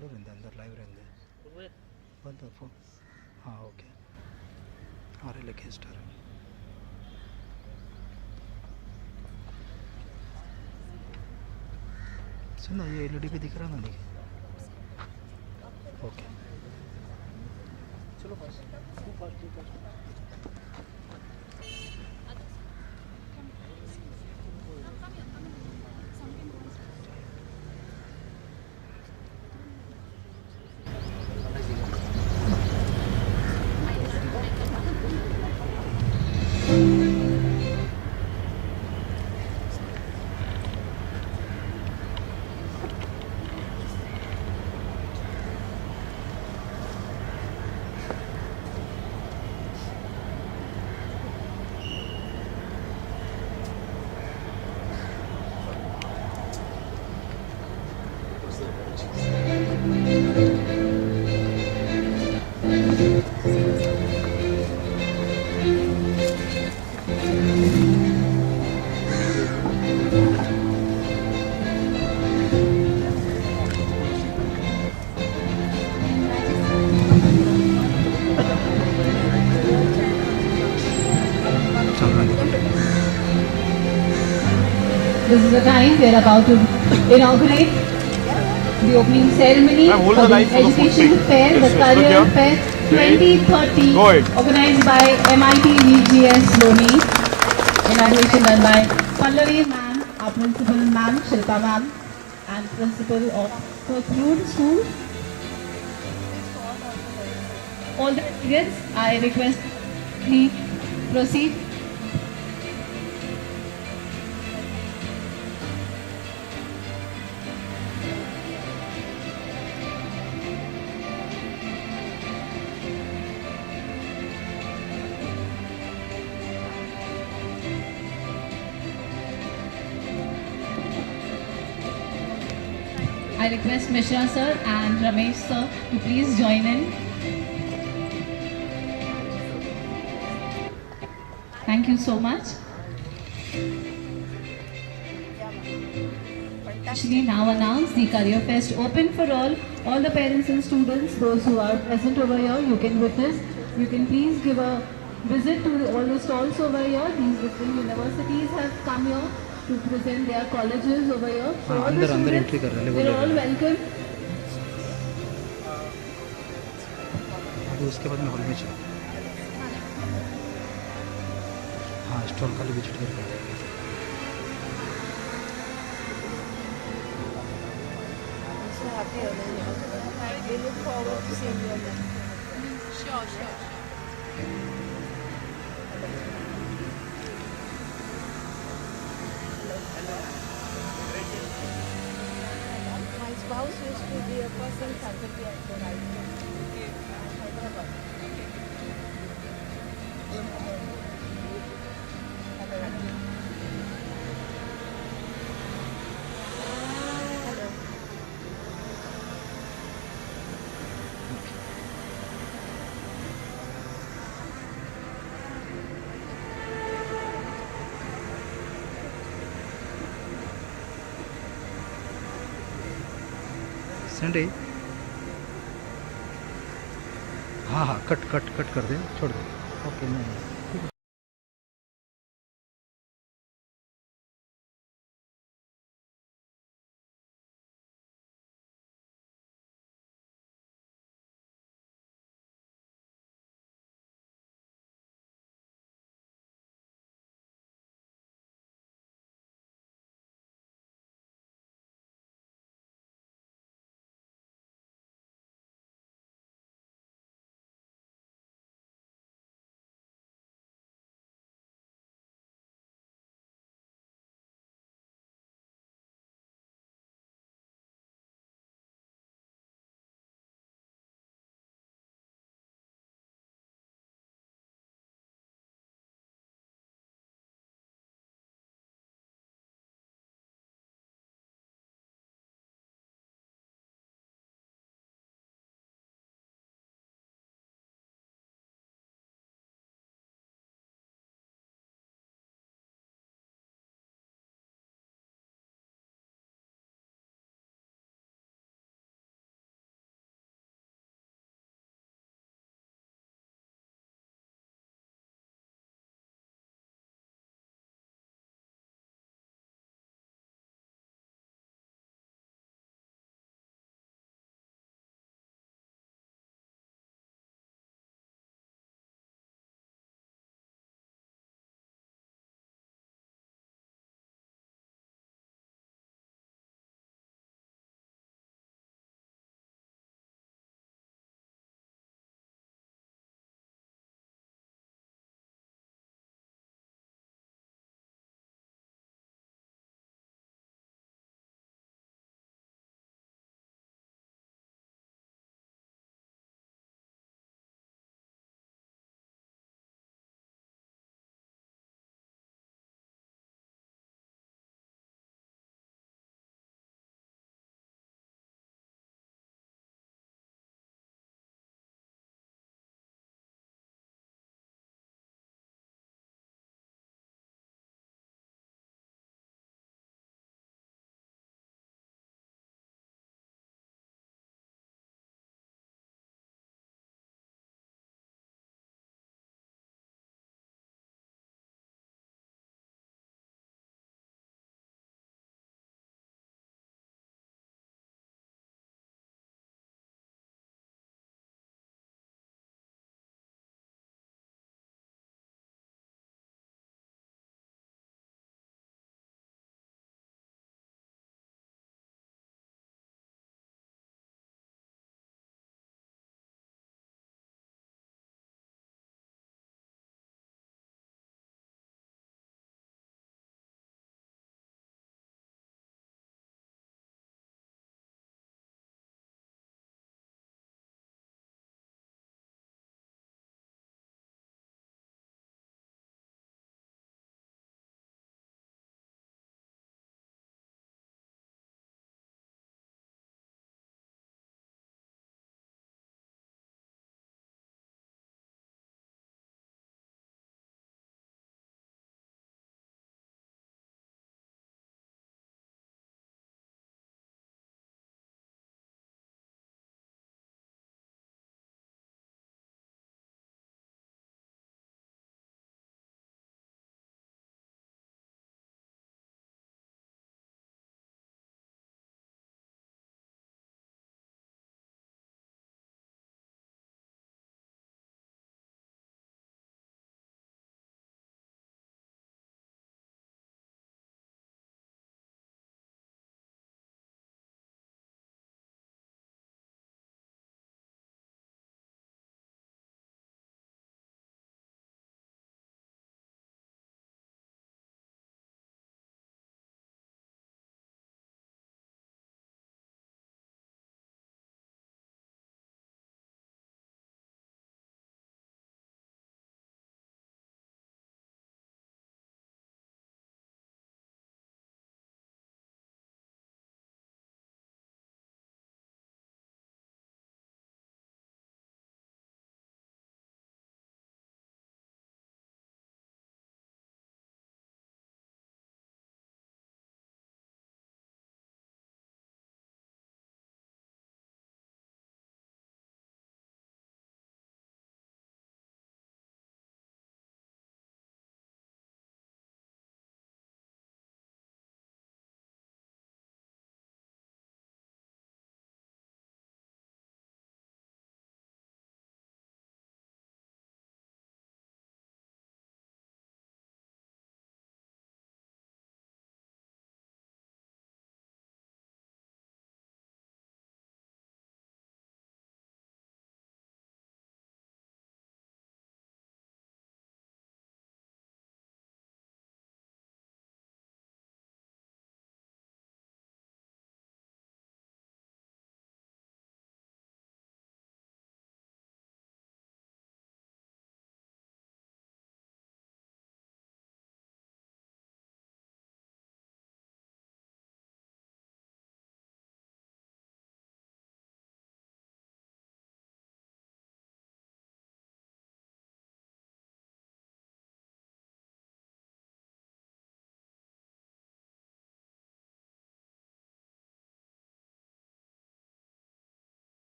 चालू रहता अंदर लाइव रहते बंद फोन हाँ ओके आ रहे लेके स्टार सुनो ये एलईडी पे दिख रहा ना देखिए ओके चलो fast This is the time we are about to inaugurate the opening ceremony of the Education Fair, the Career Fair 2030, organized by MIT VGS Loni. Inauguration done by Pallavi ma'am, our principal ma'am, Shilpa ma'am, and principal of Perclude School. All the delegates, I request please proceed. I request Mishra sir and Ramesh sir to please join in. Thank you so much. Actually now announce the Career Fest open for all the parents and students, those who are present over here, you can witness. You can please give a visit to all the stalls over here. These different universities have come here to present their colleges over here. So all the students, they're all welcome. अभी उसके बाद में hall में चलो हाँ stall खाली visit करके We look forward to seeing you again. Sure. My spouse used to be a person faculty at the right. Sunday हाँ कट कर दे छोड़ दे ओके नहीं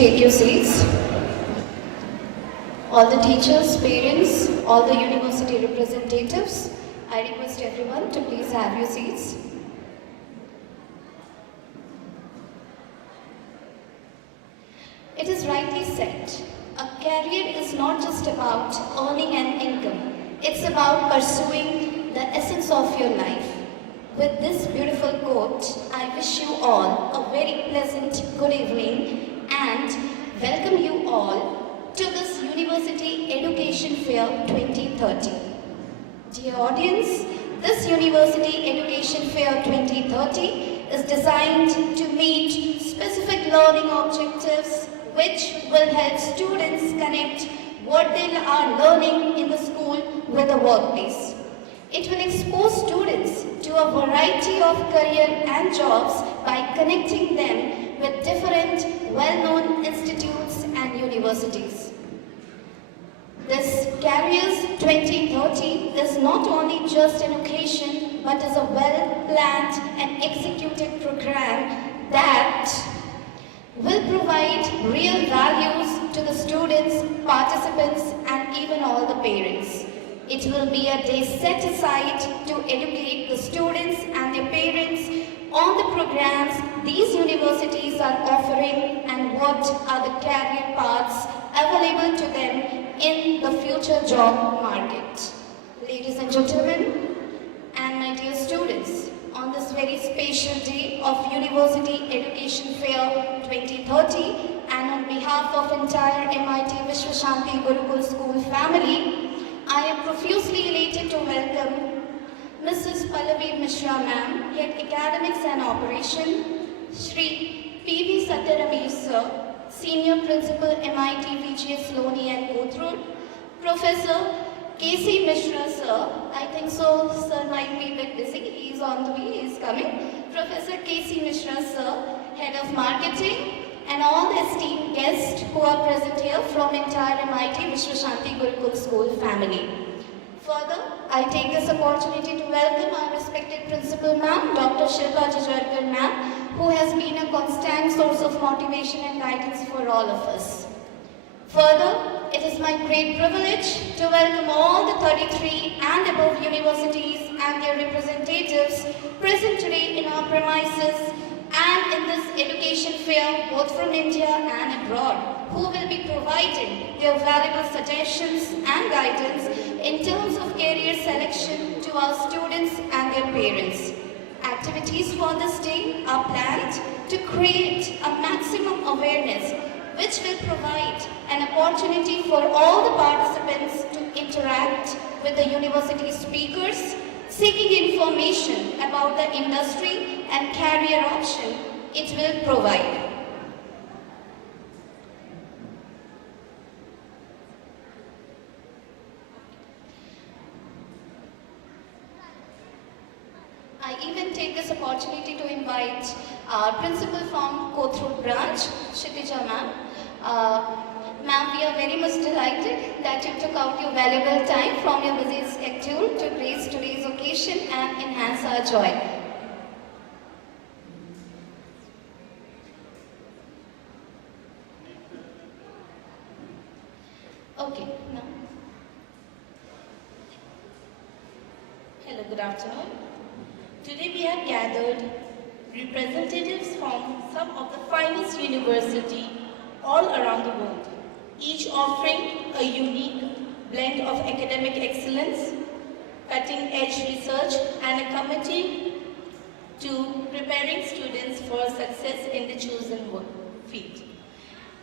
take your seats. All the teachers, parents, all the university representatives, I request everyone to please have your seats. It is rightly said, a career is not just about earning an income. It's about pursuing the essence of your life. With this beautiful quote, I wish you all a very pleasant good evening and welcome you all to this University Education Fair 2030. Dear audience, this University Education Fair 2030 is designed to meet specific learning objectives which will help students connect what they are learning in the school with the workplace. It will expose students to a variety of career and jobs by connecting them with different well-known institutes and universities. This Careers 2030 is not only just an occasion but is a well-planned and executed program that will provide real values to the students, participants and even all the parents. It will be a day set aside to educate the students and their parents on the programs these universities are offering and what are the career paths available to them in the future job market. Ladies and gentlemen, and my dear students, on this very special day of University Education Fair 2030 and on behalf of entire MIT Vishwashanti Gurukul School family, I am profusely elated to welcome Mrs. Pallavi Mishra Ma'am, Head Academics and Operation, Shri P.V. Satyaramesh Sir, Senior Principal MIT VGS Loni and Kothur, Professor K.C. Mishra Sir, I think so, Sir might be a bit busy, he is on the way, he is coming, Professor K.C. Mishra Sir, Head of Marketing, and all the esteemed guests who are present here from entire MIT Vishwashanti Gurukul School family. Further, I take this opportunity to welcome our respected Principal Ma'am, Dr. Shilpa Jajarkar Ma'am, who has been a constant source of motivation and guidance for all of us. Further, it is my great privilege to welcome all the 33 and above universities and their representatives present today in our premises and in this education fair both from India and abroad, who will be providing their valuable suggestions and guidance in terms of career selection to our students and their parents. Activities for this day are planned to create a maximum awareness which will provide an opportunity for all the participants to interact with the university speakers, seeking information about the industry and career option it will provide. I even take this opportunity to invite our principal from Kothur branch, Kshitija ma'am. Ma'am, we are very much delighted that you took out your valuable time from your busy schedule to grace today's occasion and enhance our joy. Okay, now. Hello, good afternoon. Today we have gathered representatives from some of the finest universities all around the world, each offering a unique blend of academic excellence, cutting-edge research, and a commitment to preparing students for success in the chosen field.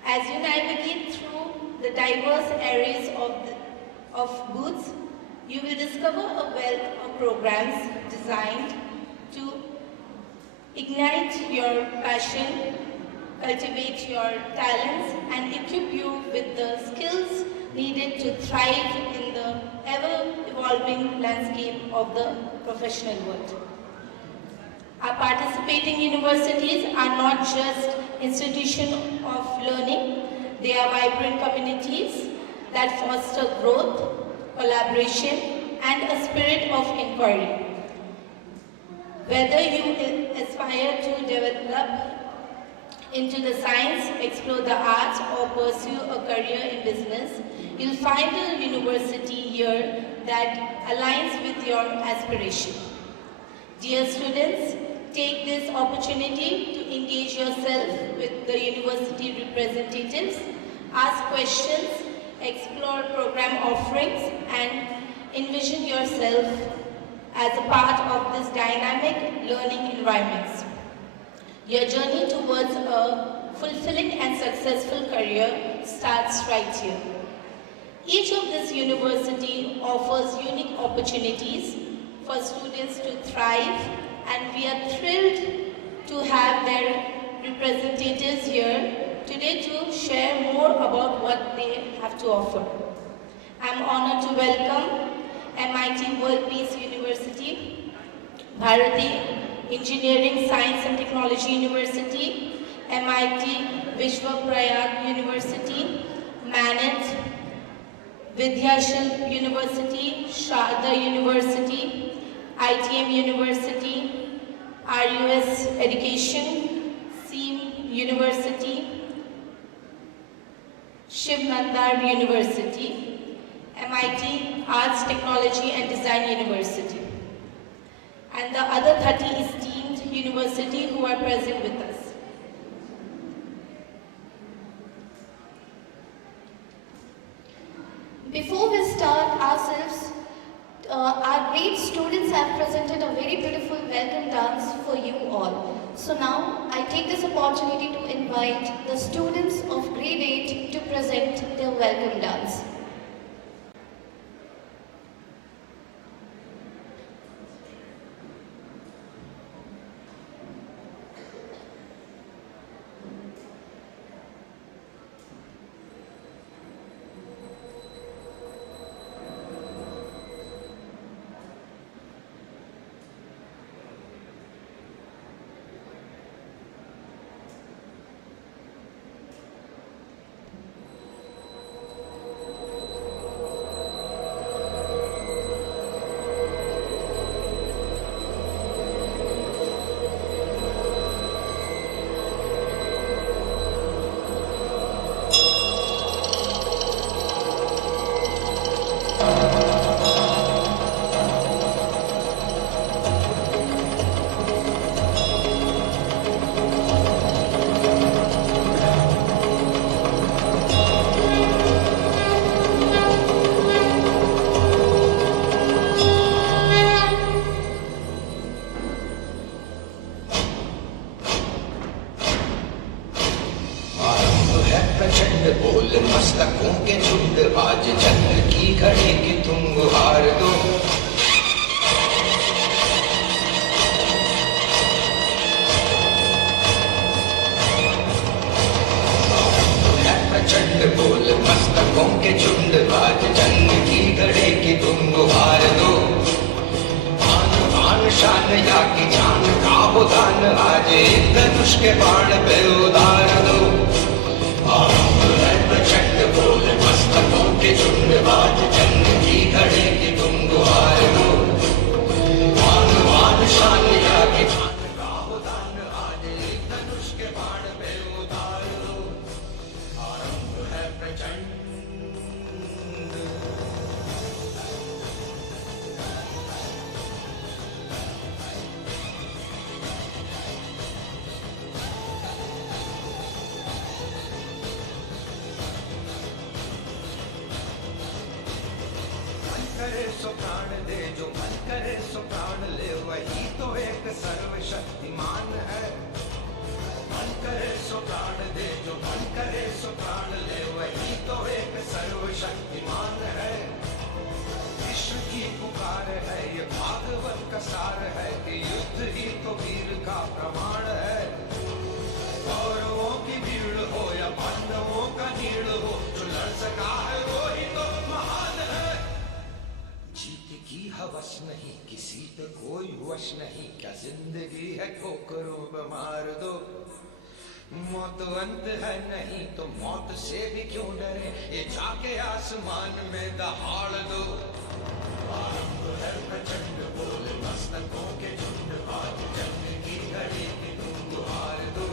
As you navigate through the diverse areas of booths, you will discover a wealth of programs designed to ignite your passion, cultivate your talents, and equip you with the skills needed to thrive in the ever-evolving landscape of the professional world. Our participating universities are not just institutions of learning, they are vibrant communities that foster growth, collaboration, and a spirit of inquiry. Whether you aspire to develop into the science, explore the arts, or pursue a career in business, you'll find a university here that aligns with your aspiration. Dear students, take this opportunity to engage yourself with the university representatives, ask questions, explore program offerings, and envision yourself as a part of this dynamic learning environments. Your journey towards a fulfilling and successful career starts right here. Each of this university offers unique opportunities for students to thrive, and we are thrilled to have their representatives here today to share more about what they have to offer. I'm honored to welcome MIT World Peace University, Bharati Engineering, Science and Technology University, MIT Vishwaprayag University, Manat Vidyashil University, Sharda University, ITM University, RUS Education, SEAM University, Shiv Nandar University, MIT Arts, Technology and Design University, and the other 30 esteemed universities who are present with us. Before we start ourselves, our great students have presented a very beautiful welcome dance for you all. So now I take this opportunity to invite the students of grade 8 to present their welcome dance. मस्तकों के झुंड आज जंग की घड़ी की तुम गुहार दो। प्रचंड बोल मस्तकों के झुंड आज जंग की घड़ी की तुम गुहार दो। आन बान शान या की जान का वो दान आज एक धनुष के बाण पे उतार दो। प्रचंड बोल मस्तकों के झुंड आज जंग की घड़ी की तुम गुहार दो। आन बान शान या की जान का वो दान आज एक धनुष के बाण पे उतार दो। आरंभ है प्रचंड करे सो प्राण दे, जो मन करे सो प्राण ले, वही तो एक सर्वशक्तिमान है। मन करे सो प्राण दे, जो मन करे सो प्राण ले, वही तो एक सर्वशक्तिमान है। विश्व की पुकार है, ये भागवत का सार है कि युद्ध ही तो वीर का प्रमाण है। कौरवों की भीड़ हो या पांडवों का नीड़ हो, जो लड़ सका है वो ही तो महान है। जीत की हवस नहीं, किसी पे कोई वश नहीं, क्या जिंदगी है ठोकरों पे मार दो। मौत अंत है नहीं तो मौत से भी क्यों डरे, ये जाके आसमान में दहाड़ दो। आरंभ है प्रचंड बोल मस्तकों के झुंड आज जंग की घड़ी की तुम गुहार दो।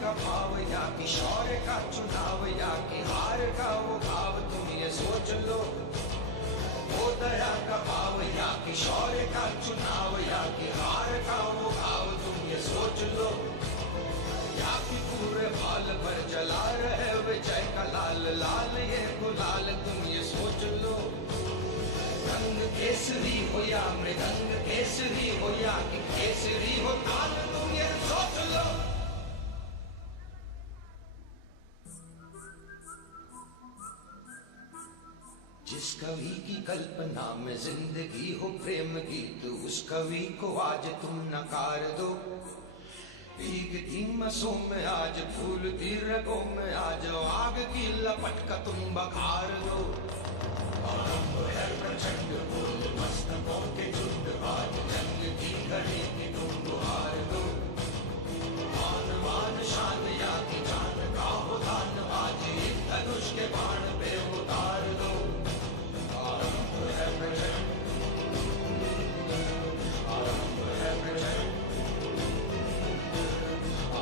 का भाव या कि शौर्य का चुनाव या कि हार का वो भाव तुम ये सोच लो। वो दया का भाव या कि शौर्य का चुनाव या कि हार का वो भाव तुम ये सोच लो। या कि पूरे बाल पर जला रहे विजय का लाल लाल ये गुलाल तुम ये सोच लो। रंग केसरी हो या मृदंग केसरी हो या कि केसरी हो ताल तुम ये सोच लो। जिस कवि की कल्पना में जिंदगी हो प्रेम गीत उस कवि को आज तुम नकार दो। भीगती मसों में आज फूलती रगों में आज आग की लपट का तुम बखार दो। आरंभ है प्रचंड बोल मस्तकों के झुंड आज जंग की घड़ी की तुम गुहार दो। मान मान शान या की जान का हो दान आज एक धनुष के बाण पे उतार दो। आरंभ है प्रचंड, आरंभ है प्रचंड,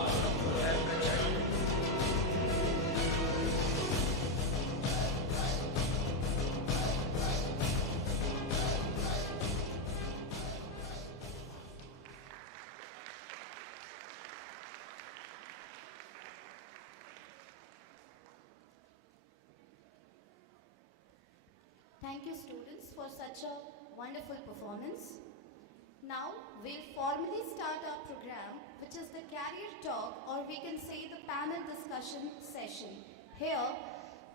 आरंभ है प्रचंड। Thank you, students, for such a wonderful performance. Now, we'll formally start our program, which is the career talk, or we can say the panel discussion session. Here,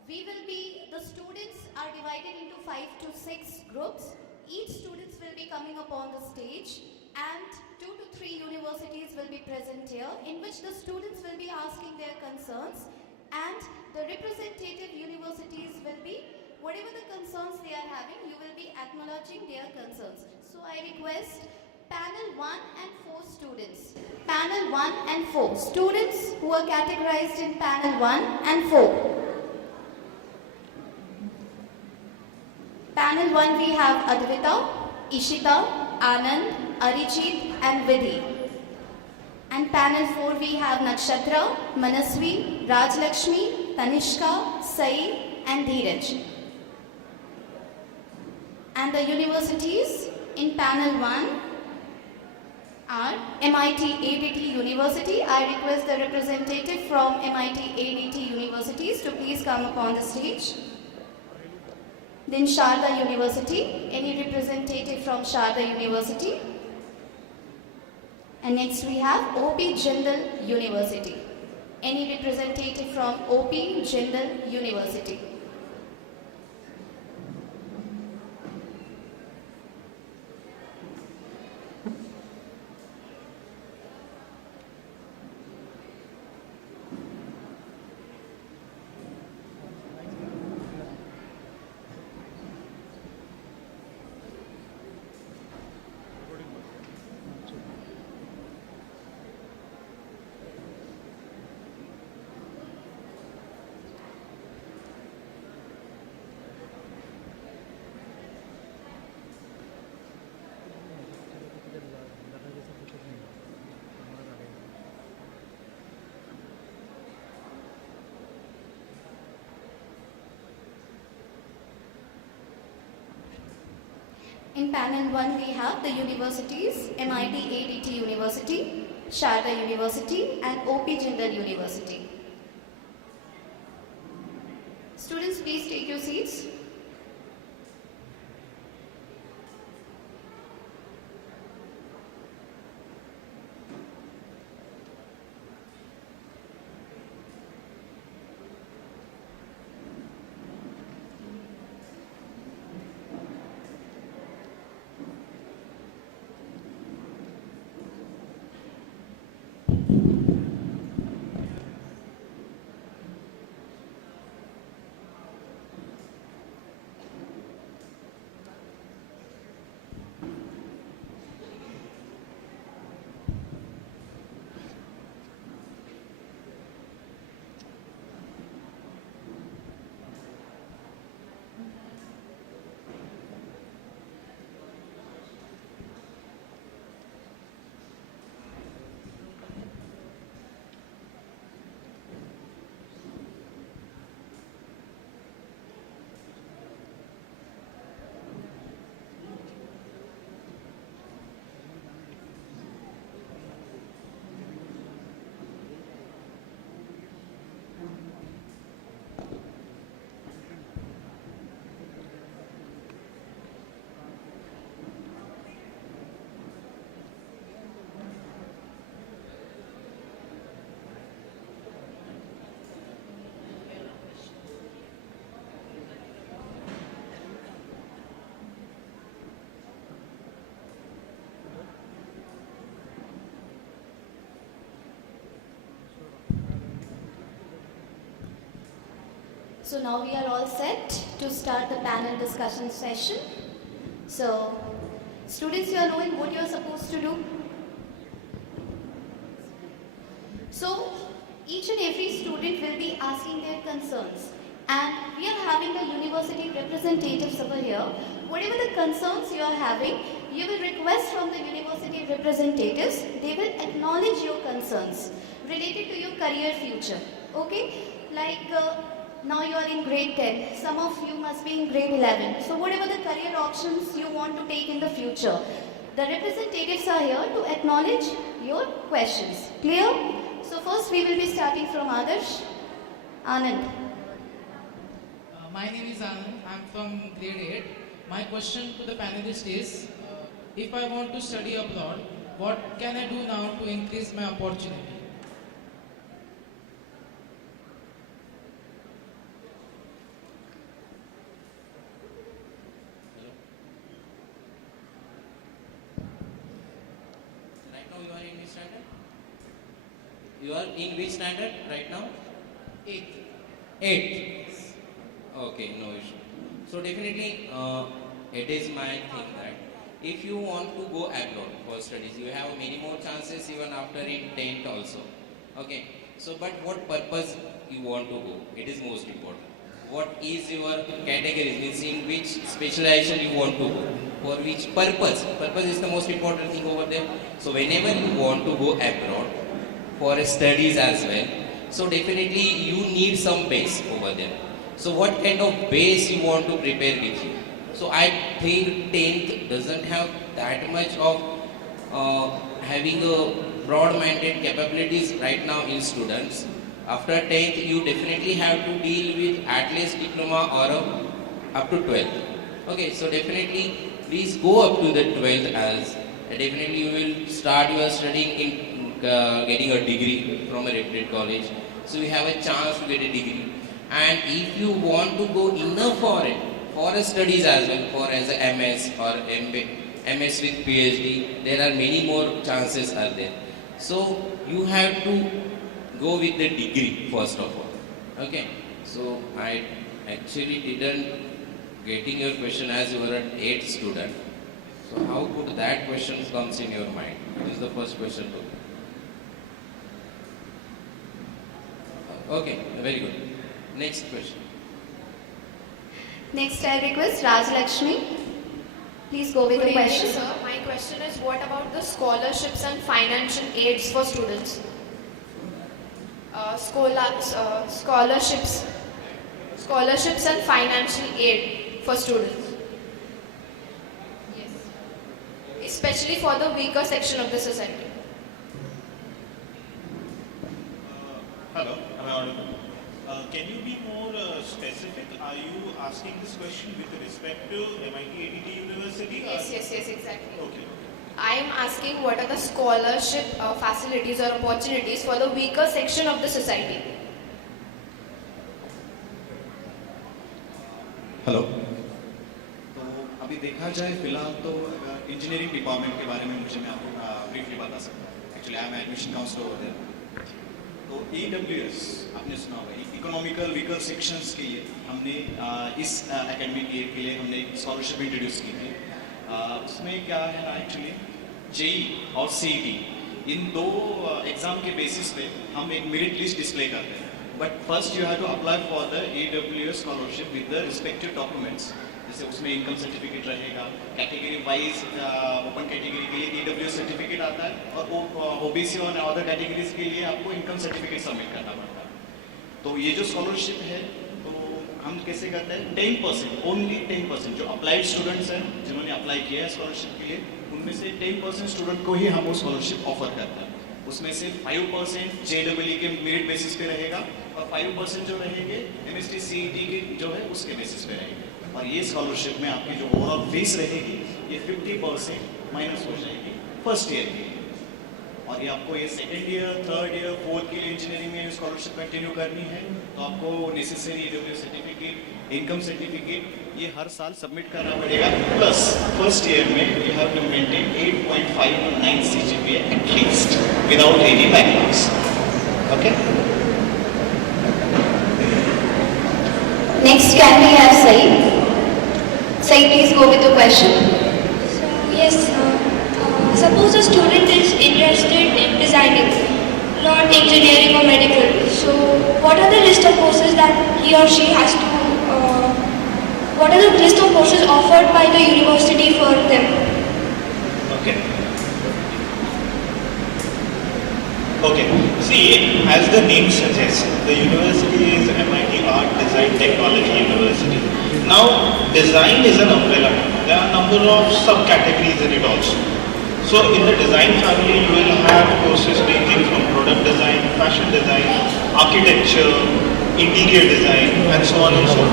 the students are divided into 5 to 6 groups. Each students will be coming up on the stage, and 2 to 3 universities will be present here, in which the students will be asking their concerns, and the representative universities will be, whatever the concerns they are having, you will be acknowledging their concerns. So I request panel 1 and 4 students. Panel 1 and 4. Students who are categorized in panel 1 and 4. Panel 1 we have Advita, Ishita, Anand, Arijit and Vidhi. And panel 4 we have Nakshatra, Manasvi, Rajlakshmi, Tanishka, Sai and Dheeraj. And the universities in panel 1 are MIT ADT University. I request the representative from MIT ADT Universities to please come upon the stage. Then Sharda University. Any representative from Sharda University? And next we have OP Jindal University. Any representative from OP Jindal University? In panel 1 we have the universities MIT ADT University, Sharda University and OP Jindal University. Students, please take your seats. So now we are all set to start the panel discussion session. So, students, you are knowing what you are supposed to do. So, each and every student will be asking their concerns. And we are having the university representatives over here. Whatever the concerns you are having, you will request from the university representatives. They will acknowledge your concerns related to your career future. Okay? Like now you are in grade 10. Some of you must be in grade 11. So whatever the career options you want to take in the future, the representatives are here to acknowledge your questions. Clear? So first we will be starting from Adarsh. Anand. My name is Anand. I am from grade 8. My question to the panelist is, if I want to study abroad, what can I do now to increase my opportunity? Right now you are in which standard? You are in which standard right now? 8th. 8th. Okay, no issue. So definitely it is my thing that if you want to go abroad for studies, you have many more chances even after in 10th also. Okay. So but what purpose you want to go? It is most important. What is your category? Means in which specialization you want to go? For which purpose? Purpose is the most important thing over there. So whenever you want to go abroad for studies as well, so definitely you need some base over there. So what kind of base you want to prepare with you? So I think 10th doesn't have that much of having a broad-minded capabilities right now in students. After 10th, you definitely have to deal with at least diploma or up to 12th. Okay, so definitely please go up to the 12th as definitely you will start your studying in getting a degree from a reputed college. So you have a chance to get a degree. And if you want to go enough for studies as well, for as a MS or MS with PhD, there are many more chances are there. So you have to go with the degree first of all. Okay. So I actually didn't getting your question as you were an 8th student. So how could that question comes in your mind? This is the first question. Okay, very good. Next question. Next, I request Raj Lakshmi. Please go with the question. Sir, my question is, what about the scholarships and financial aids for students? Scholarships and financial aid for students. Yes. Especially for the weaker section of the society. Hello, am I audible? Can you be more specific? Are you asking this question with respect to MIT ADT University? Yes, exactly. Okay. I am asking what are the scholarship facilities or opportunities for the weaker section of the society. Hello तो अभी देखा जाए फिलहाल तो engineering department के बारे में मुझे मैं आपको ब्रीफली बता सकता हूँ actually I am admission counsellor over there तो EWS आपने सुना होगा इकोनॉमिकल वीकर सेक्शंस के लिए हमने इस एकेडमिक ईयर के लिए हमने एक स्कॉलरशिप इंट्रोड्यूस की थी उसमें क्या है ना एक्चुअली JEE और CET इन दो एग्ज़ाम के बेसिस पे हम एक मेरिट लिस्ट डिस्प्ले करते हैं but first you have to apply for the EWS scholarship with the respective documents जैसे उसमें इनकम सर्टिफिकेट रहेगा कैटेगरी वाइज ओपन कैटेगरी के लिए EWS सर्टिफिकेट आता है और OBC और अदर कैटेगरीज के लिए आपको इनकम सर्टिफिकेट सबमिट करना पड़ता है तो ये जो स्कॉलरशिप है तो हम कैसे करते हैं 10% ओनली 10% जो अप्लाइड स्टूडेंट्स हैं जिन्होंने अप्लाई किया है स्कॉलरशिप के लिए उनमें से 10% स्टूडेंट को ही हम वो स्कॉलरशिप ऑफर करते हैं उसमें से 5% JEE के मेरिट बेसिस पे रहेगा और 5% जो रहेंगे MST CET के जो है उसके बेसिस पे रहेंगे और ये स्कॉलरशिप में आपकी जो ओवरऑल फीस रहेगी ये 50% माइनस हो जाएगी फर्स्ट ईयर के लिए और ये आपको ये second year third year fourth के लिए इंजीनियरिंग में स्कॉलरशिप कंटिन्यू करनी है तो आपको necessary EWS certificate income certificate ये हर साल सबमिट करना पड़ेगा प्लस फर्स्ट ईयर में you have to maintain 8.5 to 9 CGPA at least without any backlogs okay Next, can we have Said? Said, please go with your question. Yes, suppose a student is interested in designing, not engineering or medical. So, what are the list of courses that he or she has to, what are the list of courses offered by the university for them? Okay. Okay. See, as the name suggests, the university is MIT Art Design Technology University. Now, design is an umbrella. There are a number of subcategories in it also. So, in the design family, you will have courses ranging from product design, fashion design, architecture, interior design, and so on and so on.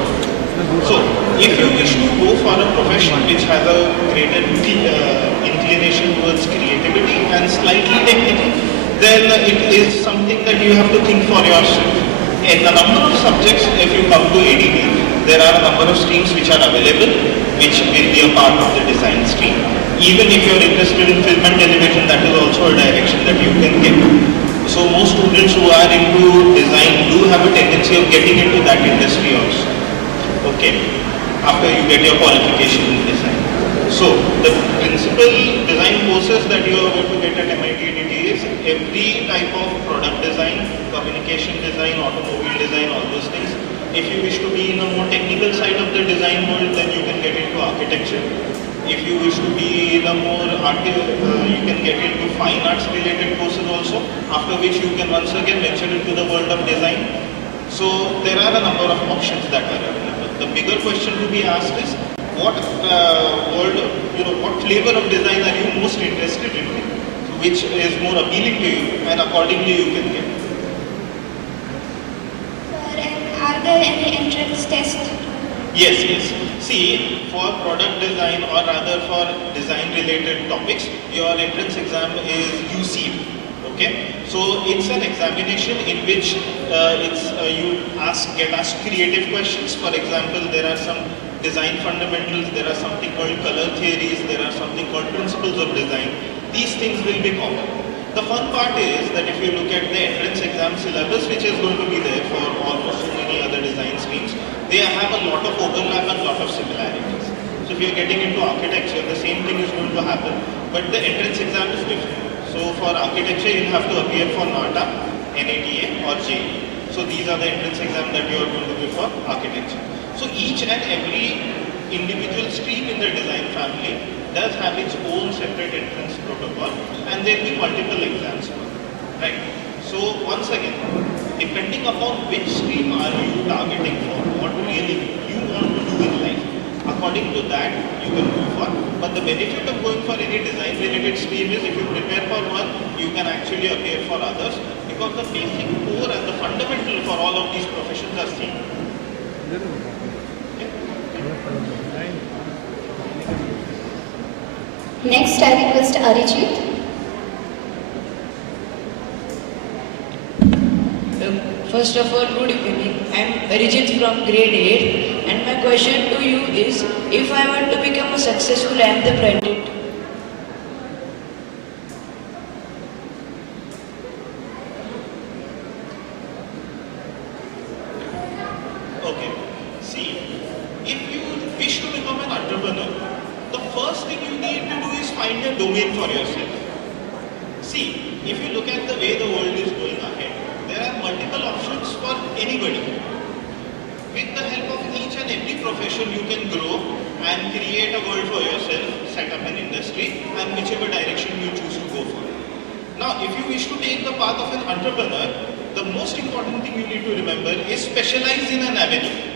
So, if you wish to go for a profession which has a greater inclination towards creativity and slightly technical, then it is something that you have to think for yourself. In a number of subjects, if you come to ADD, there are a number of streams which are available, which will be a part of the design stream. Even if you are interested in film and television, that is also a direction that you can get. So most students who are into design do have a tendency of getting into that industry also. Okay, after you get your qualification in design. So the principal design courses that you are going to get at MIT is every type of product design, communication design, automobile design, all those things. If you wish to be in a more technical side of the design world, then you can get into architecture. If you wish to be in a more you can get into fine arts related courses also, after which you can once again venture into the world of design. So there are a number of options that are available. The bigger question to be asked is, what what flavor of design are you most interested in, which is more appealing to you, and accordingly you can get. Sir, and are there any entrance tests? Yes. See, for product design or rather for design related topics, your entrance exam is UC. Okay, so it's an examination in which you get asked creative questions. For example, there are some design fundamentals, there are something called color theories, there are something called principles of design. These things will be common. The fun part is that if you look at the entrance exam syllabus, which is going to be there for almost so many other design streams, they have a lot of overlap and a lot of similarities. So if you're getting into architecture, the same thing is going to happen, but the entrance exam is different. So for architecture, you'll have to appear for NATA, NATA or JEE. So these are the entrance exams that you are going to do for architecture. So each and every individual stream in the design family does have its own separate entrance protocol, and there will be multiple exams, right? So once again, depending upon which stream are you targeting for, what really you want to do in life, according to that you can go for. But the benefit of going for any design related stream is if you prepare for one, you can actually appear for others, because the basic core and the fundamental for all of these professions are same. Next, I request Arijit. First of all, good evening. I am Arijit from grade 8, and my question to you is, if I want to become a successful entrepreneur, Okay, see, if you wish to become an entrepreneur, the first thing you need to do is find a domain for yourself. See, if you look at the way the world is going ahead, there are multiple options for anybody. With the help of each and every profession, you can grow and create a world for yourself, set up an industry, and whichever direction you choose to go for. Now, if you wish to take the path of an entrepreneur, the most important thing you need to remember is specialize in an avenue.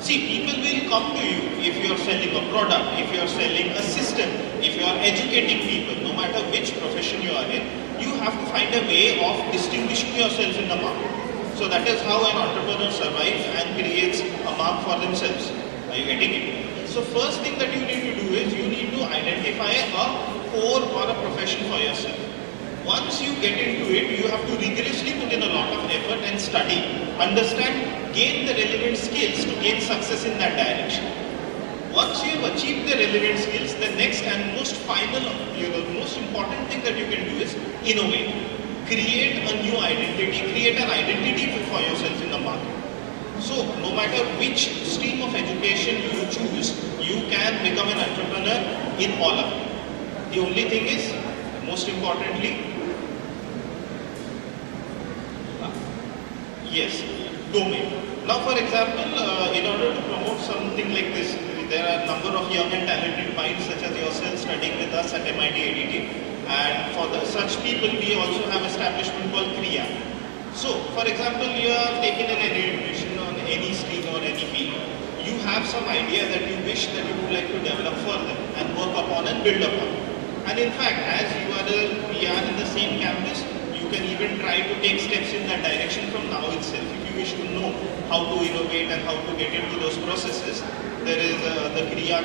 See, people will come to you if you are selling a product, if you are selling a system, if you are educating people, no matter which profession you are in, you have to find a way of distinguishing yourself in the market. So that is how an entrepreneur survives and creates a mark for themselves. Are you getting it? So first thing that you need to do is you need to identify a core or a profession for yourself. Once you get into it, you have to rigorously put in a lot of effort and study, understand, gain the relevant skills to gain success in that direction. Once you have achieved the relevant skills, the next and most final, most important thing that you can do is innovate. Create a new identity, create an identity for yourself in the market. So no matter which stream of education you choose, you can become an entrepreneur in all of them. The only thing is, most importantly, yes, domain. Now for example, in order to promote something like this, there are a number of young and talented minds such as yourself studying with us at MIT ADT, and for such people we also have an establishment called Kriya. So for example, you are taken in any admission on any stream or any field. You have some idea that you wish that you would like to develop further and work upon and build upon. And in fact, as we are in the same campus, you can even try to take steps in that direction from now itself. If you wish to know how to innovate and how to get into those processes, there is the Kriya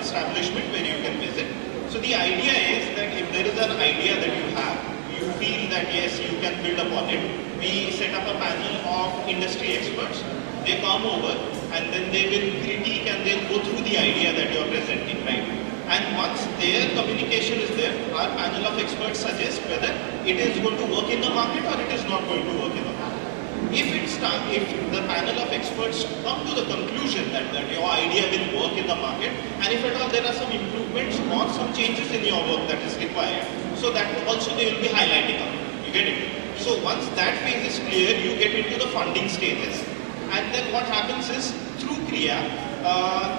establishment where you can visit. So the idea is that if there is an idea that you have, you feel that yes, you can build upon it, we set up a panel of industry experts. They come over and then they will critique and they'll go through the idea that you are presenting, right? And once their communication is there, our panel of experts suggest whether it is going to work in the market or it is not going to work in the market. If the panel of experts come to the conclusion that your idea will work in the market, and if at all there are some improvements or some changes in your work that is required, so that also they will be highlighting up. You get it? So once that phase is clear, you get into the funding stages. And then what happens is, through Kriya,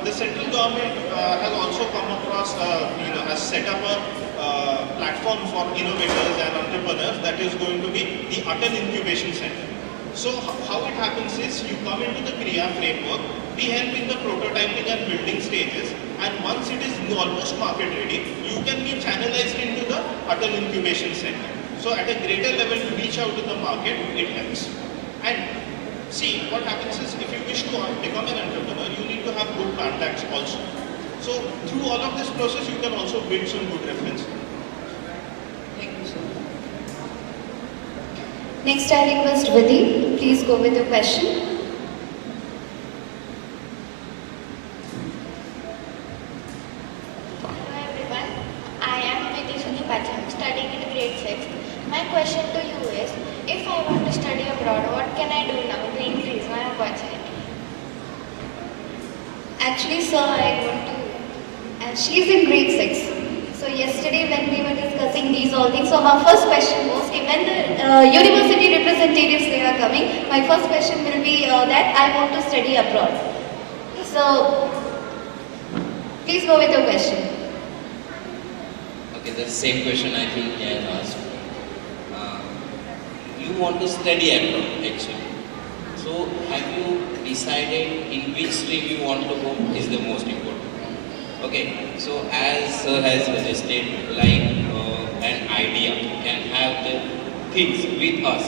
the central government has also come across, has set up a platform for innovators and entrepreneurs that is going to be the Atal Incubation Center. So how it happens is, you come into the Kriya framework, we help in the prototyping and building stages, and once it is almost market ready, you can be channelized into the Atal Incubation Center. So at a greater level to reach out to the market, it helps. And see, what happens is, if you wish to become an entrepreneur, you need to have good contacts also. So through all of this process, you can also build some good references. Thank you, sir. Next, I request Vidhi. Please go with your question. Hello everyone, I am Vidhi Sunipacham, studying in grade 6. My question to you is, if I want to study abroad, what can I do now to increase my opportunity? Actually, sir, I want to, and she's in grade 6. So yesterday when we were discussing these all things, so her first question was, okay, when the university representatives they are coming, my first question will be that I want to study abroad. So, please go with your question. Okay, the same question I think he has asked. You want to study abroad actually. So have you decided in which stream you want to go is the most important. Okay, so as sir has suggested, like an idea can have the things with us.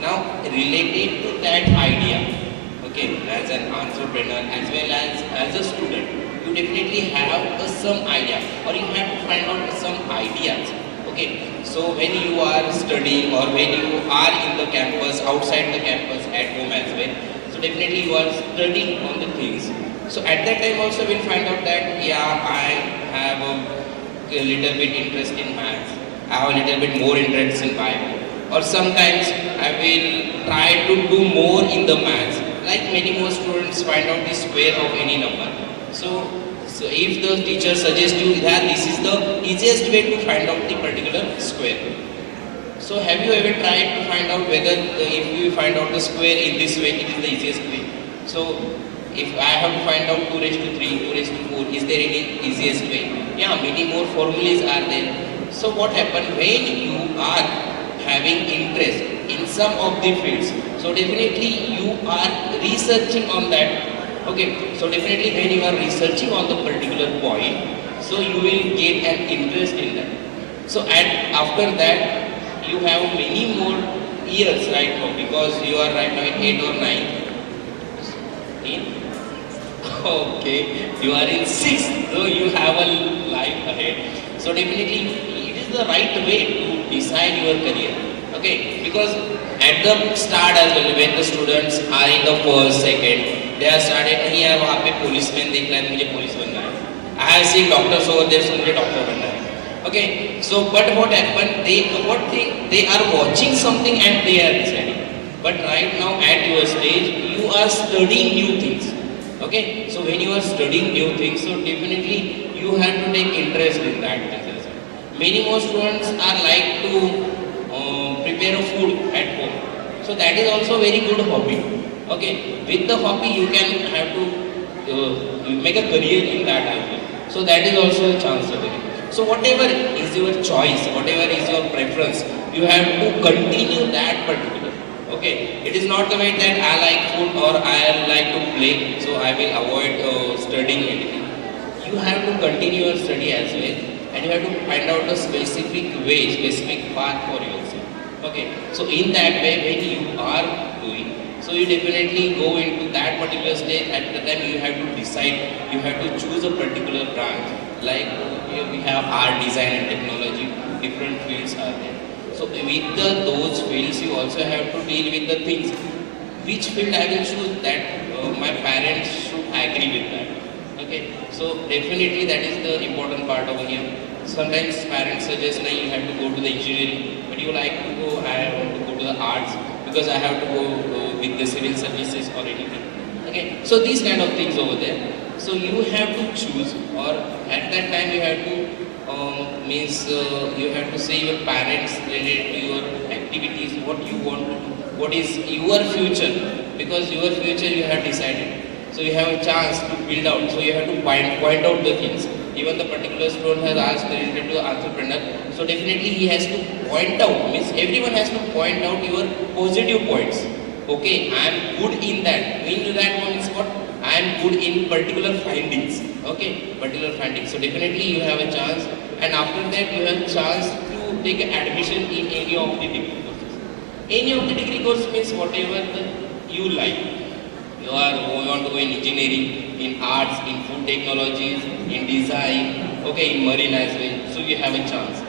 Now related to that idea, okay, as an entrepreneur as well as a student, you definitely have some idea or you have to find out some ideas. Okay, so when you are studying or when you are in the campus, outside the campus, at home as well, so definitely you are studying on the things. So at that time also we'll find out that, yeah, I have a little bit interest in maths, I have a little bit more interest in Bible, or sometimes I will try to do more in the maths, like many more students find out the square of any number. So if the teacher suggests you that this is the easiest way to find out the particular square. So have you ever tried to find out whether if you find out the square in this way, it is the easiest way? So if I have to find out 2 raised to 3, 2 raised to 4, is there any easiest way? Yeah, many more formulas are there. So what happens when you are having interest in some of the fields? So definitely you are researching on that. Okay, so definitely when you are researching on the particular point, so you will get an interest in that. So after that, you have many more years right now, because you are right now in 8 or 9. Okay, you are in 6th, so you have a life ahead. So definitely it is the right way to decide your career. Okay, because at the start as well, when the students are in the first, second, they are started, नहीं यार वहाँ पे policeman देख रहा है, मुझे police बनना है. I have seen doctors over there, so मुझे doctor बनना है. Okay, so but what happened? They are watching something and they are deciding. But right now at your stage, you are studying new things. Okay, so when you are studying new things, so definitely you have to take interest in that things as well. Many more students are like to prepare a food at home. So that is also a very good hobby. Okay, with the hobby you can have to make a career in that as well. So that is also a chance of it. So whatever is your choice, whatever is your preference, you have to continue that particular. Okay, it is not the way that I like food or I like to play, so I will avoid studying anything. You have to continue your study as well, and you have to find out a specific way, specific path for yourself. Okay, so in that way, when you are doing, so you definitely go into that particular stage. At the time, you have to decide, you have to choose a particular branch. Like here we have art, design, and technology. Different fields are there. So with those fields, you also have to deal with the things. Which field I will choose, that my parents should agree with that. Okay, so definitely that is the important part over here. Sometimes parents suggest that you have to go to the engineering, but you like to go, I want to go to the arts because I have to go with the civil services or anything. Okay, so these kind of things over there. So you have to choose, or at that time you have to you have to say your parents related to your activities, what you want to do, what is your future, because your future you have decided. So you have a chance to build out, so you have to point out the things. Even the particular student has asked related to entrepreneur, so definitely he has to point out, means everyone has to point out your positive points. Okay, I am good in that. Mean that means what? I am good in particular findings. Okay, particular findings. So definitely you have a chance, and after that you have a chance to take admission in any of the degree courses. Any of the degree course means whatever you like. You want to go in engineering, in arts, in food technologies, in design, okay, in marine as well. So you have a chance.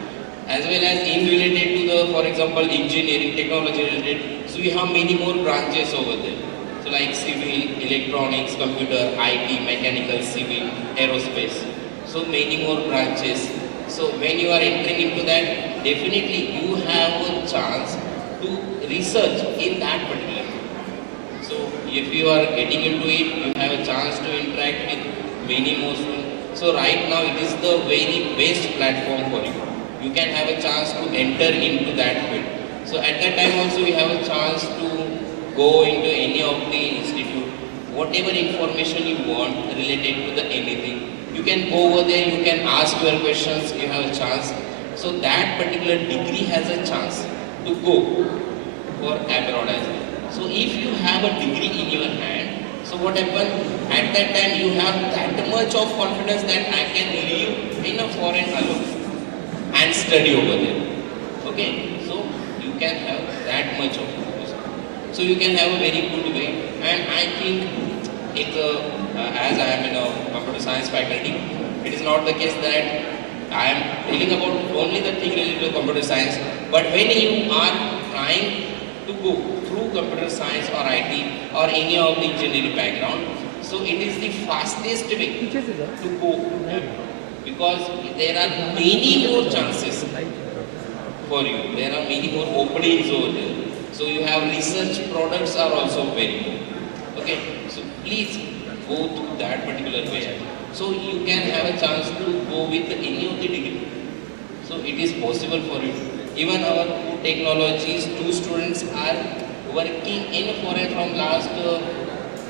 As well as in related to the, for example, engineering, technology related. So you have many more branches over there. So like civil, electronics, computer, IT, mechanical, civil, aerospace. So many more branches. So when you are entering into that, definitely you have a chance to research in that particular field. So if you are getting into it, you have a chance to interact with many more students. So right now it is the very best platform for you. You can have a chance to enter into that field. So at that time also you have a chance to go into any of the institute, whatever information you want related to the anything. You can go over there, you can ask your questions, you have a chance. So that particular degree has a chance to go for abroad as well. So if you have a degree in your hand, so what happens? At that time you have that much of confidence that I can live in a foreign alone and study over there. Okay, so you can have that much of confidence. So you can have a very good way, and I think it, as I am in a computer science faculty, it is not the case that I am telling about only the thing related to computer science, but when you are trying to go through computer science or IT or any of the engineering background, so it is the fastest way to go, because there are many more chances for you. There are many more openings over there. So you have research products are also very good. Okay, so please go through that particular way. So you can have a chance to go with any of the degree. So it is possible for you. Even our food technologies, 2 students are working in foreign from last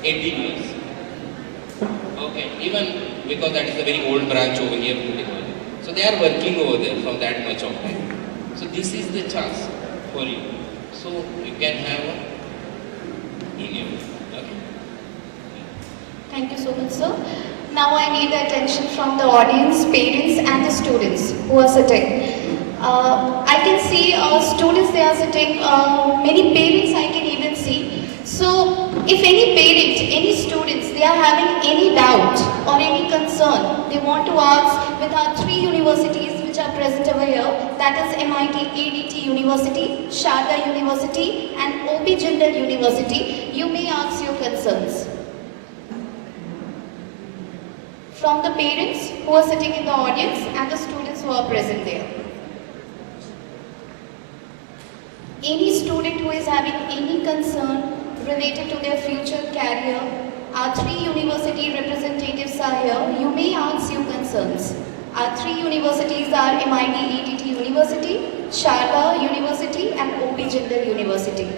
18 years. Okay, even because that is a very old branch over here, food technology. So they are working over there from that much of time. So this is the chance for you. So you can have a in. Okay. Thank you so much, sir. Now I need the attention from the audience, parents and the students who are sitting. I can see students, they are sitting, many parents I can even see. So if any parent, any students, they are having any doubt or any concern, they want to ask with our 3 universities which are present over here, that is MIT ADT University, Sharda University and OP Jindal University, you may ask your concerns. From the parents who are sitting in the audience and the students who are present there. Any student who is having any concern related to their future career, our 3 university representatives are here. You may ask your concerns. Our 3 universities are MIT ADT University, Sharda University and OP Jindal University.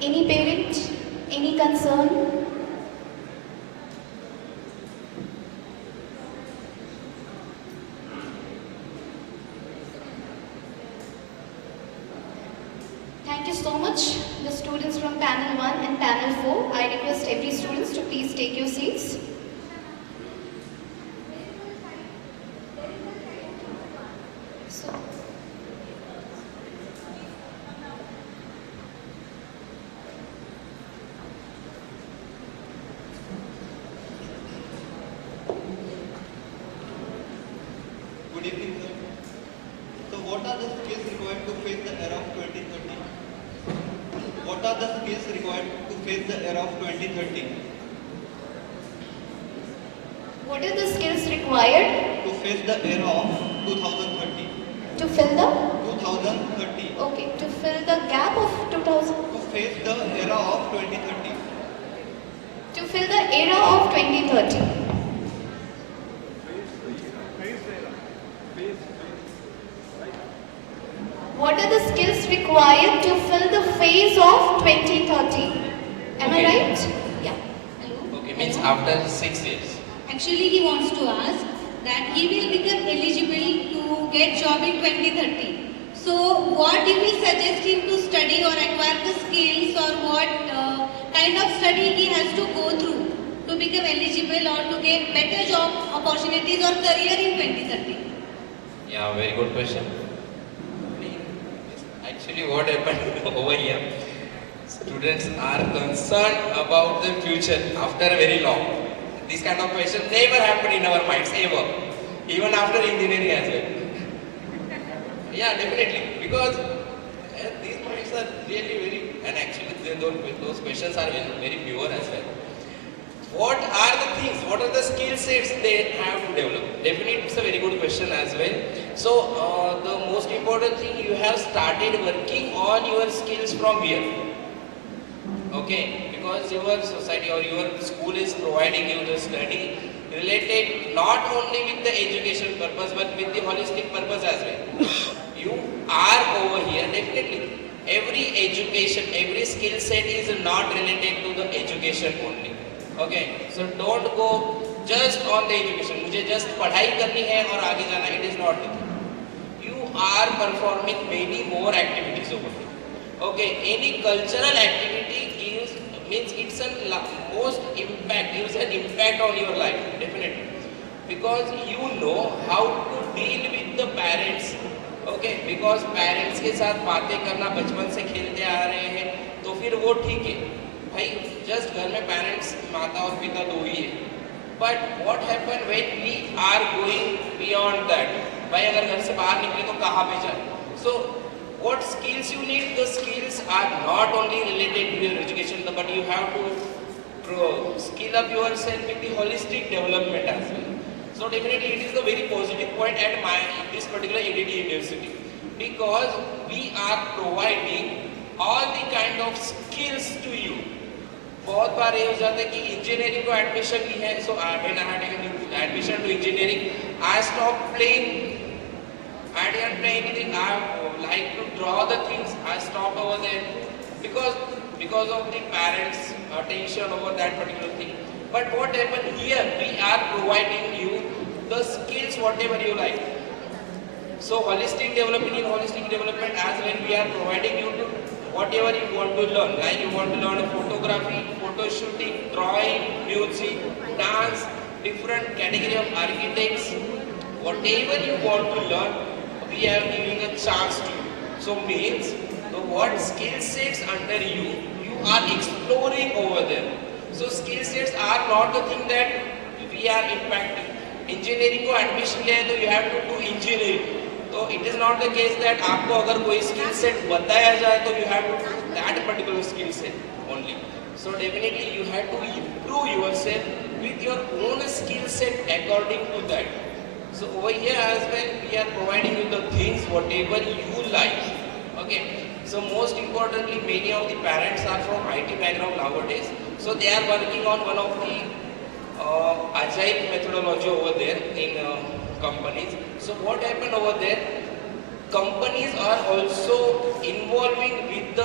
Any parent? Any concern? Thank you so much, the students from panel 1 and panel 4. I request every student to please take your seats. Good evening, sir. So what are the skills required to face the era of 2030? What are the skills required to face the era of 2030? What are the skills required? To face the era of 2030. To fill the? 2030. Okay, to fill the gap of 2000? To face the era of 2030. To fill the era of 2030. What are the skills required to fill the phase of 2030? Am I right? Yeah. Okay, means after 6 years. Actually, he wants to ask that he will become eligible to get job in 2030. So, what you will suggest him to study or acquire the skills, or what kind of study he has to go through to become eligible or to get better job opportunities or career in 2030? Yeah, very good question. Actually, what happened over here? Students are concerned about the future after very long. This kind of question never happened in our minds ever, even after engineering as well. Yeah, definitely, because these minds are really very, and actually those questions are very pure as well. What are the things, what are the skill sets they have to develop? Definitely, it's a very good question as well. So, the most important thing, you have started working on your skills from here. Okay, because your society or your school is providing you the study related not only with the education purpose but with the holistic purpose as well. You are over here, definitely. Every education, every skill set is not related to the education only. Okay, so don't go just on the education. मुझे just पढ़ाई करनी है और आगे जाना. It is not the thing. You are performing many more activities over here. Okay, any cultural activity means it's a most impact, gives an impact on your life, definitely. Because you know how to deal with the parents. Okay, because parents के साथ बातें करना बचपन से खेलते आ रहे हैं, तो फिर वो ठीक है. भाई, just घर में parents, माता और पिता दो ही है. But what happen when we are going beyond that? भाई अगर घर से बाहर निकले तो कहाँ पे जाए? So what skills you need? The skills are not only related to your education, but you have to skill up yourself with the holistic development as well. So definitely it is the very positive point at this particular ADT University, because we are providing all the kind of skills to you. बहुत बार ये हो जाता है कि engineering को admission ली है, so when I had taken admission to engineering, I stopped playing. I didn't play anything. I like to draw the things. I stopped over there because of the parents' attention over that particular thing. But what happened here? We are providing you the skills whatever you like. So holistic development, in holistic development as well, we are providing you to whatever you want to learn. Like you want to learn photography, photo shooting, drawing, music, dance, different category of architects. Whatever you want to learn, we are giving a chance to you. So means the what skill sets under you, you are exploring over there. So skill sets are not the thing that we are impacting. Engineering को admission लिया है तो you have to do engineering. So it is not the case that आपको अगर कोई skill set बताया जाए तो you have to do that particular skill set only. So definitely you have to improve yourself with your own skill set according to that. So over here as well, we are providing you the things whatever you like. Okay, so most importantly, many of the parents are from IT background nowadays, so they are working on one of the agile methodology over there in companies. So what happened over there? Companies are also involving with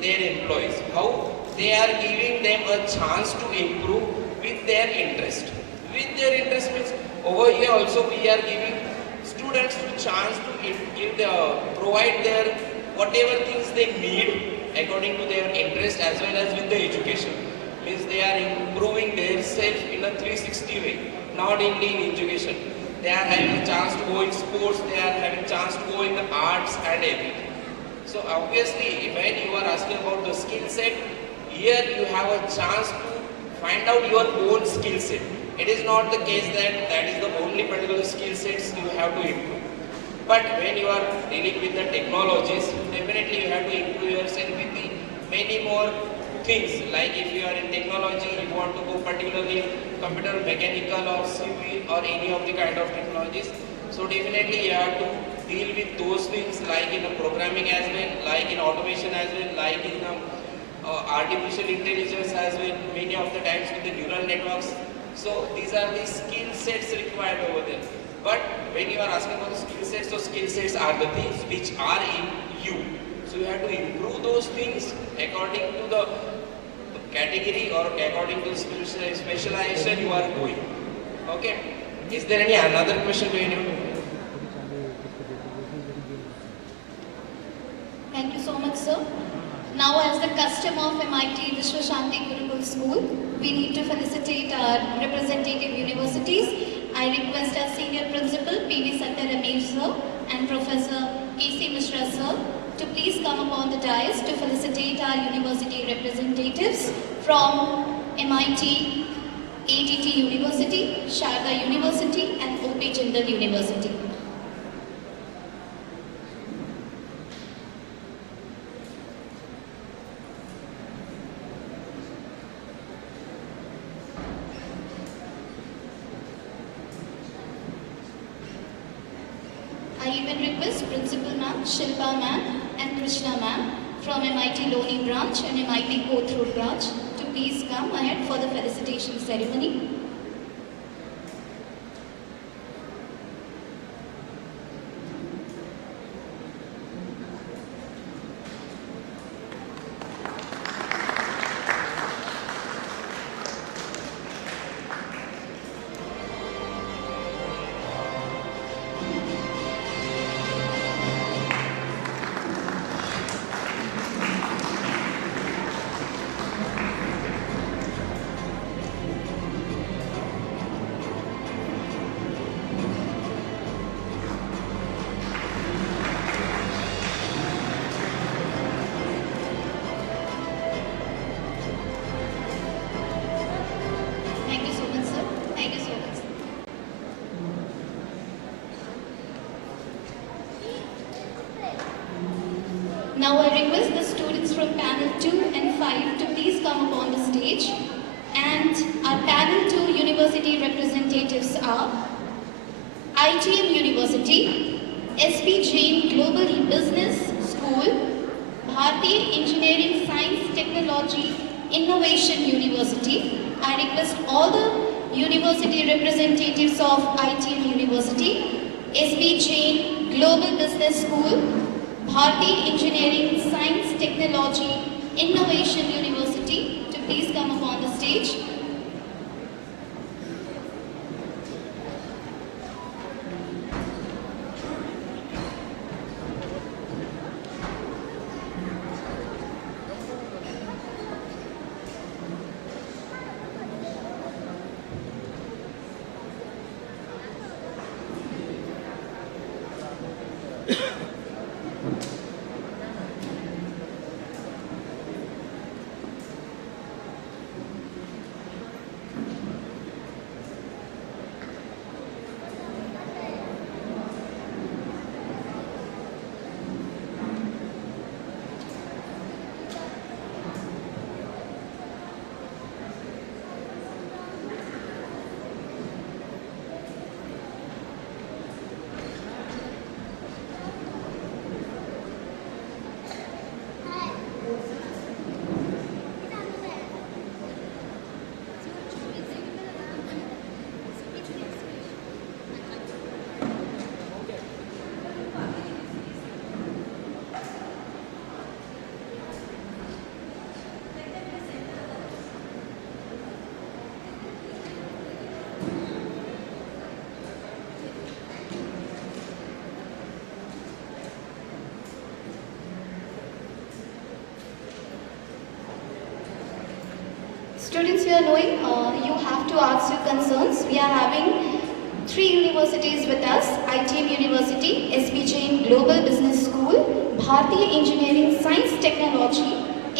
their employees. How? They are giving them a chance to improve with their interest. With their interest means over here also we are giving students the chance to provide their whatever things they need according to their interest as well as with the education. Means they are improving themselves in a 360 way, not only in education. They are having a chance to go in sports, they are having a chance to go in the arts and everything. So obviously when you are asking about the skill set, here you have a chance to find out your own skill set. It is not the case that that is the only particular skill sets you have to improve. But when you are dealing with the technologies, definitely you have to improve yourself with the many more things. Like if you are in technology, you want to go particularly computer, mechanical or civil or any of the kind of technologies. So definitely you have to deal with those things like in the programming as well, like in automation as well, like in artificial intelligence as well, many of the times with the neural networks. So these are the skill sets required over there. But when you are asking about the skill sets, so skill sets are the things which are in you. So you have to improve those things according to the category or according to specialization you are going. Okay. Is there any another question to anyone? Thank you so much, sir. Now, as the custom of MIT Vishwashanti Gurukul School, we need to felicitate our representative universities. I request our Senior Principal P.V. Satya Ramesh sir and Professor K.C. Mishra sir to please come upon the dais to felicitate our university representatives from MIT, ATT University, Sharda University and O.P. Jindal University. I even request Principal Ma'am, Shilpa Ma'am and Krishna Ma'am from MIT Loni branch and MIT Kothur branch to please come ahead for the felicitation ceremony. Thank you so much, sir. Thank you so much. Now I request the students from panel 2 and 5 to please come upon the stage. And our panel 2 university representatives are ITM University, SP Jain Global Business School, Bharati Engineering Science Technology Innovation University. I request all the university representatives of ITM University, SP Jain Global Business School, Bharati Engineering Science Technology Innovation University to please come upon the stage. Students, you are knowing, you have to ask your concerns. We are having 3 universities with us: ITM University, SB Jain Global Business School, Bharatiya Engineering Science Technology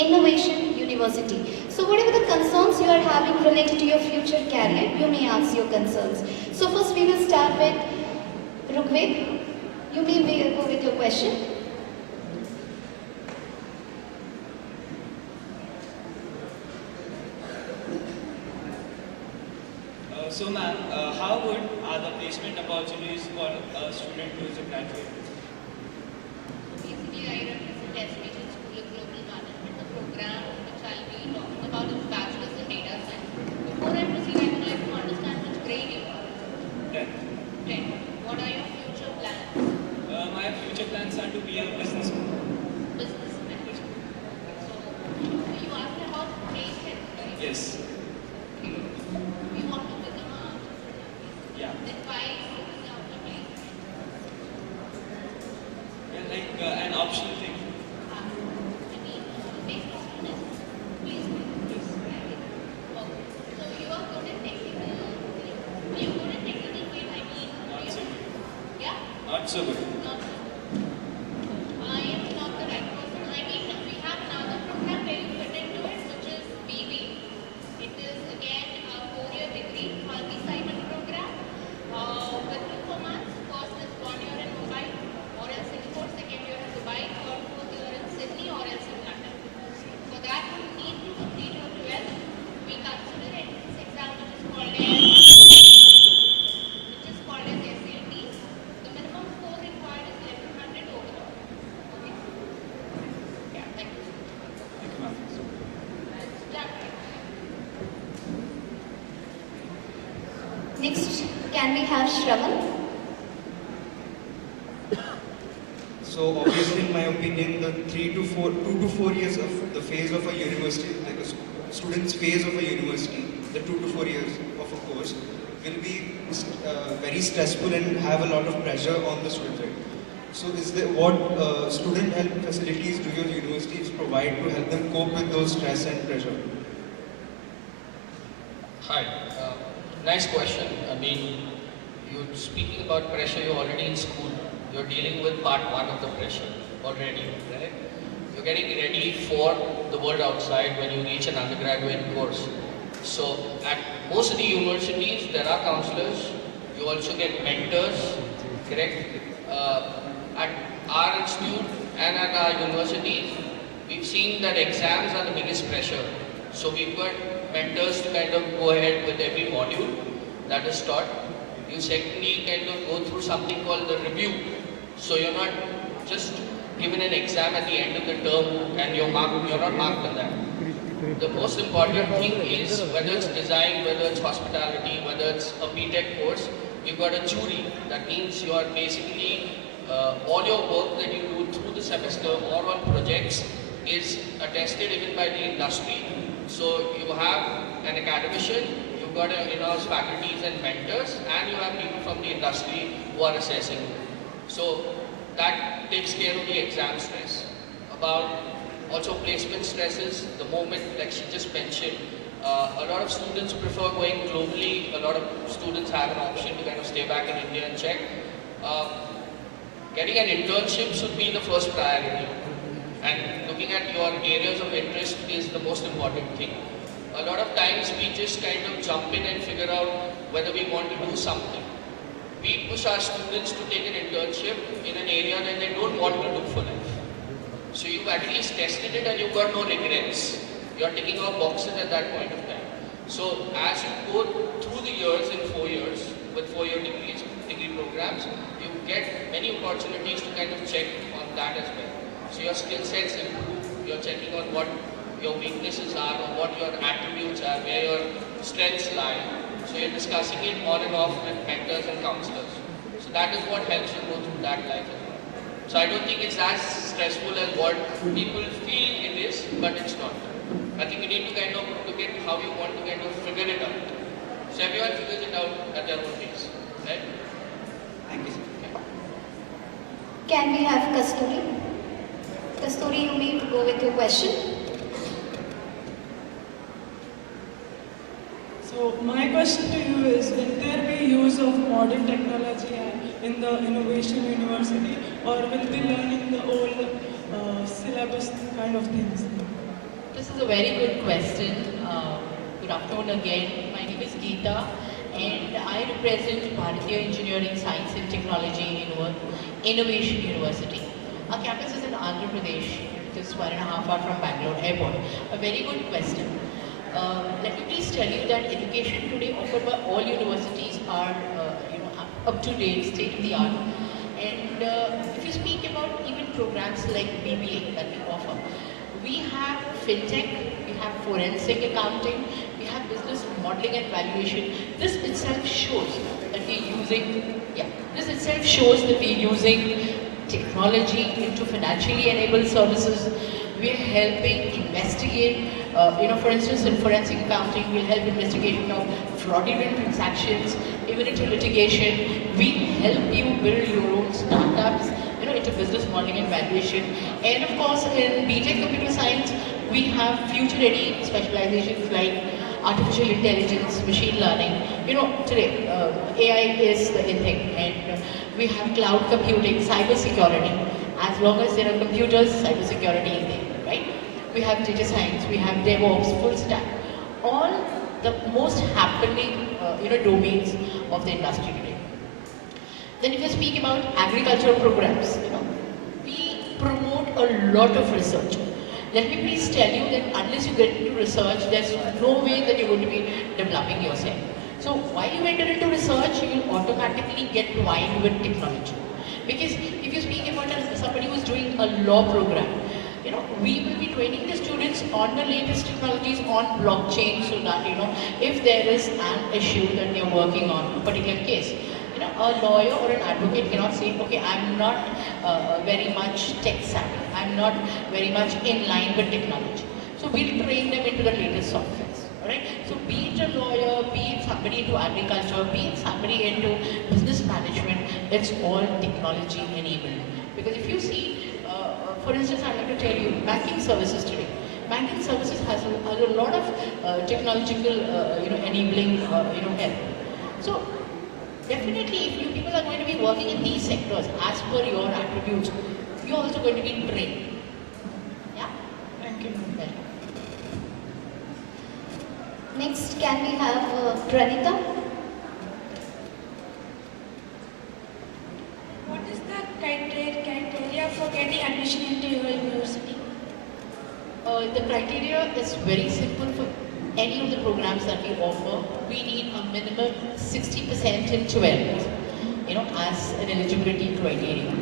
Innovation University. So whatever the concerns you are having related to your future career, you may ask your concerns. So first we will start with Rugved. You may go with your question. So ma'am, how good are the placement opportunities for a student who is a graduate? Basically, I represent SB Jain School of Global Management. The program which I'll be talking about is Bachelor's in Data Science. Before I proceed, I would like to understand which grade you are. 10th. 10th. What are your future plans? My future plans are to be a businessman. Businessman. So, you asked about placement, right? Yes. You want to become a entrepreneur. Yeah. Then why focus on the placement? Yeah, like an optional thing. I mean, based on students, placement. Yes. Right? Okay. So, you are good at technical. Are you good at technical field? I mean, Not so good. yeah? Not so good. Not so. I am not the right person. I mean, we have another program where you fit into it, which is BB. It is again a 4-year degree, multi-assignment program with 2 months. First is 1 year in Mumbai, or else Singapore, 2nd year in Dubai, or 4th year in Sydney, or else in London. For that, you need to complete your 12th. We consider entrance exam, which is called as SAT. The minimum score required is 1100 overall. Okay? Yeah, thank you. Thank you, ma'am. Done. Next, can we have Shravan? So obviously, in my opinion, the 2 to 4 years of the phase of a university, like a student's phase of a university, the 2 to 4 years of a course, will be very stressful and have a lot of pressure on the student. Right? So, is there what student help facilities do your universities provide to help them cope with those stress and pressure? Hi, nice question. I mean, you're speaking about pressure, you're already in school. You're dealing with part 1 of the pressure already, right? You're getting ready for the world outside when you reach an undergraduate course. So, at most of the universities, there are counselors. You also get mentors, correct? At our institute and at our universities, we've seen that exams are the biggest pressure. So we've got mentors to kind of go ahead with every module that is taught. You secondly kind of go through something called the review. So you're not just given an exam at the end of the term and you're not marked on that. The most important thing is whether it's design, whether it's hospitality, whether it's a BTech course, you've got a jury. That means you are basically all your work that you do through the semester or on projects is attested even by the industry. So you have an academician, you've got in-house faculties and mentors, and you have people from the industry who are assessing. So that takes care of the exam stress. About also placement stresses, the moment, like she just mentioned, a lot of students prefer going globally. A lot of students have an option to kind of stay back in India and check. Getting an internship should be the first priority. And looking at your areas of interest is the most important thing. A lot of times we just kind of jump in and figure out whether we want to do something. We push our students to take an internship in an area that they don't want to do for life. So you've at least tested it and you've got no regrets. You're ticking off boxes at that point of time. So as you go through the years in 4 years, with 4-year degree programs, you get many opportunities to kind of check on that as well. So your skill sets improve, you're checking on what your weaknesses are, or what your attributes are, where your strengths lie. So you're discussing it on and off with mentors and counselors. So that is what helps you go through that life as well. So I don't think it's as stressful as what people feel it is, but it's not. I think you need to kind of look at how you want to kind of figure it out. So everyone figures it out at their own pace, right? Thank you, sir. Can we have Kasturi? Kasturi, you may go with your question. So my question to you is, will there be use of modern technology in the innovation university, or will be learning the old syllabus kind of things? This is a very good question. Good afternoon again. My name is Geeta and I represent Bharatiya Engineering, Science and Technology Innovation University. Our campus is in Andhra Pradesh. It is 1.5 hours from Bangalore Airport. A very good question. Let me please tell you that education today offered by all universities are up to date, state of the art. And if you speak about even programs like BBA that we offer, we have fintech, we have forensic accounting, we have business modeling and valuation. This itself shows that we're using technology into financially enabled services. We are helping investigate, for instance, in forensic accounting, we'll help investigation of fraudulent transactions, even into litigation. We help you build your own startups, into business modeling and valuation. And of course, in BTech Computer Science, we have future-ready specializations like artificial intelligence, machine learning. Today, AI is the in thing, and we have cloud computing, cyber security. As long as there are computers, cyber security is there, right? We have data science, we have DevOps, full stack. All the most happening, domains of the industry today. Then if you speak about agricultural programs, we promote a lot of research. Let me please tell you that unless you get into research, there's no way that you're going to be developing yourself. So while you enter into research, you will automatically get twined with technology. Because if you speak about somebody who's doing a law program, we will be training the students on the latest technologies on blockchain so that, if there is an issue that they're working on, a particular case, a lawyer or an advocate cannot say, okay, I'm not very much tech savvy, I'm not very much in line with technology. So we'll train them into the latest softwares, alright? So be it a lawyer, be it somebody into agriculture, be it somebody into business management, it's all technology enabled. Because if you see, for instance, I'd like to tell you, banking services today. Banking services has a lot of technological, enabling, help. So definitely, if you people are going to be working in these sectors as per your attributes, you're also going to be trained. Yeah? Thank you. Next, can we have Pranita? What is the criteria for getting admission into your university? The criteria is very simple for any of the programs that we offer. We need a minimum 60% in 12th, as an eligibility criteria.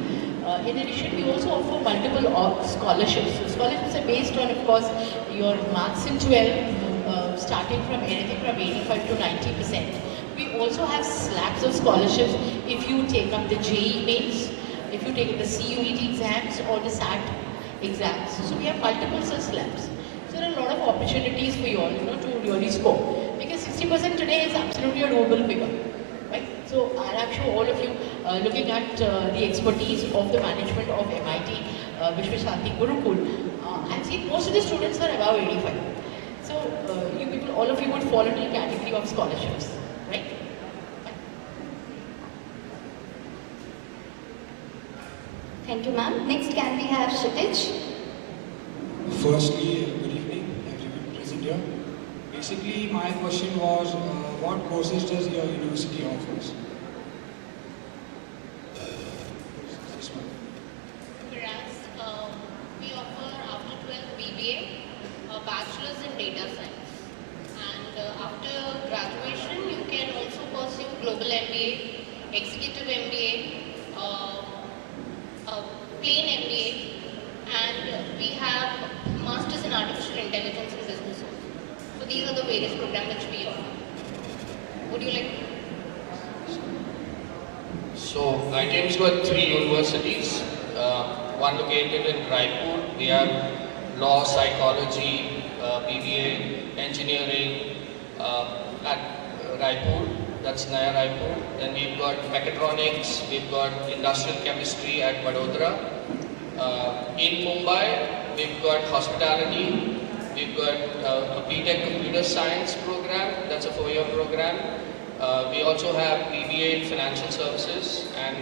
In addition, we also offer multiple scholarships. So scholarships are based on, of course, your marks in 12, starting from anything from 85 to 90%. We also have slabs of scholarships if you take up the JEE mains, if you take up the CUET exams or the SAT exams. So we have multiple such slabs. So there are a lot of opportunities for you all, to really score. Because 60% today is absolutely a doable figure, right? So I'm sure all of you looking at the expertise of the management of MIT, Vishwashanti Gurukul, and see most of the students are above 85. So you people, all of you would fall into the category of scholarships, right? Thank you, ma'am. Next, can we have Kshitij? Firstly, good evening, everyone present here. Basically, my question was, what courses does your university offers? For us, we offer after 12 BBA, a bachelor's in data science. And after graduation, you can also pursue global MBA, executive MBA, plain MBA, and we have masters in artificial intelligence and business. So these are the various programs that we offer. Would you like? So ITM's got 3 universities, one located in Raipur. We have law, psychology, BBA, engineering at Raipur. That's Naya Raipur. Then we've got mechatronics, we've got industrial chemistry at Vadodara. In Mumbai, we've got hospitality, We've got a BTech Computer Science program, that's a 4-year program. We also have BBA in Financial Services, and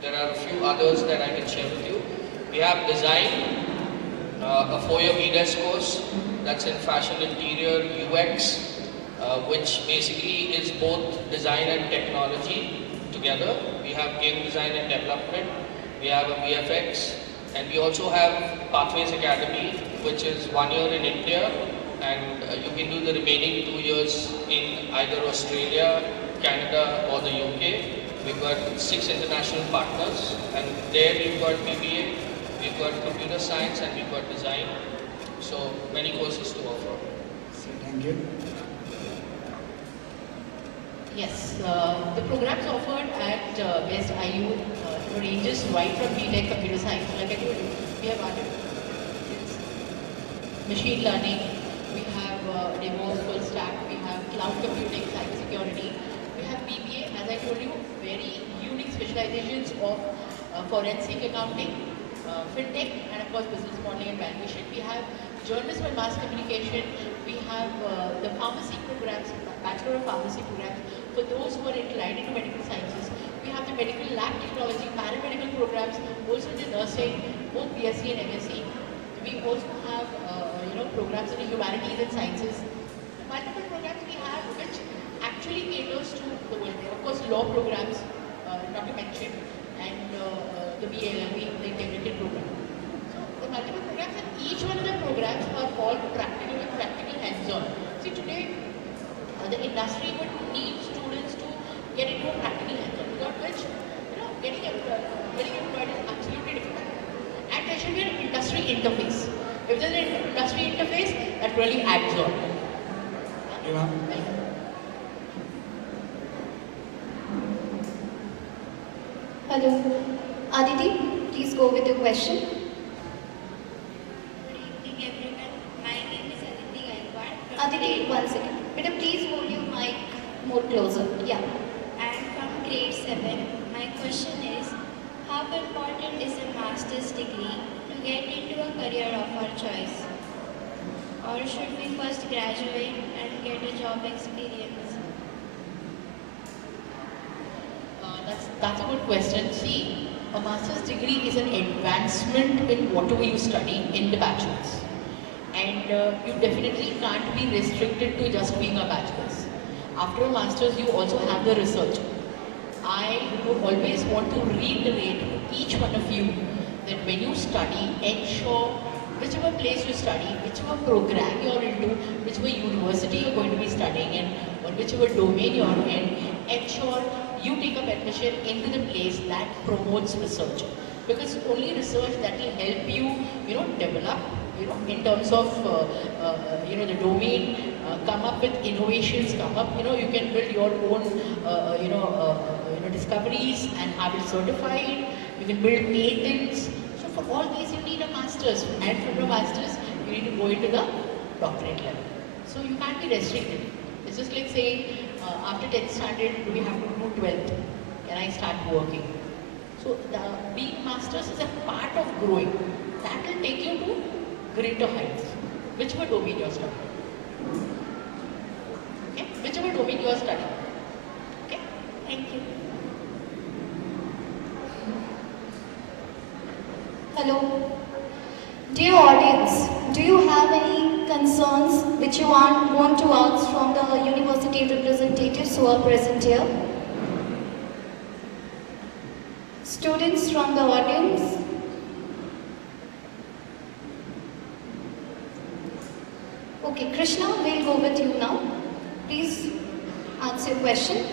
there are a few others that I can share with you. We have Design, a 4-year BDES course, that's in Fashion Interior UX, which basically is both design and technology together. We have Game Design and Development, we have a VFX, and we also have Pathways Academy, which is 1 year in India, and you can do the remaining 2 years in either Australia, Canada or the UK. We've got 6 international partners, and there we've got BBA, we've got Computer Science, and we've got Design. So many courses to offer. Thank you. Yes, the programs offered at West IU ranges right from BTech Computer Science. Like I told you, we have machine learning, we have DevOps, full stack, we have cloud computing, cybersecurity. We have BBA, as I told you, very unique specializations of forensic accounting, fintech, and of course business modeling and valuation. We have journalism and mass communication. We have the pharmacy programs, Bachelor of Pharmacy programs for those who are inclined into medical sciences. We have the medical lab technology, paramedical programs, also the nursing, both BSc and MSc. We also have programs in the humanities and sciences. Multiple programs we have which actually caters to the world. There are, of course, law programs, not to mention, and the BLLB, the integrated program. So the multiple programs, and each one of the programs are all practical and practical hands-on. See, today the industry would need students to get into a practical hands-on, without which getting employed is absolutely difficult. And there should be an industry interface. If there's an industry interface, that really adds on. Hello. Aditi, please go with your question. Good evening, everyone. My name is Aditi Gaikwad. Aditi, 1 second. Beta, please hold your mic more closer. Yeah. I'm from grade 7. My question is, how important is a master's degree to get into a career of our choice? Or should we first graduate and get a job experience? That's a good question. See, a master's degree is an advancement in whatever you study in the bachelor's. And you definitely can't be restricted to just being a bachelor's. After a master's, you also have the research. I would always want to reiterate to each one of you that when you study, ensure whichever place you study, whichever program you're into, whichever university you're going to be studying in, or whichever domain you're in, ensure you take up admission into the place that promotes research. Because only research that will help you, develop, in terms of, the domain, come up with innovations, you can build your own, discoveries and have it certified. You can build patents. So for all these, you need a master's, and from the master's, you need to go into the doctorate level. So you can't be restricted. It's just like saying, after 10th standard, do we have to do 12th? Can I start working? So being masters is a part of growing. That will take you to greater heights, whichever domain you are studying. Okay? Whichever domain you are studying. Okay? Thank you. Hello. Dear audience, do you have any concerns which you want to ask from the university representatives who are present here? Students from the audience? Okay, Krishna, we'll go with you now. Please answer your question.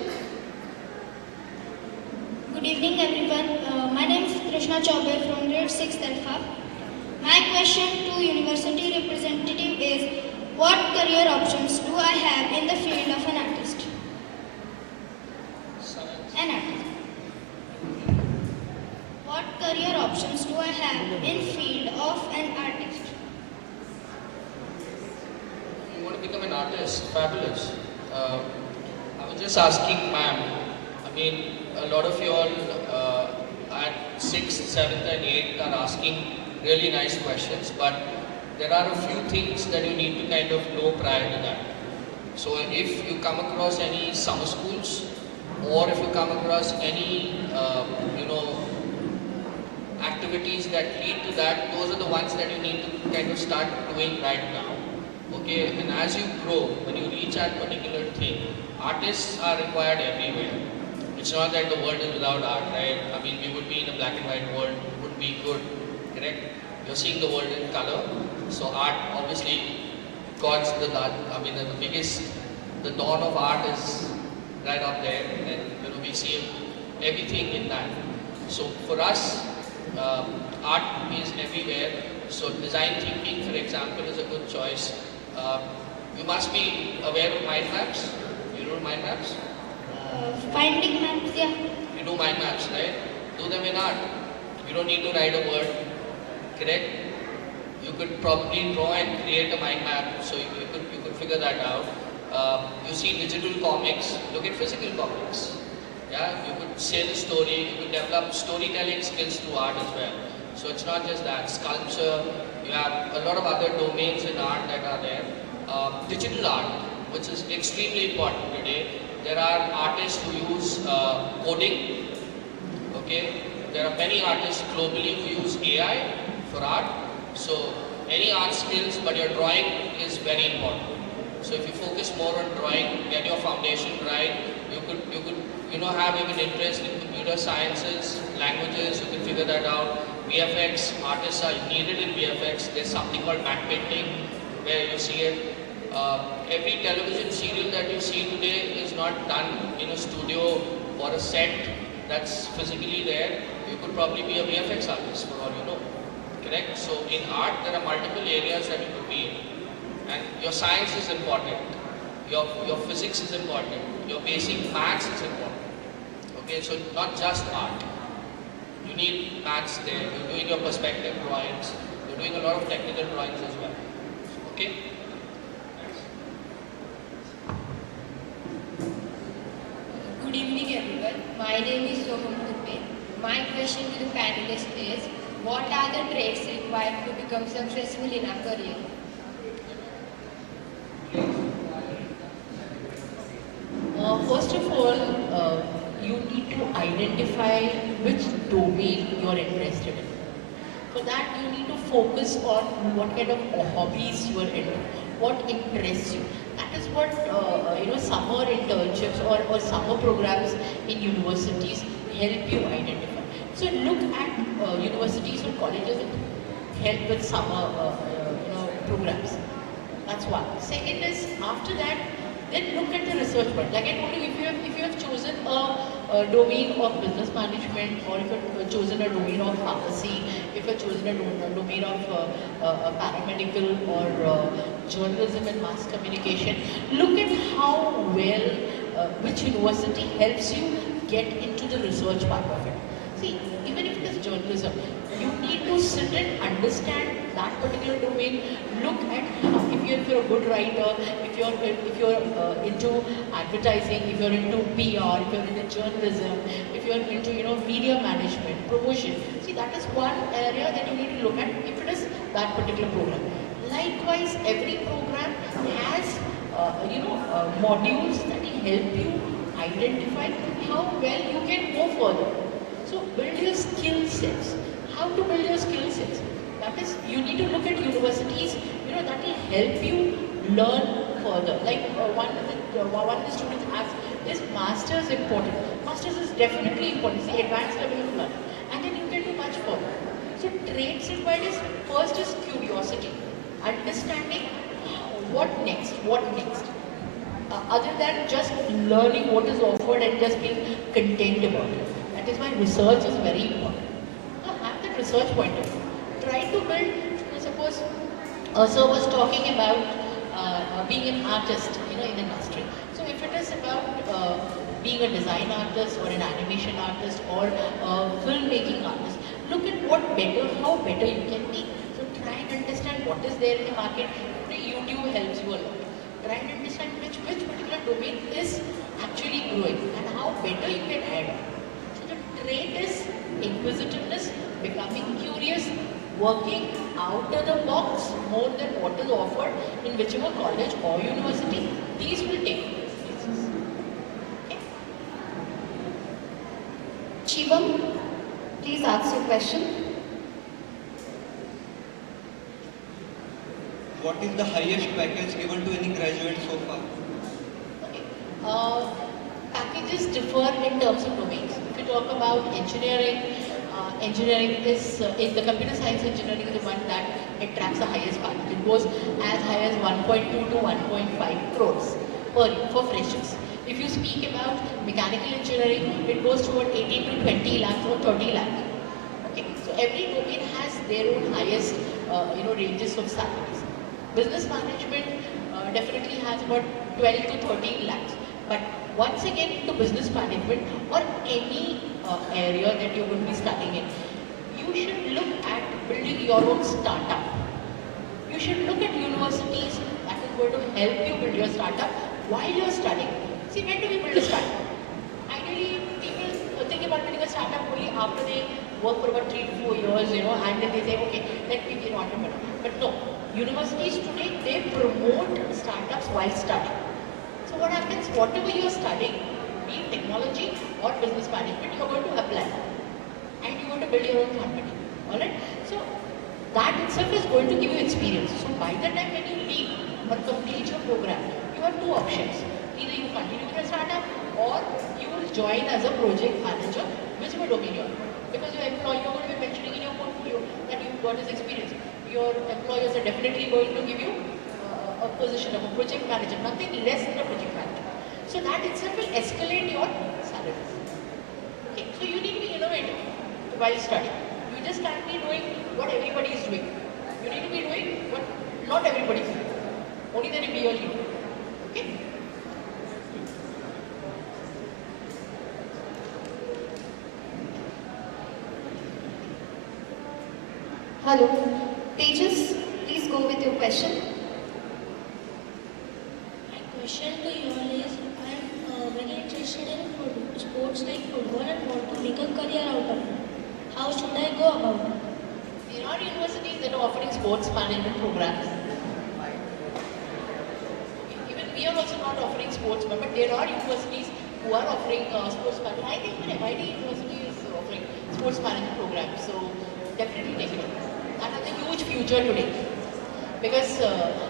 Good evening, everyone. My name is Krishna Chaubey from grade 6 Alpha. My question to university representative is, what career options do I have in the field of an artist? An artist. What career options do I have in field of an artist? You want to become an artist? Fabulous. I was just asking ma'am, a lot of you all at 6th, 7th and 8th are asking really nice questions, but there are a few things that you need to kind of know prior to that. So if you come across any summer schools, or if you come across any, activities that lead to that, those are the ones that you need to kind of start doing right now. Okay, and as you grow, when you reach that particular thing, artists are required everywhere. It's not that the world is without art, right? I mean, we would be in a black and white world, would be good, correct? You're seeing the world in color, so art, obviously, the biggest, the dawn of art is right up there, and we see everything in that. So for us, art is everywhere. So design thinking, for example, is a good choice. You must be aware of mind maps. You know mind maps? Finding maps, yeah. You do mind maps, right? Do them in art. You don't need to write a word, correct? You could probably draw and create a mind map, so you could figure that out. You see digital comics, look at physical comics. Yeah, you could say the story, you could develop storytelling skills through art as well. So it's not just that. Sculpture, you have a lot of other domains in art that are there. Digital art, which is extremely important today. There are artists who use coding. Okay, there are many artists globally who use AI for art. So any art skills, but your drawing is very important. So if you focus more on drawing, get your foundation right, you could have even interest in computer sciences, languages, you can figure that out. VFX, artists are needed in VFX. There's something called matte painting where you see it. Every television serial that you see today is not done in a studio or a set that's physically there. You could probably be a VFX artist for all you know. Correct? So in art, there are multiple areas that you could be in. And your science is important. Your physics is important. Your basic maths is important. Okay, so not just art. You need maths there. You're doing your perspective drawings. You're doing a lot of technical drawings as well. Okay? Good evening everyone. My name is Soham Tuppe. My question to the panelists is, what are the traits required to become successful in a career? First of all, you need to identify which domain you're interested in. For that, you need to focus on what kind of hobbies you are in, what interests you. That is what summer internships or summer programs in universities help you identify. So look at universities or colleges that help with summer programs. That's one. Second is, after that, then look at the research part. Like I told you, if you have chosen a domain of business management, or if you have chosen a domain of pharmacy, if you have chosen a domain of paramedical or journalism and mass communication, look at how well which university helps you get into the research part of it. See, even if it is journalism, you need to sit and understand that particular domain. Look at if you're a good writer, if you're into advertising, if you're into PR, if you're into journalism, if you're into media management, promotion. See, that is one area that you need to look at if it is that particular program. Likewise, every program has modules that will help you identify how well you can go further. So build your skill sets. How to build your skill sets? That is, you need to look at universities, that will help you learn further. Like one of the students asked, is masters important? Masters is definitely important. It's the advanced level of learning. And then you can do much further. So traits required is, first is curiosity. Understanding what next. Other than just learning what is offered and just being content about it. That is why research is very important. Now have that research point of view. Try to build, suppose sir was talking about being an artist in the industry. So if it is about being a design artist or an animation artist or a filmmaking artist, look at how better you can be. So try and understand what is there in the market. YouTube helps you a lot. Try and understand which particular domain is actually growing and how better you can add on. So the trait is inquisitiveness, becoming curious, working out of the box more than what is offered in whichever college or university, these will take places. Shivam, please ask your question. What is the highest package given to any graduate so far? Packages differ in terms of domains. If you talk about engineering, engineering is in the computer science engineering is the one that attracts the highest package. It goes as high as 1.2 to 1.5 crores per year for freshers. If you speak about mechanical engineering, it goes toward 18 to 20 lakhs or 30 lakhs. Okay, so every domain has their own highest, ranges of salaries. Business management definitely has about 12 to 13 lakhs. But once again, into business management or any area that you're going to be studying in, you should look at building your own startup. You should look at universities that is going to help you build your startup while you're studying. See, when do we build a startup? Ideally, people think about building a startup only after they work for about 3 to 4 years, and then they say, okay, let me be an entrepreneur. But no, universities today, they promote startups while studying. So what happens, whatever you are studying, be it technology or business management, you are going to apply. And you are going to build your own company. Alright? So that itself is going to give you experience. So by the time when you leave or complete your program, you have two options. Either you continue with a startup or you will join as a project manager, whichever domain you are. Because your employer, you are going to be mentioning in your portfolio that you've got this experience. Your employers are definitely going to give you a position of a project manager, nothing less than a project manager. So that itself will escalate your salaries. Okay, so you need to be innovative while studying. You just can't be doing what everybody is doing. You need to be doing what not everybody is doing. Only then you be your leader. Okay? Hello. Tejas, please go with your question. My question to you all is, I am very interested in sports like football and want to make a career out of it. How should I go about it? There are universities that are offering sports management programs. Even we are also not offering sports, but there are universities who are offering sports management. I think even MIT University is offering sports management programs, so definitely take it up. That has a huge future today. Because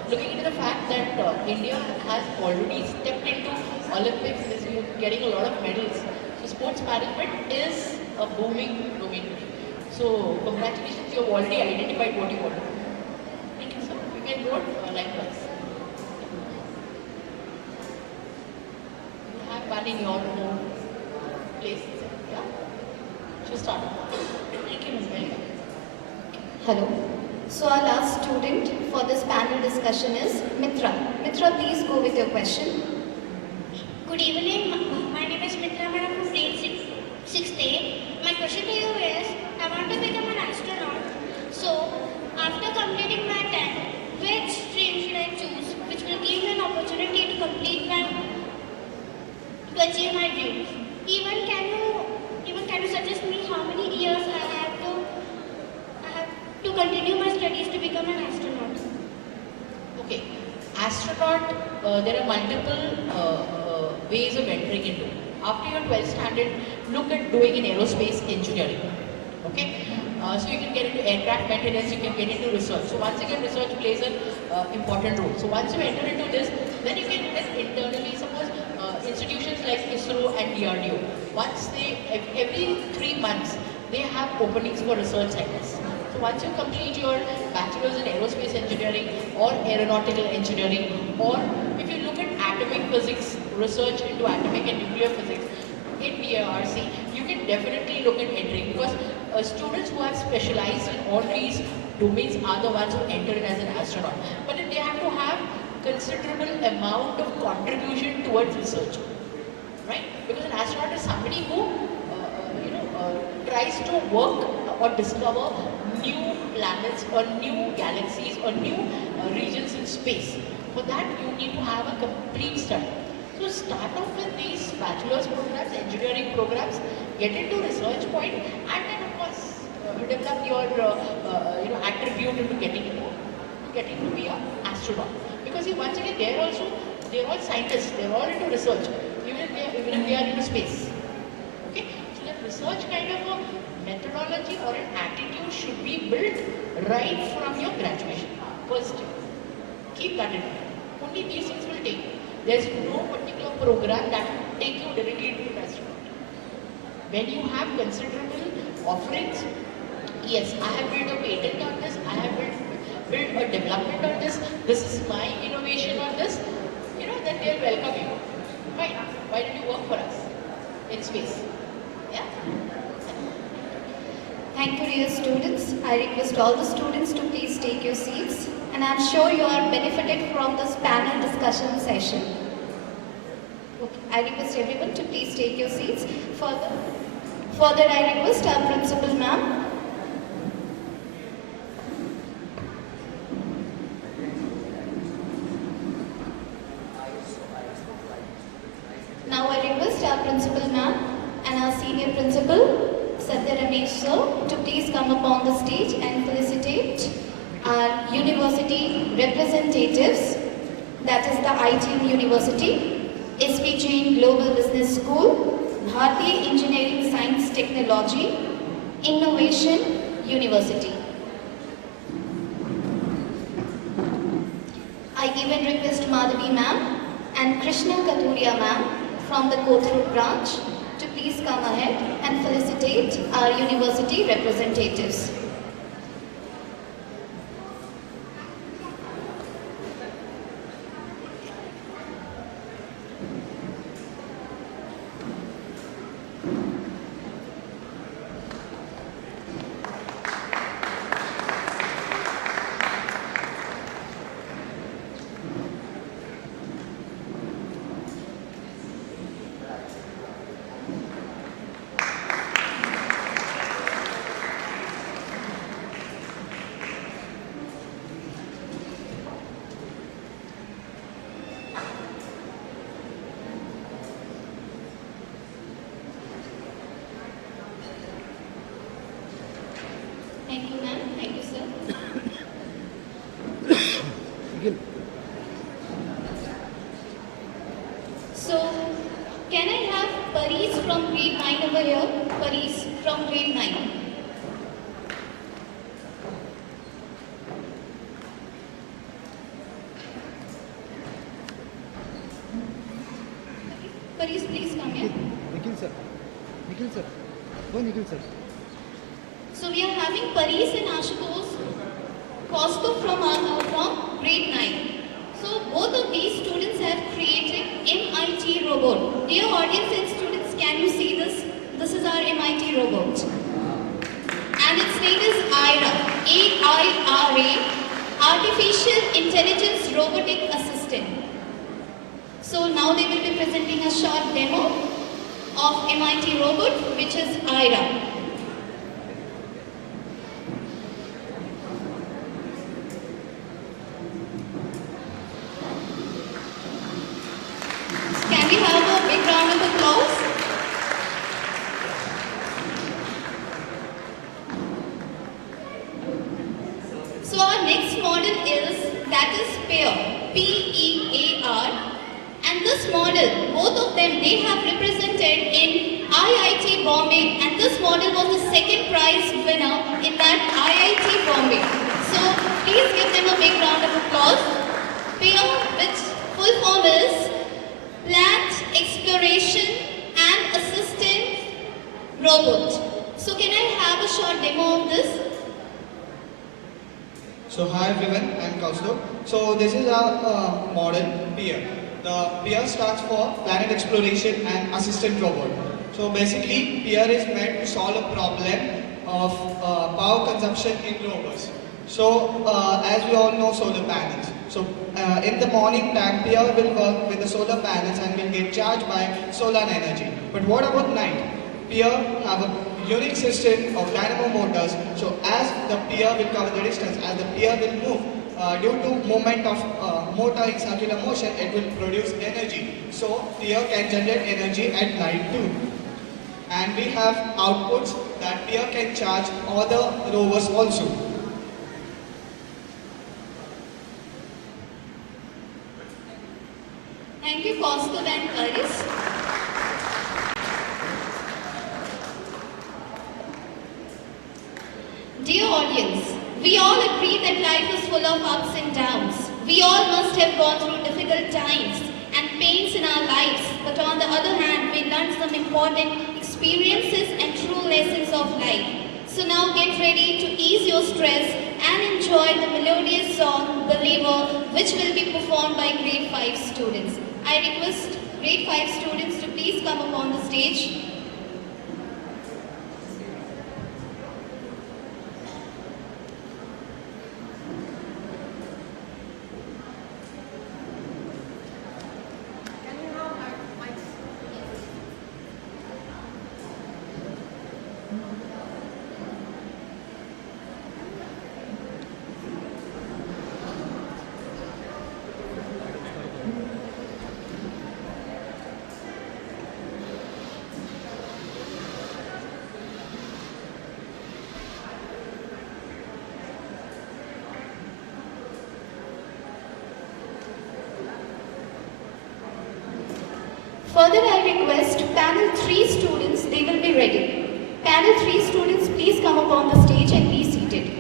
looking into the fact that India has already stepped into Olympics, is getting a lot of medals. So sports management is a booming domain today. So congratulations, you have already identified what you want to do. Thank you, sir. You can vote likewise. You have one in your own place. Yeah? So start. Thank you, Ms. Welcome. Hello. So our last student for this panel discussion is Mitra. Mitra, please go with your question. Good evening. My name is Mitra. I am from grade 6A. My question to you is, I want to become an astronaut. So, after completing my 10, which stream should I choose, which will give me an opportunity to achieve my dreams? Even can you suggest me how many years I have to continue my studies to become an astronaut? Okay, astronaut, there are multiple ways of entering into. After your 12th standard, look at doing in aerospace engineering. Okay, so you can get into aircraft maintenance, you can get into research. So once again, research plays an important role. So once you enter into this, then you can then internally, suppose institutions like ISRO and DRDO, once every 3 months, they have openings for research centers. So once you complete your bachelor's in aerospace engineering or aeronautical engineering, or if you look at atomic physics, research into atomic and nuclear physics in BARC, you can definitely look at entering, because students who have specialized in all these domains are the ones who enter in as an astronaut. But then they have to have considerable amount of contribution towards research, right? Because an astronaut is somebody who tries to work or discover new planets or new galaxies or new regions in space. For that, you need to have a complete study. So start off with these bachelor's programs, engineering programs, get into research point, and then of course develop your attribute into getting to be should not. Because see, once again, they're all scientists, they're all into research, even if they are into space. Okay? So that research kind of a methodology or an attitude should be built right from your graduation. First, keep that in mind. Only these things will take you. There's no particular program that will take you directly into the restaurant. When you have considerable offerings, yes, I have built a patent on this, I have built a development on this is my innovation on this, then they'll welcome you. Fine, why don't you work for us in space? Yeah? Thank you, dear students. I request all the students to please take your seats, and I'm sure you are benefited from this panel discussion session. Okay. I request everyone to please take your seats. Further, I request our principal ma'am. Now I request our principal ma'am and our senior principal, Satya Ramesh sir, to please come upon the stage and felicitate our university representatives, that is the ITM University, SP Jain Global Business School, Bharatiya Engineering Science Technology, Innovation University. I even request Madhavi ma'am and Krishna Katuria ma'am from the Kothur branch to please come ahead and felicitate our university representatives. Thank you, ma'am. Thank you, sir. So, can I have Paris from grade 9 over here? Paris from grade 9. Paris, please come here. Nikhil sir. Nikhil sir. Go Nikhil sir. So we are having Paris and Ashutosh Kosko from grade 9. So both of these students have created MIT robot. Dear audience and students, can you see this? This is our MIT robot. And its name is AIRA. A-I-R-A, Artificial Intelligence Robotic Assistant. So now they will be presenting a short demo of MIT robot, which is AIRA. Can we have a big round of applause? So our next model that is PEAR, P-E-A-R, and this model, both of them, they have represented in IIT Bombay, and this model was the second prize winner in that IIT Bombay. So please give them a big round of applause. PEAR, which full form is Plant Exploration and Assistant Robot. So can I have a short demo of this? So hi everyone, I'm Kaustubh. So this is our model PEAR. The PEAR stands for Planet Exploration and Assistant Robot. So basically PEAR is meant to solve a problem of power consumption in rovers. So as we all know, solar panels. So in the morning time, PEAR will work with the solar panels and will get charged by solar energy. But what about night? PEAR have a unique system of dynamo motors. So as the PEAR will cover the distance, as the PEAR will move, due to movement of motor in circular motion, it will produce energy. So PEAR can generate energy at night too. And we have outputs that PEAR can charge other rovers also. Thank you, Kaustubh and Karis. Dear audience, we all agree that life is full of ups and downs. We all must have gone through difficult times and pains in our lives, but on the other hand, we learned some important experiences and true lessons of life. So now get ready to ease your stress and enjoy the melodious song, Believer, which will be performed by grade 5 students. I request grade 5 students to please come upon the stage. Further, I request panel 3 students, they will be ready. Panel 3 students, please come upon the stage and be seated.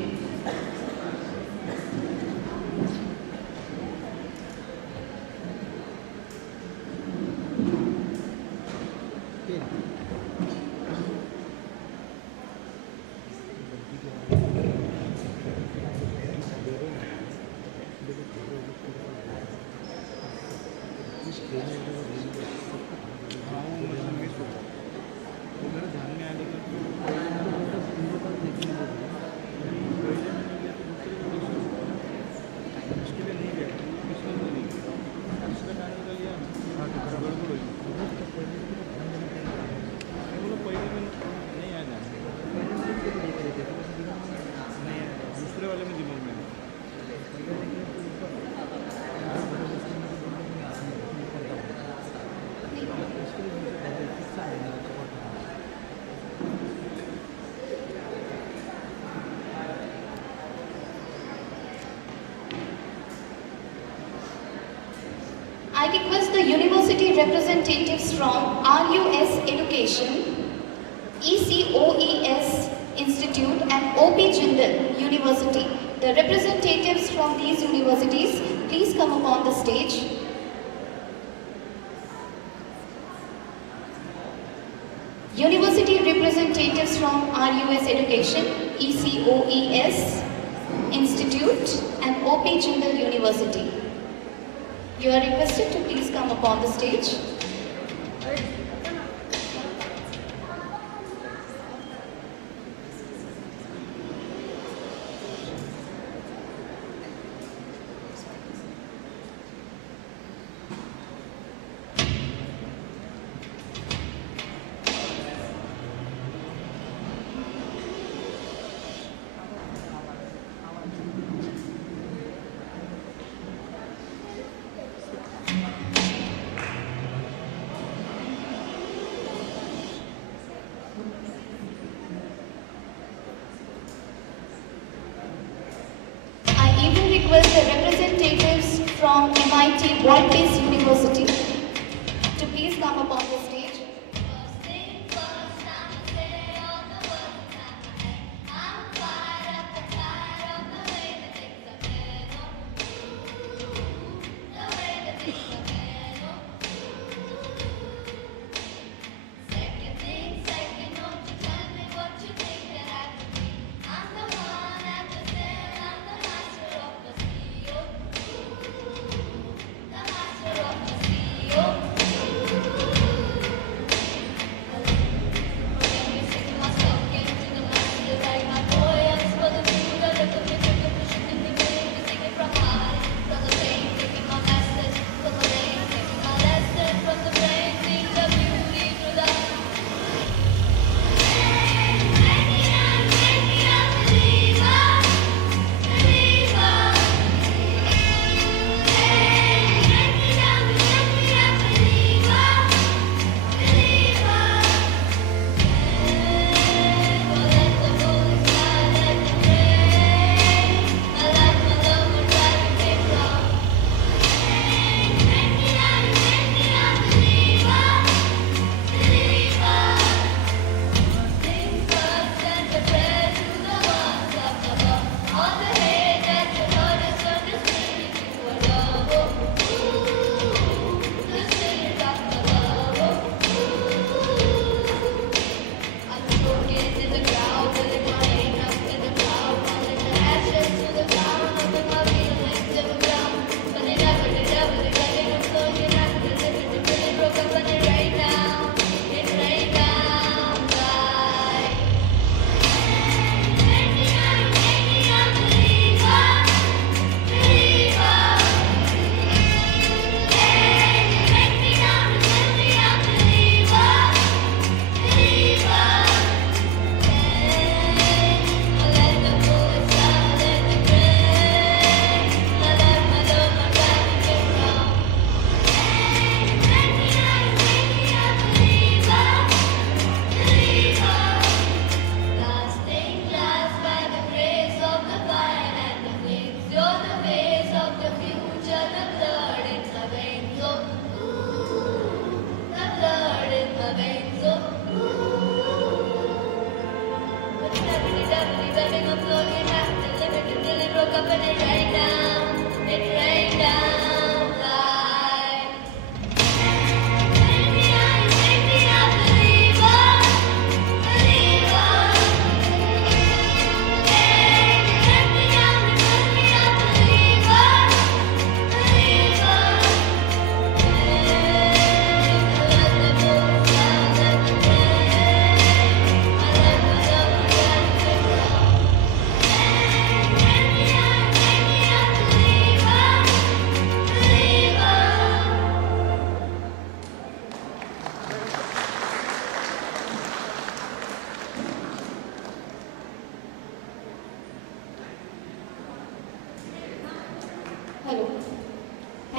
I request the university representatives from RUS Education, ECOES Institute and OP Jindal University. The representatives from these universities, please come upon the stage. University representatives from RUS Education, ECOES Institute and OP Jindal University. You are requested to please come upon the stage. Request the representatives from MIT World-Based University to please come upon the stage.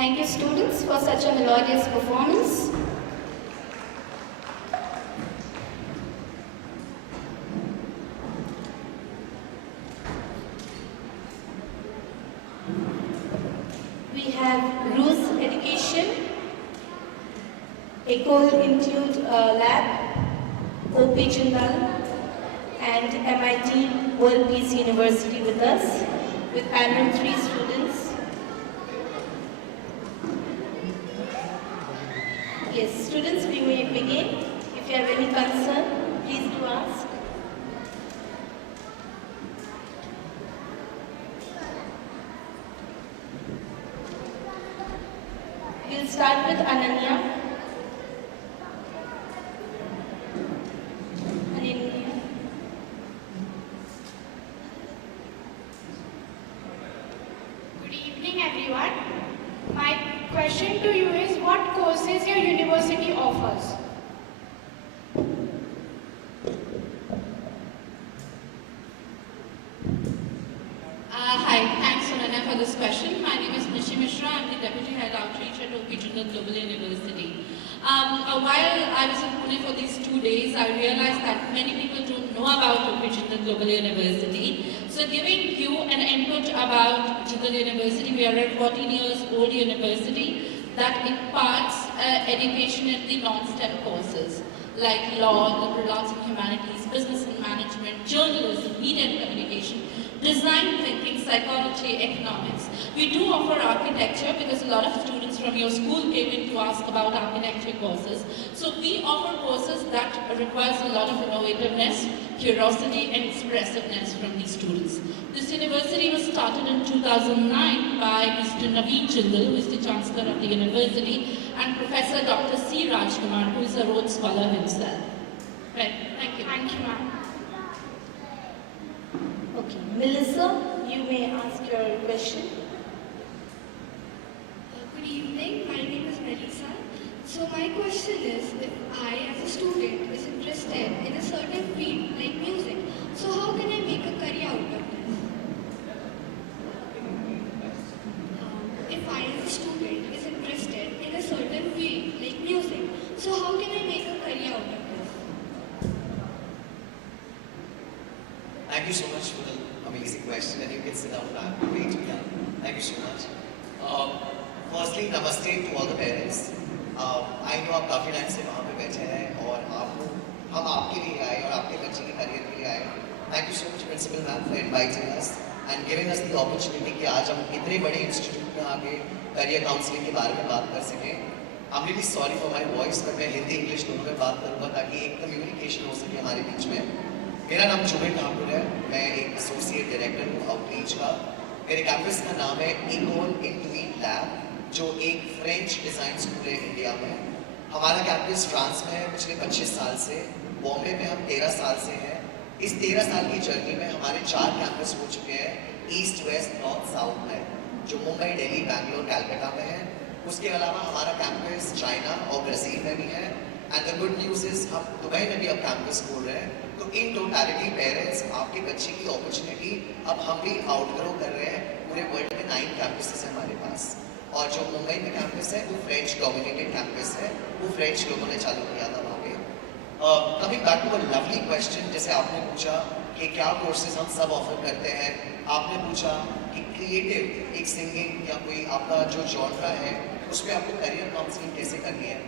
Thank you, students, for such a melodious performance. We have Ruse Education, Ecole Institute Lab, OP Jindal, and MIT World Peace University with us, with panel 3 students. Yes, students, we may begin. If you have any concern, please do ask. We'll start with Ananya. Good evening, everyone. My question to you is, what courses your university offers? Hi, thanks Sonana for this question. My name is Nishi Mishra. I'm the Deputy Head Outreach at OP Jindal Global University. While I was in Pune for these 2 days, I realized that many people don't know about OP Jindal Global University. So giving you an input about Jindal University, we are a 14 years old university that imparts education in the non-STEM courses like law, liberal arts and humanities, business and management, journalism, media and communication, design thinking, psychology, economics. We do offer architecture because a lot of students from your school came in to ask about architecture courses. So we offer courses that requires a lot of innovativeness, curiosity and expressiveness from these students. This university was started in 2009 by Mr. Naveen Jindal, who is the Chancellor of the university, and Professor Dr. C. Rajkumar, who is a Rhodes Scholar himself. Right. Thank you. Thank you, ma'am. Okay, Melissa, you may ask your question. Good evening, my name is Melissa. So my question is, if I as a student is interested in a certain field like music, so how can I make a career out of this? If I as a student is interested in a certain field like music, so how can I make a career out of this? Thank you so much for the amazing question, and you can sit down back. Wait, yeah. Thank you so much. Firstly, namaste to all the parents. I know आप काफी time से वहाँ पे बैठे हैं और हम आपके लिए आए और आपके बच्चे के करियर के लिए आए. Thank you so much, Principal Ma'am, for inviting us and giving us the opportunity कि आज हम इतने बड़े इंस्टीट्यूट में आके करियर काउंसलिंग के बारे में बात कर सकें. I'm really sorry for my voice, but मैं हिंदी इंग्लिश दोनों में बात करूँगा ताकि एक कम्युनिकेशन हो सके हमारे बीच में. मेरा नाम जुबेर ठाकुर है. मैं एक एसोसिएट डायरेक्टर हूँ आउटरीच का. मेरे कैंपस का नाम है इकोन इंटूइट लैब, जो एक फ्रेंच डिज़ाइन स्कूल है इंडिया में. हमारा कैंपस फ्रांस में है पिछले 25 साल से. बॉम्बे में हम 13 साल से हैं. इस 13 साल की जर्नी में हमारे 4 कैंपस हो चुके हैं ईस्ट, वेस्ट, नॉर्थ, साउथ में, जो मुंबई, दिल्ली, बैंगलोर, कैलकाटा में है. उसके अलावा हमारा कैंपस चाइना और ब्राज़ील में भी है. And the good news is हम दुबई में भी अब कैंपस खोल रहे हैं. तो इन टोटलिटी पेरेंट्स, आपके बच्चे की अपॉर्चुनिटी अब हम भी आउटग्रो कर रहे हैं. पूरे वर्ल्ड में 9 कैंपसेस हैं हमारे पास, और जो मुंबई में कैंपस है वो फ्रेंच डोमिनेटेड कैंपस है. वो फ्रेंच लोगों ने चालू किया था वहाँ पे. Coming back to a lovely question, जैसे आपने पूछा कि क्या कोर्सेज हम सब ऑफर करते हैं. आपने पूछा कि क्रिएटिव एक सिंगिंग या कोई आपका जो जॉनरा है उस पर आपको करियर काउंसलिंग कैसे करनी है.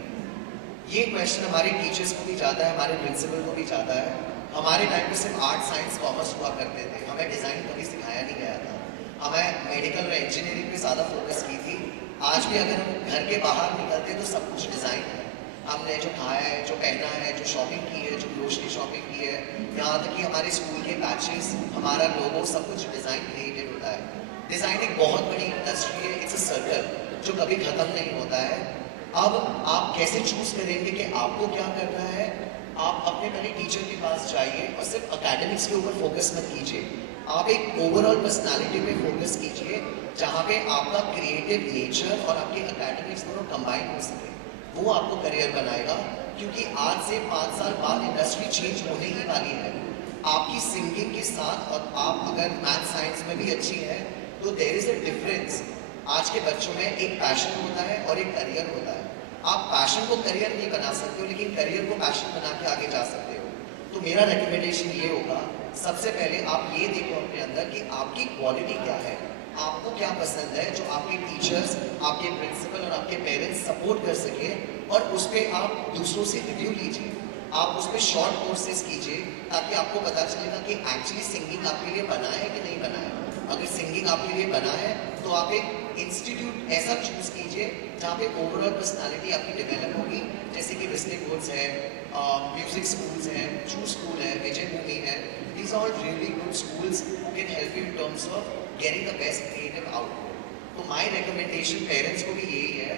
ये क्वेश्चन हमारे टीचर्स को भी जाता है, हमारे प्रिंसिपल को भी जाता है. हमारे टाइम पे सिर्फ आर्ट, साइंस, कॉमर्स हुआ करते थे. हमें डिज़ाइन कभी सिखाया नहीं गया था. हमें मेडिकल और इंजीनियरिंग पे ज़्यादा फोकस की थी. आज भी अगर हम घर के बाहर निकलते तो सब कुछ डिज़ाइन है. हमने जो खाया है, जो पहना है, जो शॉपिंग की है, जो ग्रोसरी शॉपिंग की है, यहाँ तक कि हमारे स्कूल के बैचेस, हमारा लोगो, सब कुछ डिज़ाइन रिलेटेड होता है. डिज़ाइन एक बहुत बड़ी इंडस्ट्री है. इट्स अ सर्कल जो कभी ख़त्म नहीं होता है. अब आप कैसे चूज़ करेंगे कि आपको क्या करना है. आप अपने पहले टीचर के पास जाइए और सिर्फ एकेडमिक्स के ऊपर फोकस मत कीजिए. आप एक ओवरऑल पर्सनालिटी पे फोकस कीजिए, जहाँ पे आपका क्रिएटिव नेचर और आपके एकेडमिक्स दोनों कंबाइन हो सके. वो आपको करियर बनाएगा, क्योंकि आज से 5 साल बाद इंडस्ट्री चेंज होने ही वाली है. आपकी सिंगिंग के साथ, और आप अगर मैथ साइंस में भी अच्छी है तो देयर इज अ डिफरेंस. आज के बच्चों में एक पैशन होता है और एक करियर होता है। आप पैशन को करियर नहीं बना सकते हो, लेकिन करियर को पैशन बना के आगे जा सकते हो। तो मेरा रिकमेंडेशन ये होगा, सबसे पहले आप ये देखो अपने अंदर कि आपकी क्वालिटी क्या है, आपको क्या पसंद है, जो आपके टीचर्स, आपके प्रिंसिपल और आपके पेरेंट्स सपोर्ट कर सके, और उस पर आप दूसरों से रिव्यू लीजिए, आप उस पर शॉर्ट कोर्सेज कीजिए, ताकि आपको पता चलेगा कि एक्चुअली सिंगिंग आपके लिए बना है कि नहीं बना है। अगर सिंगिंग आपके लिए बना है तो आप एक इंस्टीट्यूट ऐसा चूज कीजिए जहाँ पे ओवरऑल पर्सनालिटी आपकी डेवलप होगी, जैसे कि विस्टिंग वुड्स है, म्यूजिक स्कूल्स हैं, जू स्कूल है, विजय भूमि है। These are really good schools who can help you in terms of getting the best creative output. तो माय रिकमेंडेशन पेरेंट्स को भी यही है,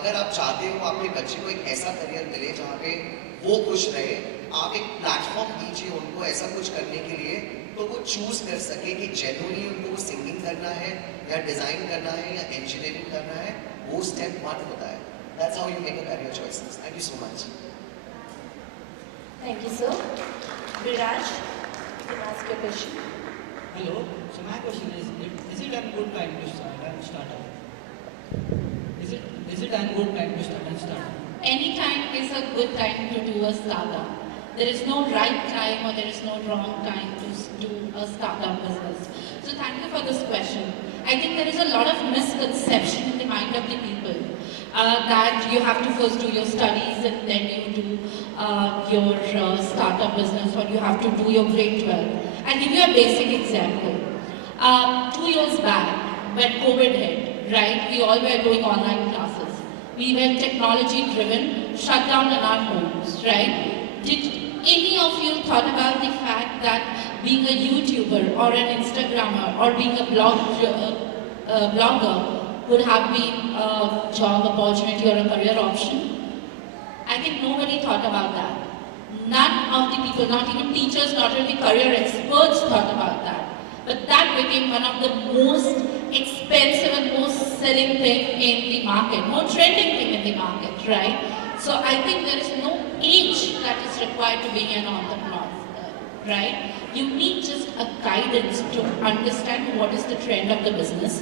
अगर आप चाहते हो आपके बच्चे को एक ऐसा करियर मिले जहाँ पे वो खुश रहे, आप एक प्लेटफॉर्म दीजिए उनको ऐसा कुछ करने के लिए, तो वो चूज कर सके कि जेन्युइनली उनको सिंगिंग करना है या डिजाइन करना है या इंजीनियरिंग करना है। वो स्टेप 1 होता है। That's how you make a career choices. Thank you so much. Thank you, sir. Viraj, you can ask your question. Hello. So my question is it a good time to start up? Is it a good time to start and start up? Any time is a good time to do a startup. There is no right time or there is no wrong time to do a startup business. So thank you for this question. I think there is a lot of misconception in the mind of the people that you have to first do your studies and then you do your startup business, or you have to do your grade 12. I'll give you a basic example. 2 years back, when COVID hit, right, we all were doing online classes. We were technology driven, shut down in our homes, right? Did any of you thought about the fact that being a YouTuber or an Instagrammer or being a blogger would have been a job opportunity or a career option? I think nobody thought about that. None of the people, not even teachers, not even career experts thought about that. But that became one of the most expensive and most selling thing in the market, more trending thing in the market, right? So I think there is no age that is required to be an entrepreneur, right? You need just a guidance to understand what is the trend of the business,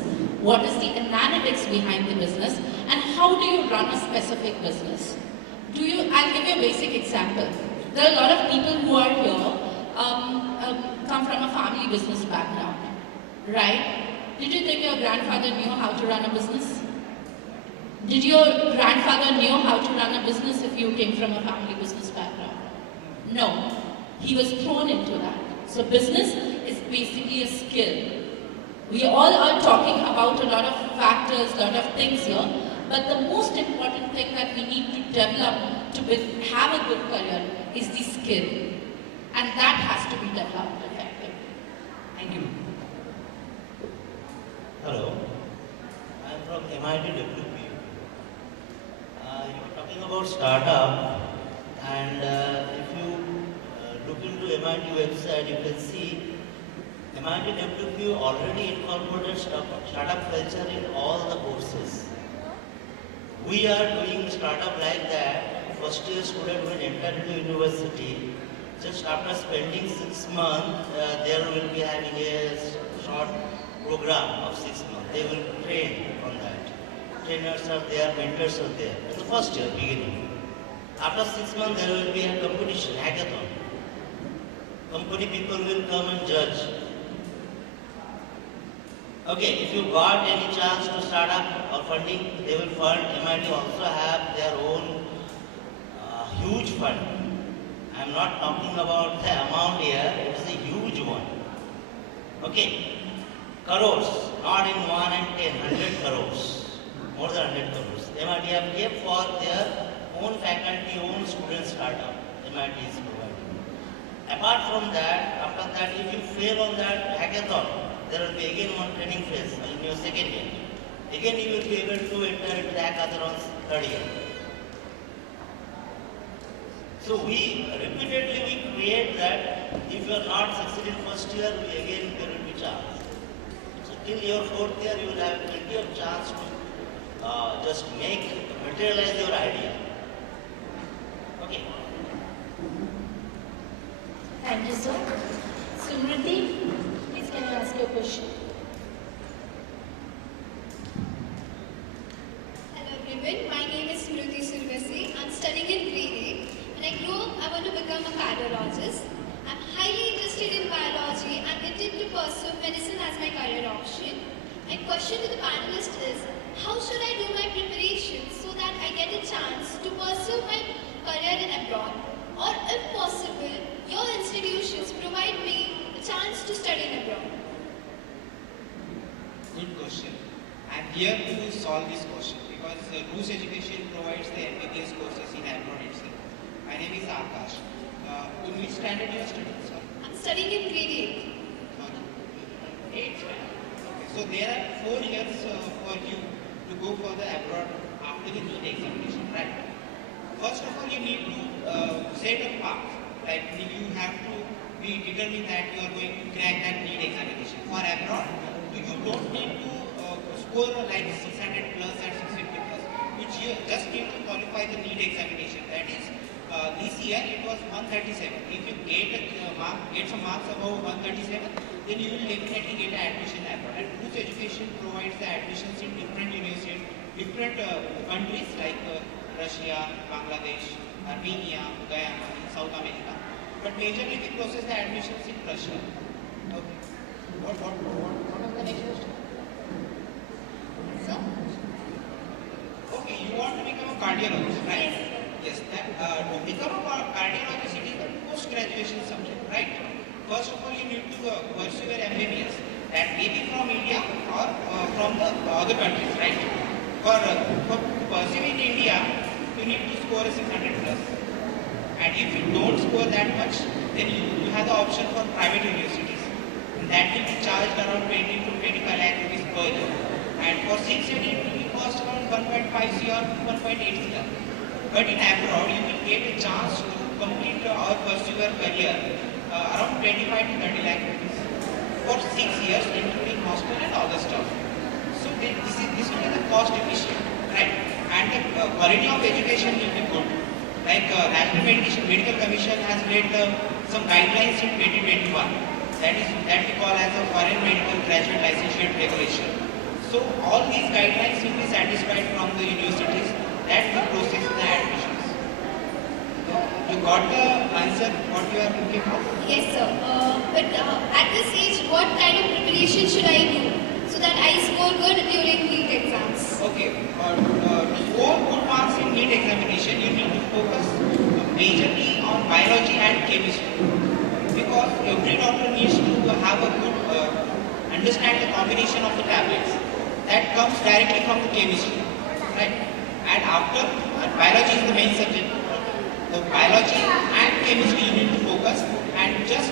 what is the analytics behind the business, and how do you run a specific business. I'll give you a basic example. There are a lot of people who are here, come from a family business background, right? Did you think your grandfather knew how to run a business? Did your grandfather know how to run a business if you came from a family business background? No. He was thrown into that. So business is basically a skill. We all are talking about a lot of factors, a lot of things here, but the most important thing that we need to develop to have a good career is the skill. And that has to be developed effectively. Thank you. Hello, I am from MIT WPU. You were talking about startup, and if you look into MIT website, you can see MIT WPU already incorporated startup culture in all the courses. We are doing startup like that. First year student will enter into university. Just after spending 6 months, there will be having a short program of 6 months. They will train on that. Trainers are there, mentors are there. In the first year, beginning. After 6 months, there will be a competition, hackathon. Company people will come and judge. Okay, if you got any chance to start up or funding, they will fund. MIT also have their own huge fund. I am not talking about the amount here, it is a huge one. Okay, crores, not in 1 and 10, 100 crores, more than 100 crores. MIT have kept for their own faculty, own student startup. MIT is providing. Apart from that, after that, if you fail on that hackathon, there will be again one training phase in your second year. Again, you will be able to enter into the hackathon's third year. So repeatedly create that. If you are not succeeding first year, again there will be chance. So till your fourth year, you will have plenty of chance to just materialize your idea. Okay. Thank you, sir. Smriti, please can you ask your question? cardiologist. I'm highly interested in biology and intend to pursue medicine as my career option. My question to the panelist is, how should I do my preparation so that I get a chance to pursue my career abroad? Or if possible, your institutions provide me a chance to study abroad. Good question. I'm here to solve this question because Rus Education provides the MBBS courses in abroad itself. My name is Akash. In which standard you are studying, sir? I'm studying in grade 8. 8th standard. Okay. So there are 4 years for you to go for the abroad after the NEET examination, right? First of all, you need to set a path. Like you have to be determined that you are going to crack that NEET examination. For abroad, you don't need to score like 600 plus and 650 plus, which you just need to qualify the NEET examination. That is, this year it was 137. If you get some marks above 137, then you will definitely get an admission abroad. And Rus Education provides the admissions in different universities, different countries like Russia, Bangladesh, Armenia, Guyana, in South America. But majorly we process the admissions in Russia. Okay. What was the next question? Sir? Okay, you want to become a cardiologist, right? Yes. To become a cardiologist, it is a post-graduation subject, right? First of all, you need to pursue your MBBS. That may be from India or from the other countries, right? For pursue in India, you need to score a 600 plus. And if you don't score that much, then you have the option for private universities. And that will be charged around 20 to 25 lakh rupees per year. And for 6 years, it will cost around 1.5 CR to 1.8 CR. But in abroad, you will get a chance to complete or pursue your career around 25 to 30 lakh rupees for 6 years, including hostel and other stuff. So this will be the cost efficient, right? And the quality of education will be good. Like National Medical Commission has made some guidelines in 2021. That we call as a Foreign Medical Graduate Licentiate Regulation. So all these guidelines will be satisfied from the universities that will process the admissions. You got the answer what you are looking for? Yes, sir. But at this age, what kind of preparation should I do so that I score good during NEET exams? Okay. To score good marks in NEET examination, you need to focus majorly on biology and chemistry. Because every doctor needs to have a good understand the combination of the tablets. That comes directly from the chemistry, right? And after biology is the main subject. The biology and chemistry you need to focus and just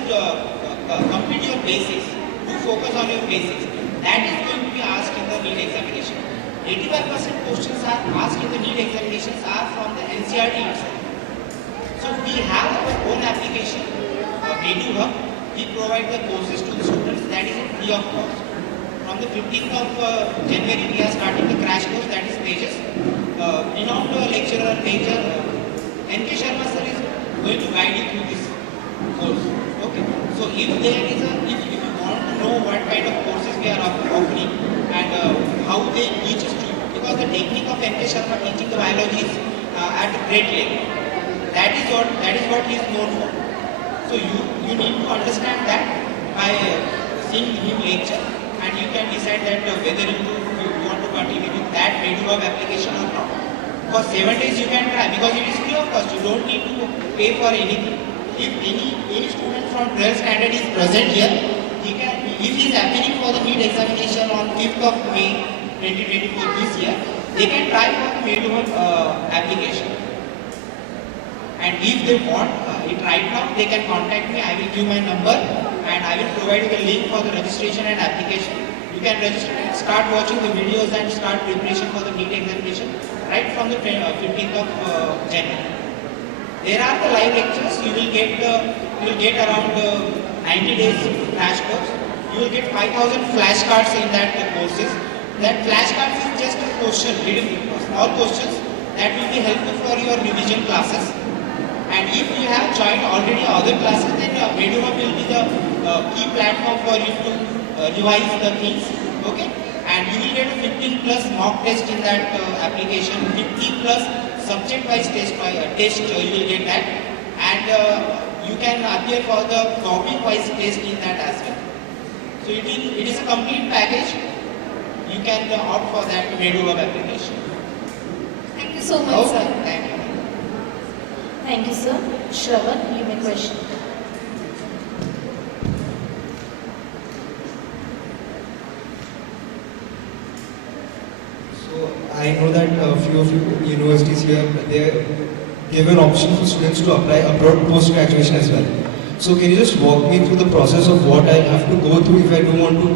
complete your basics. You focus on your basics. That is going to be asked in the NEET examination. 85% questions are asked in the NEET examinations are from the NCERT itself. So we have our own application, Hub. We provide the courses to the students that is free of cost. From the 15th of January, we are starting the crash course, that is Tejas. Renowned lecturer Tejas, N.K. Sharma sir is going to guide you through this course. Okay. So if you want to know what kind of courses we are offering and how they teach students, because the technique of N.K. Sharma teaching the biology is at a great level. That is what he is known for. So you need to understand that by seeing him lecture. And you can decide that whether you want to continue with that Hub application or not. For 7 days you can try because it is free of cost. You don't need to pay for anything. If any student from 12th standard is present here, if he is appearing for the NEET examination on 5th of May 2024 this year, they can try for the Hub application. And if they want it right now, they can contact me. I will give my number. And I will provide you the link for the registration and application. You can register and start watching the videos and start preparation for the NEET examination right from the 15th of January. There are the live lectures. You will get around 90 days crash course. You will get 5,000 flashcards in that courses. That flashcards is just a question, small questions that will be helpful for your revision classes. And if you have joined already other classes, then Hub will be the key platform for you to revise the things. Okay? And you will get a 15 plus mock test in that application, 50 plus subject-wise test you will get that. And you can appear for the topic-wise test in that as well. So it is a complete package. You can opt for that web application. Thank you so much, sir. Thank you. Thank you, sir. Shravan, you may question. So I know that a few of you universities here, they give an option for students to apply abroad post-graduation as well. So can you just walk me through the process of what I have to go through if I do want to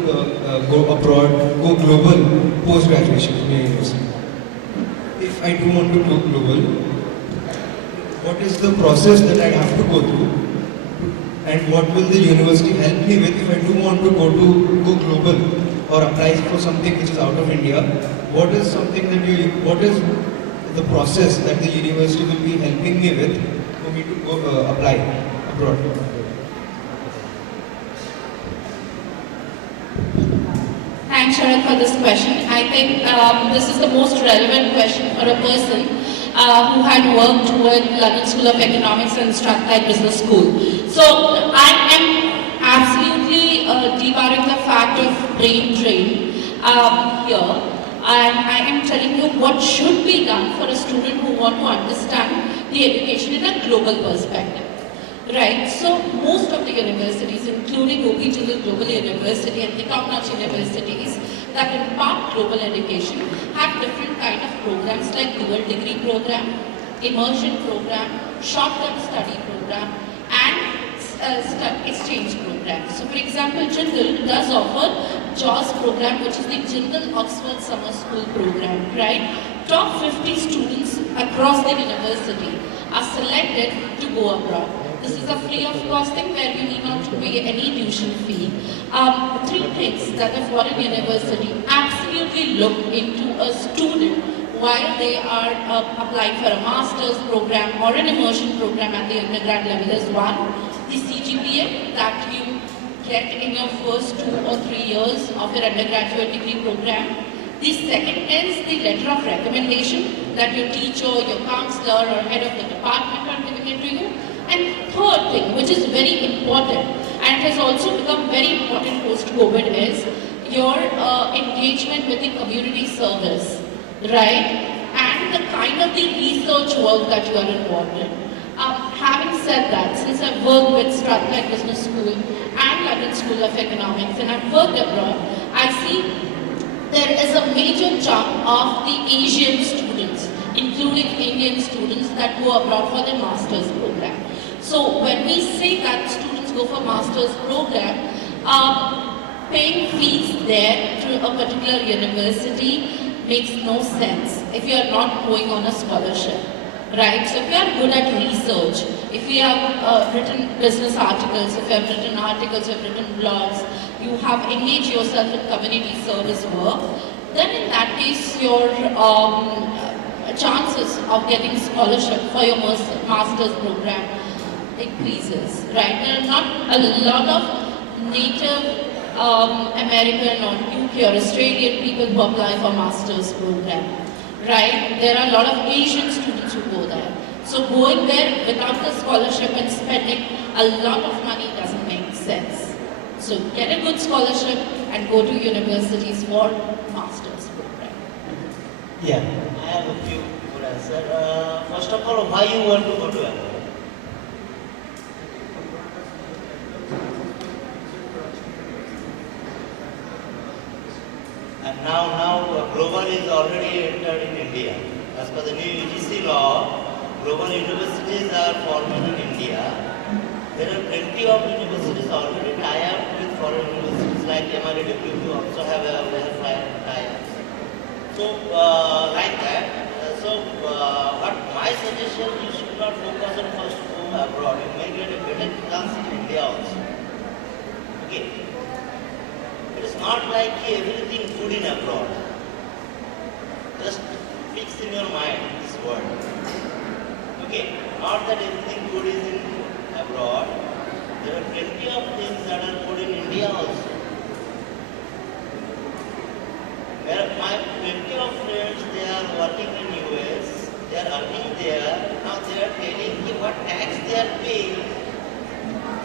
go abroad, go global post-graduation in your university? If I do want to go global, what is the process that I have to go through? And what will the university help me with if I do want to go global or apply for something which is out of India? What is something that what is the process that the university will be helping me with for me to go apply abroad? Thanks, Sharat, for this question. I think this is the most relevant question for a person who had worked with London School of Economics and Strathclyde Business School. So I am absolutely debarring the fact of brain drain here, and I am telling you what should be done for a student who want to understand the education in a global perspective. Right, so most of the universities, including OP Jindal Global University and the top-notch universities that impart global education, have different kind of programs like dual degree program, immersion program, short-term study program, and exchange program. So, for example, Jindal does offer JAWS program, which is the Jindal Oxford Summer School program. Right, top 50 students across the university are selected to go abroad. This is a free of cost thing where you need not to pay any tuition fee. Three things that a foreign university absolutely look into a student while they are applying for a master's program or an immersion program at the undergrad level is one, the CGPA that you get in your first 2 or 3 years of your undergraduate degree program. The second is the letter of recommendation that your teacher, your counselor or head of the department are giving it to you. And third thing, which is very important, and it has also become very important post-COVID, is your engagement with the community service, right? And the kind of the research work that you are involved in. Having said that, since I've worked with Strathclyde Business School and London School of Economics, and I've worked abroad, I see there is a major chunk of the Asian students, including Indian students, that go abroad for their master's program. So when we say that students go for master's program, paying fees there to a particular university makes no sense if you are not going on a scholarship, right? So if you are good at research, if you have written business articles, if you have written articles, you have written blogs, you have engaged yourself in community service work, then in that case your chances of getting scholarship for your master's program increases, right? There are not a lot of native American or UK or Australian people who apply for master's program, right? There are a lot of Asian students who go there. So going there without the scholarship and spending a lot of money doesn't make sense. So get a good scholarship and go to universities for master's program. Yeah, I have a few good answers. First of all, why you want to go to abroad? And now global is already entered in India. As per the new UGC law, global universities are formed in India. There are plenty of universities already tied up with foreign universities like MIDW also have a tie-up. So like that. But my suggestion, you should not focus on first to go abroad. You may get a better chance in India also. Okay. It is not like everything good in abroad. Just fix in your mind this word. Okay, not that everything good is in abroad. There are plenty of things that are good in India also. My plenty of friends, they are working in US, they are earning there. Now they are telling me what tax they are paying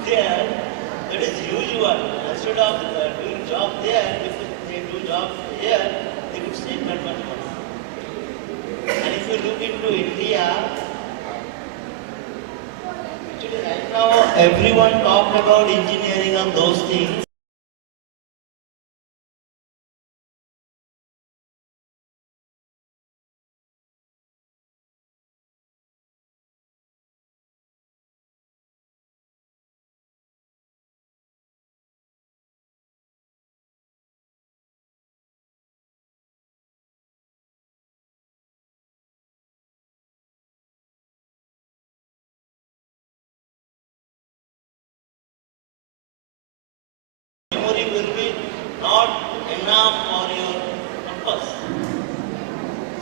there, that is huge one. Instead of doing job there, if they do job here, they could save that much money. And if you look into India, actually right now everyone talked about engineering and those things. Memory will be not enough for your purpose.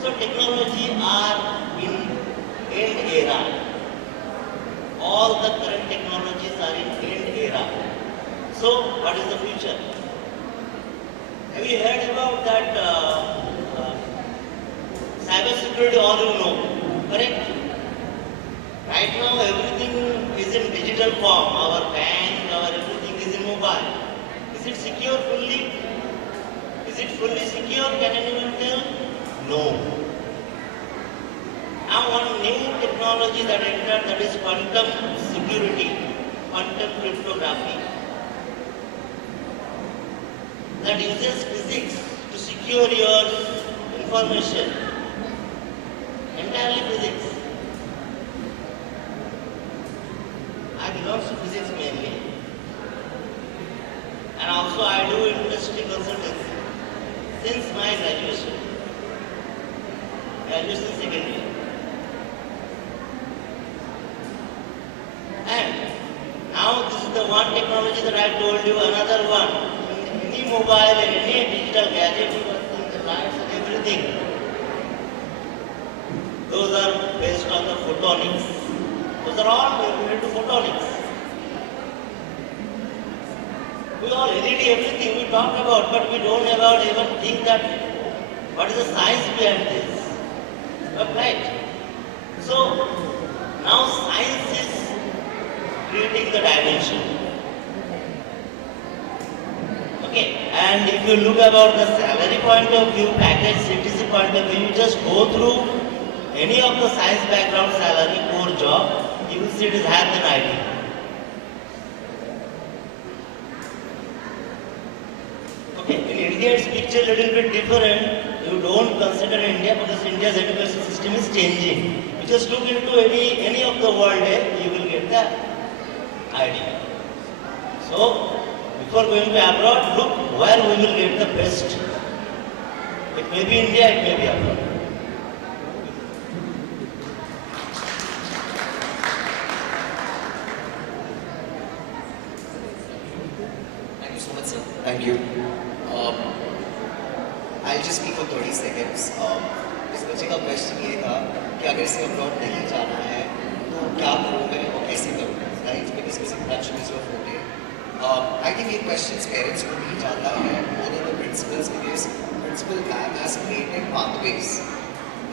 So technology are in end era. All the current technologies are in end era. So what is the future? Have you heard about that cyber security? All you know, correct? Right now everything is in digital form. Our bank, our everything is in mobile. Is it secure fully? Is it fully secure? Can anyone tell? No. Now one new technology that entered, that is quantum security, quantum cryptography, that uses physics to secure your information. Entirely physics. I belong to physics mainly. And also I do industry consultancy since my graduation second year. And now this is the one technology that I told you, another one. Any mobile and any digital gadget, the lights and everything, those are based on the photonics. Those are all related to photonics. We all LED, everything we talk about, but we don't even think that what is the science behind this. Right? So now science is creating the dimension. Okay, and if you look about the salary point of view, package CTC point of view, you just go through any of the science background salary core job, you will see it is higher than IT. Okay, in India it's picture a little bit different. You don't consider India because India's education system is changing. You just look into any of the world, you will get the idea. So, before going to abroad, look where we will get the best. It may be India, it may be abroad. Thank you so much, sir. Thank you. I'll just speak for 30 seconds. इस बच्चे का question ये था कि अगर इसे abroad नहीं जाना है तो क्या करूँगा और कैसे करूँगा, राइट? बिकॉज किसी introduction is your forte. I think ये क्वेश्चन पेरेंट्स को नहीं जाता है, more than the principals, because principal lab has created pathways.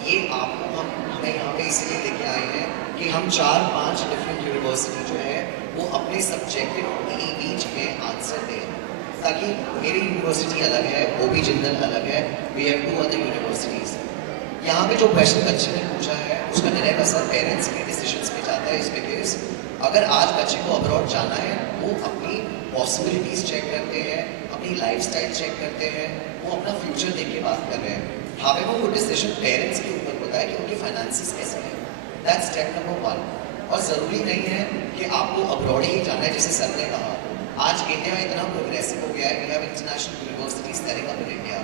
ये आपको हमें यहाँ पे इसलिए लेके आए हैं कि हम 4-5 डिफरेंट यूनिवर्सिटी जो है वो अपने सब्जेक्टिव बीच में आंसर दें, ताकि मेरी यूनिवर्सिटी अलग है, ओबी जिंदल अलग है, वी हैव 2 अदर यूनिवर्सिटीज़। यहाँ पे जो क्वेश्चन बच्चे ने पूछा है उसका डायरेक्ट असर पेरेंट्स के डिसीजंस पे जाता है। इस बिकॉज अगर आज बच्चे को अब्रॉड जाना है, वो अपनी पॉसिबिलिटीज़ चेक करते हैं, अपनी लाइफस्टाइल चेक करते हैं, वो अपना फ्यूचर देख के बात कर रहे हैं। हावेवर वो डिसीजन पेरेंट्स के ऊपर होता है कि उनके फाइनेंसिस कैसे हैं। That's step number 1। और ज़रूरी नहीं है कि आपको अब्रॉड ही जाना है, जैसे सर ने कहा। आज इंडिया इतना प्रोग्रेसिव हो गया है, we have international universities setting up in India.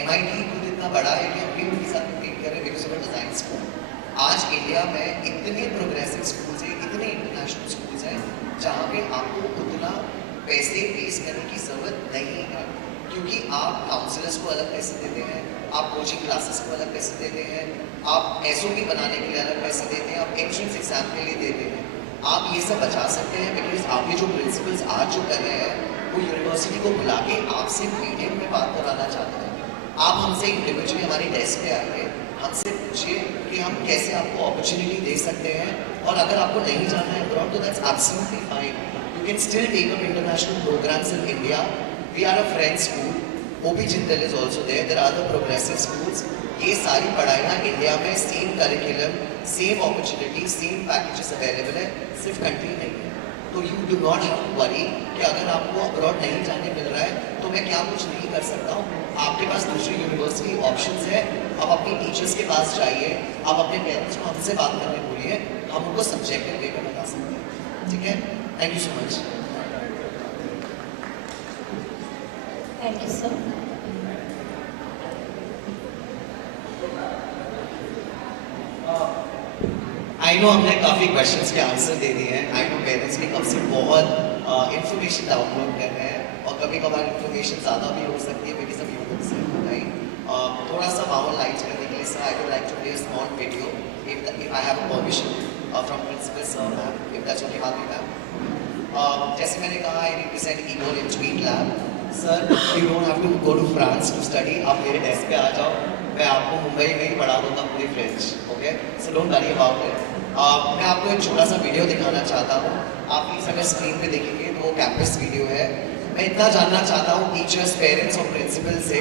MIT खुद इतना बड़ा है कि हम भी उनके साथ कम्पीट कर रहे हैं बिकॉज ऑफ डिज़ाइन स्कूल। आज इंडिया में इतने प्रोग्रेसिव स्कूल्स हैं, इतने इंटरनेशनल स्कूल्स हैं, जहाँ पे आपको उतना पैसे फेस करने की ज़रूरत नहीं है, क्योंकि आप काउंसलर्स को अलग पैसे देते हैं, आप कोचिंग क्लासेस को अलग पैसे देते हैं, आप SOP बनाने के लिए अलग पैसे देते हैं, आप एंट्रेंस एग्जाम के लिए देते हैं। आप ये सब बचा सकते हैं बिकॉज आपके जो प्रिंसिपल्स आज जो कर रहे हैं वो यूनिवर्सिटी को बुला के आपसे मीडियम में बात कराना चाहते हैं। आप हमसे इंडिविजुअली हमारे डेस्क पे आइए, हमसे पूछिए कि हम कैसे आपको अपॉर्चुनिटी दे सकते हैं, और अगर आपको नहीं जाना है अब्रॉड तो that's absolutely fine, You can still take up international programs in India. We are a French school. OP Jindal is also there. There are other progressive schools. ये सारी पढ़ाइयाँ इंडिया में same curriculum, same opportunity, same packages available है, सिर्फ country नहीं है. तो you do not have to worry कि अगर आपको अब्रॉड नहीं जाने मिल रहा है तो मैं क्या कुछ नहीं कर सकता हूँ. आपके पास दूसरी यूनिवर्सिटी ऑप्शंस है. आप अपनी टीचर्स के पास जाइए, आप अपने पेरेंट्स को हमसे बात करने बोलिए, हम उनको सब्जेक्टिव वे में बता सकते हैं. ठीक है. Thank you so much. Thank you sir. I know हमने काफ़ी क्वेश्चंस के आंसर दे दिए हैं. आई नो पेरेंट्स भी कब से बहुत इंफॉर्मेशन डाउनलोड कर रहे हैं और कभी कभार इंफॉर्मेशन ज़्यादा भी हो सकती है बिकॉज ऑफ यूट्यूब से. राइट. थोड़ा सा माहौल लाइट करने के लिए sir I would like to play a small video if I have a permission from principal sir, ma'am, if that's okay with you, ma'am. जैसे मैंने कहा I represent Igor in Tweet Lab. Sir, you don't have to go to France to study. आप मेरे desk पे आ जाओ, मैं आपको मुंबई में ही पढ़ा दूँगा पूरी French. Okay, so don't worry about it. मैं आपको एक छोटा सा वीडियो दिखाना चाहता हूँ. आप प्लीज अगर स्क्रीन पे देखेंगे तो वो कैंपस वीडियो है. मैं इतना जानना चाहता हूँ टीचर्स, पेरेंट्स और प्रिंसिपल से,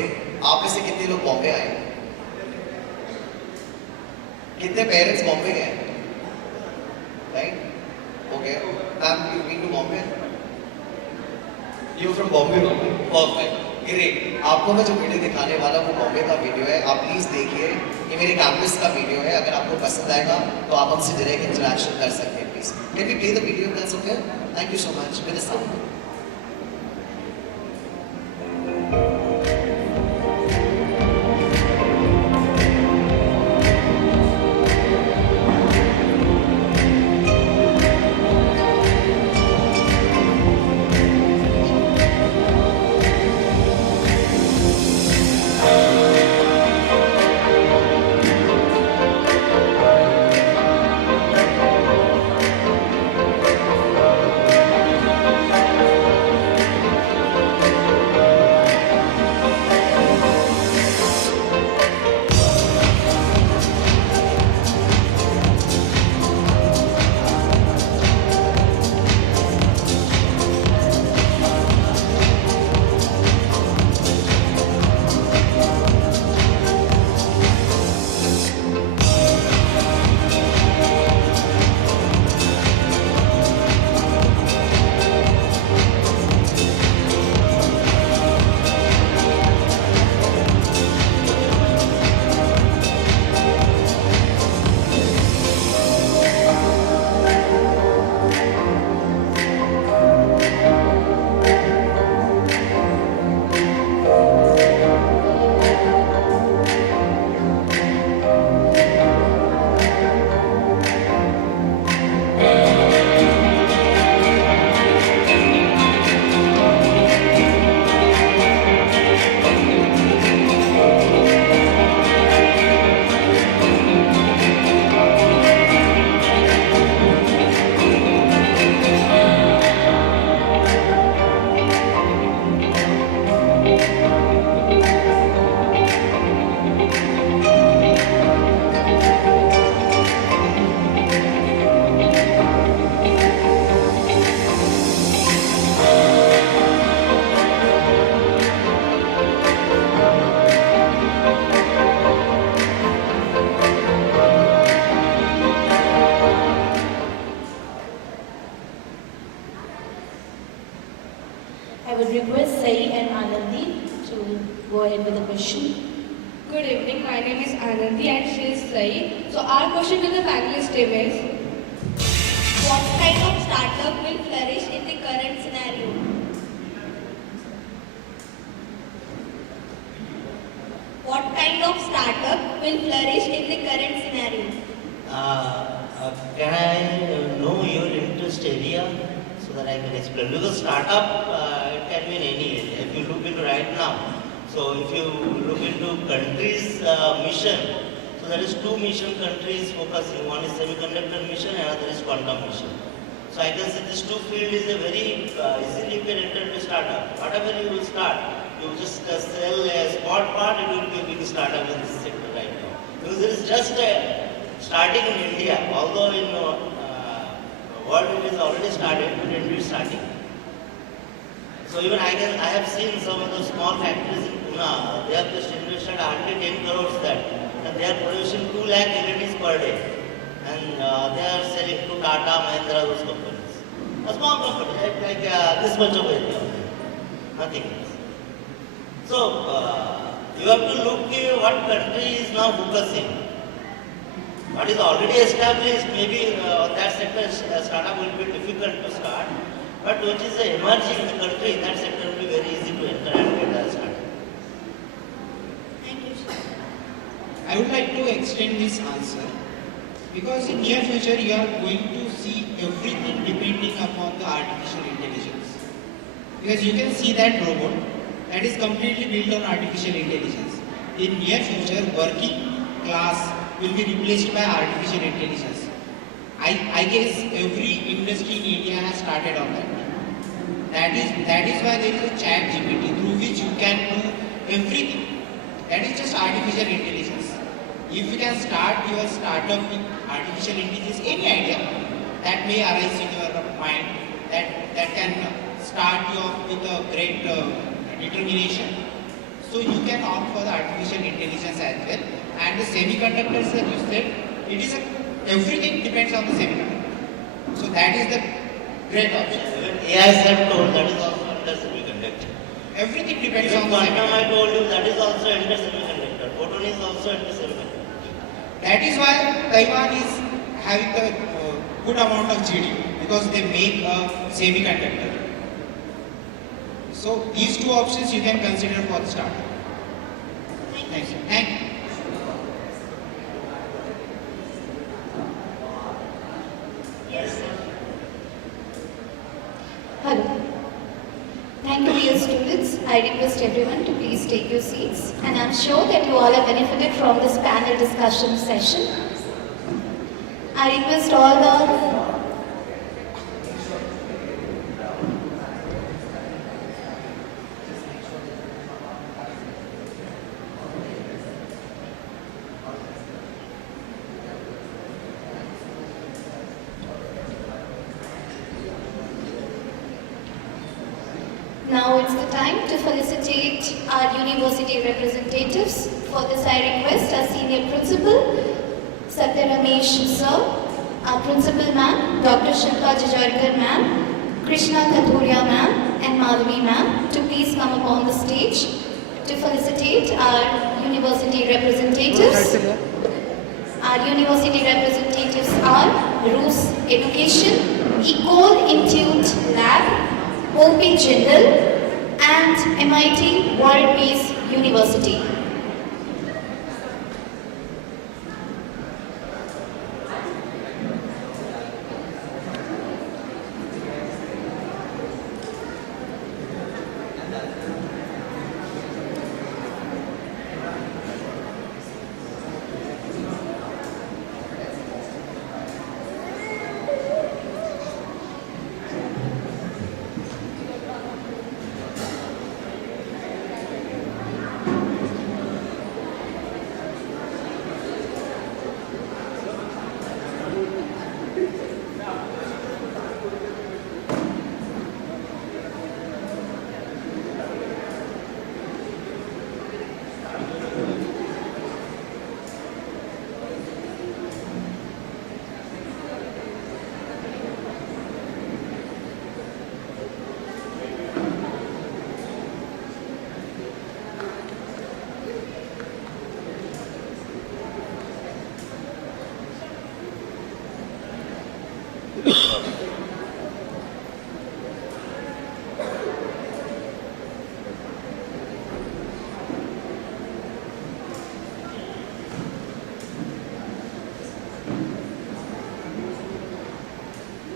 आप में से कितने लोग बॉम्बे आए? कितने पेरेंट्स बॉम्बे गए? Right. Okay ma'am, you been to Bombay? You from Bombay? Perfect, great. आपको मैं जो वीडियो दिखाने वाला वो बॉम्बे का वीडियो है. आप प्लीज देखिए, ये मेरे कैंपस का वीडियो है. अगर आपको पसंद आएगा तो आप हमसे डायरेक्ट इंटरेक्शन कर सकते हैं. Please can we play the video? That's okay. Thank you so much. With the sound. I would request Sai and Anandi to go ahead with the question. Good evening, my name is Anandi and she is Sai. So our question to the panelist team is, What kind of startup will flourish in the current scenario? What kind of startup will flourish in the current scenario? Can I know your interest area so that I can explain? Because startup, it can be in any area. If you look into right now, so if you look into countries' mission, so there is two mission countries focusing. One is semiconductor mission, and another is quantum mission. So I can say this two field is a very easily you can enter into startup. Whatever you will start, you just sell a small part, it will be a big startup in this sector right now. Because there is just a starting in India, although in world it is already started, but it is starting. So even I have seen some of the small factories in Pune, they have just invested hardly 10 crores that, and they are producing 2 lakh LEDs per day, and they are selling to Tata, Mahindra, those companies. A small company, like this much of area, nothing else. So you have to look what country is now focusing. What is already established, maybe that sector startup will be difficult to start. But which is emerging in the country, that sector will be very easy to enter and get started. Thank you. I would like to extend this answer because in near future you are going to see everything depending upon the artificial intelligence. Because you can see that robot that is completely built on artificial intelligence. In near future, working class will be replaced by artificial intelligence. I guess every industry in India has started on that. That is why there is a chat GPT through which you can do everything. That is just artificial intelligence. If you can start your startup with artificial intelligence, any idea that may arise in your mind, that can start you off with a great determination. So you can opt for the artificial intelligence as well. And the semiconductors that you said, everything depends on the semiconductor. So that is the great option. Even AI set told that is also under semiconductor. Everything depends Even on the semiconductor. I told you that is also under semiconductor. Photon is also under semiconductor. That is why Taiwan is having the good amount of GDP because they make a semiconductor. So these two options you can consider for the startup. Thank you. Thank you. Hello. Thank you, dear students. I request everyone to please take your seats. And I'm sure that you all have benefited from this panel discussion session. I request all the Now it's the time to felicitate our university representatives. For this I request our senior principal, Satya Ramesh sir, our principal ma'am, Dr. Shilpa Jajorkar ma'am, Krishna Kathuria ma'am and Madhavi ma'am to please come upon the stage to felicitate our university representatives. Our university representatives are Rus Education, Ecole Institute Lab, OP Jindal and MIT World Peace University.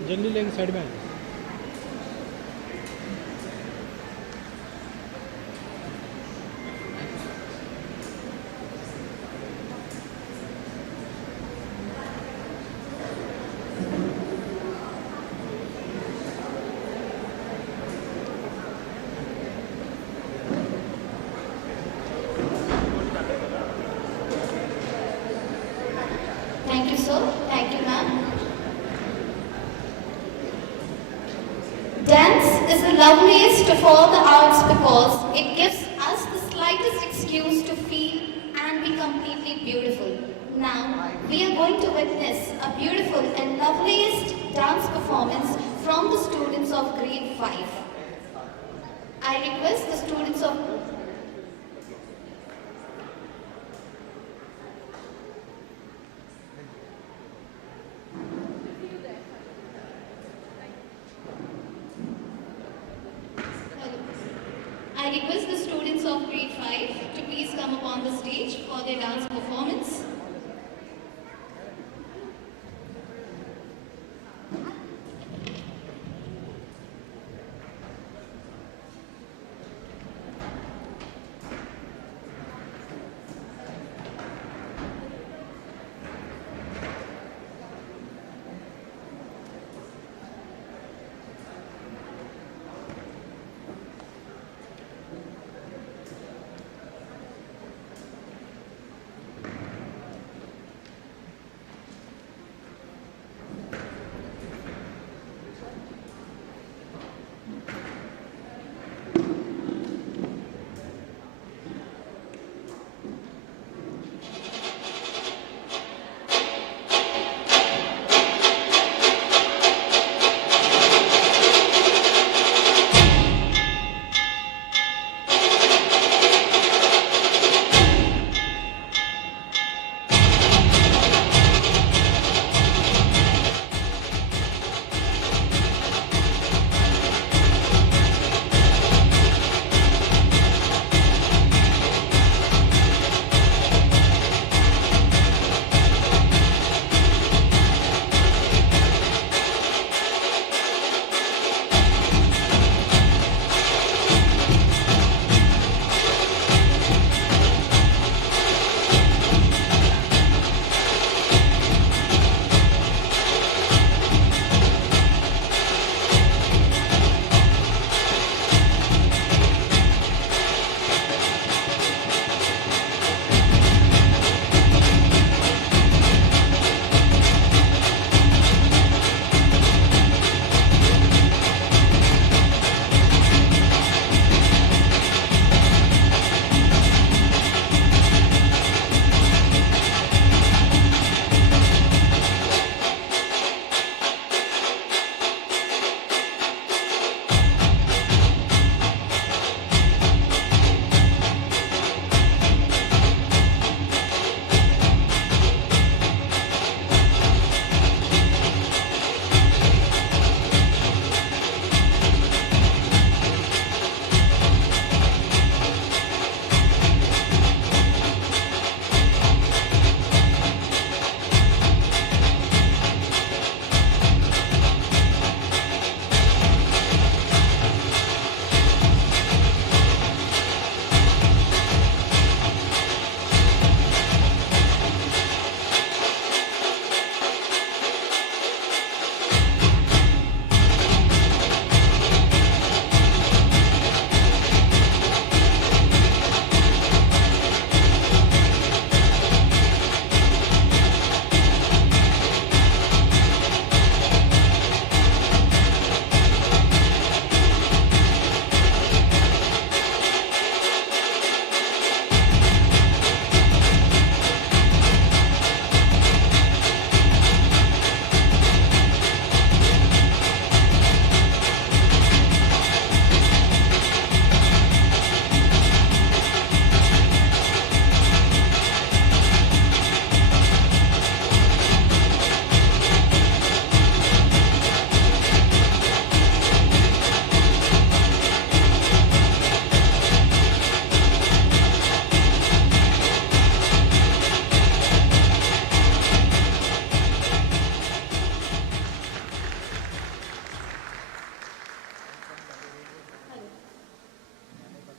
जल्दी लेके side में Thank you, sir. Thank you, ma'am. Dance is the loveliest of all the arts because it gives us the slightest excuse to feel and be completely beautiful. Now, we are going to witness a beautiful and loveliest dance performance from the students of grade 5. I request the students of I request the students of grade 5 to please come upon the stage for their dance performance.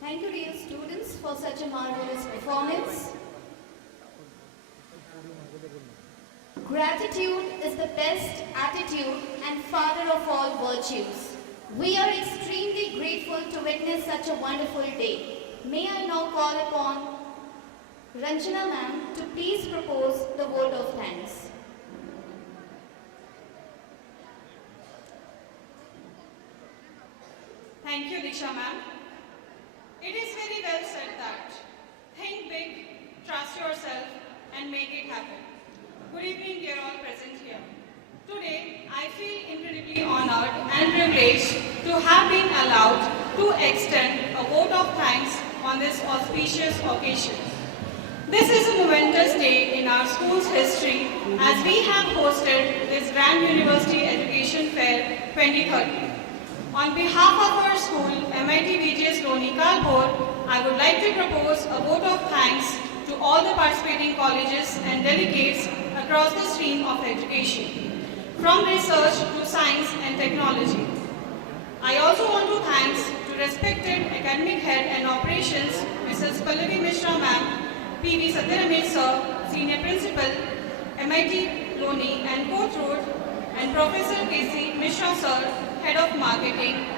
Thank you, dear students, for such a marvelous performance. Gratitude is the best attitude and father of all virtues. We are extremely grateful to witness such a wonderful day. May I now call upon Ranjana ma'am to please propose the vote of thanks. Thank you, Disha ma'am. It is very well said that think big, trust yourself, and make it happen. Good evening, dear all present here. Today, I feel incredibly honored and privileged to have been allowed to extend a vote of thanks on this auspicious occasion. This is a momentous day in our school's history as we have hosted this Grand University Education Fair 2030. On behalf of our school, MIT VGS Loni, I would like to propose a vote of thanks to all the participating colleges and delegates across the stream of education, from research to science and technology. I also want to thank to respected academic head and operations, Mrs. Pallavi Mishra ma'am, P.V. Satyaramesh sir, Senior Principal, MIT Loni and Court Road, and Professor K.C. Mishra sir, Head of Marketing,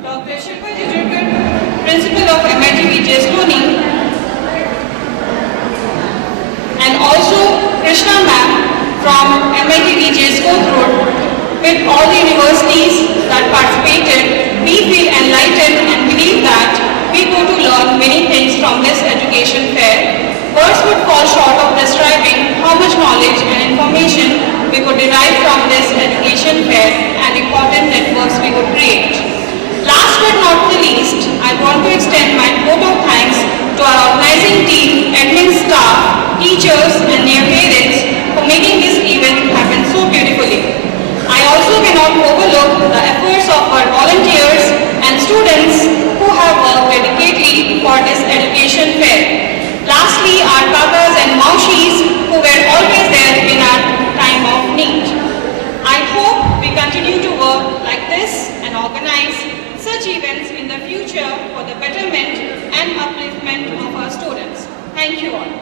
Dr. Shilpa Jijurkar, Principal of MIT VGS Loni, and also Krishna ma'am from MIT VGS Court Road. With all the universities that participated, we feel enlightened and believe that we go to learn many things from this education fair. Words would fall short of describing how much knowledge and information we could derive from this education fair and important networks we could create. Last but not the least, I want to extend my vote of thanks to our organizing team, admin staff, teachers and their parents for making this event happen so beautifully. I also cannot overlook the efforts of our volunteers and students who have worked dedicatedly for this education fair. Lastly, our papas and maushis who were always there in our time of need. I hope we continue to work like this and organize such events in the future for the betterment and upliftment of our students. Thank you all.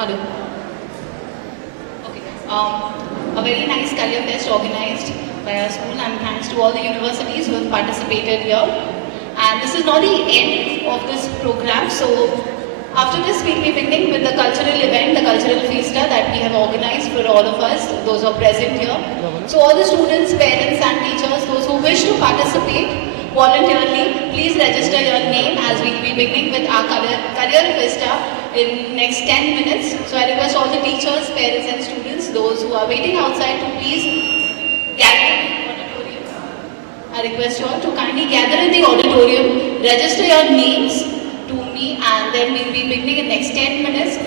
Hello. Okay. A very nice career fest organized by our school, and thanks to all the universities who have participated here. And this is not the end of this program. So after this, we'll be beginning with the cultural event, the cultural fiesta that we have organized for all of us, those who are present here. So all the students, parents and teachers, those who wish to participate voluntarily, please register your name as we'll be beginning with our career fiesta in next 10 minutes. So I request all the teachers, parents and students, those who are waiting outside, to please gather in the auditorium. I request you all to kindly gather in the auditorium, register your names to me, and then we'll be beginning in next 10 minutes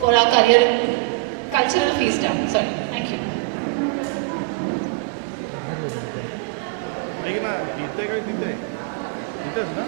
for our cultural fiesta. Sorry, thank you. तिथेच ना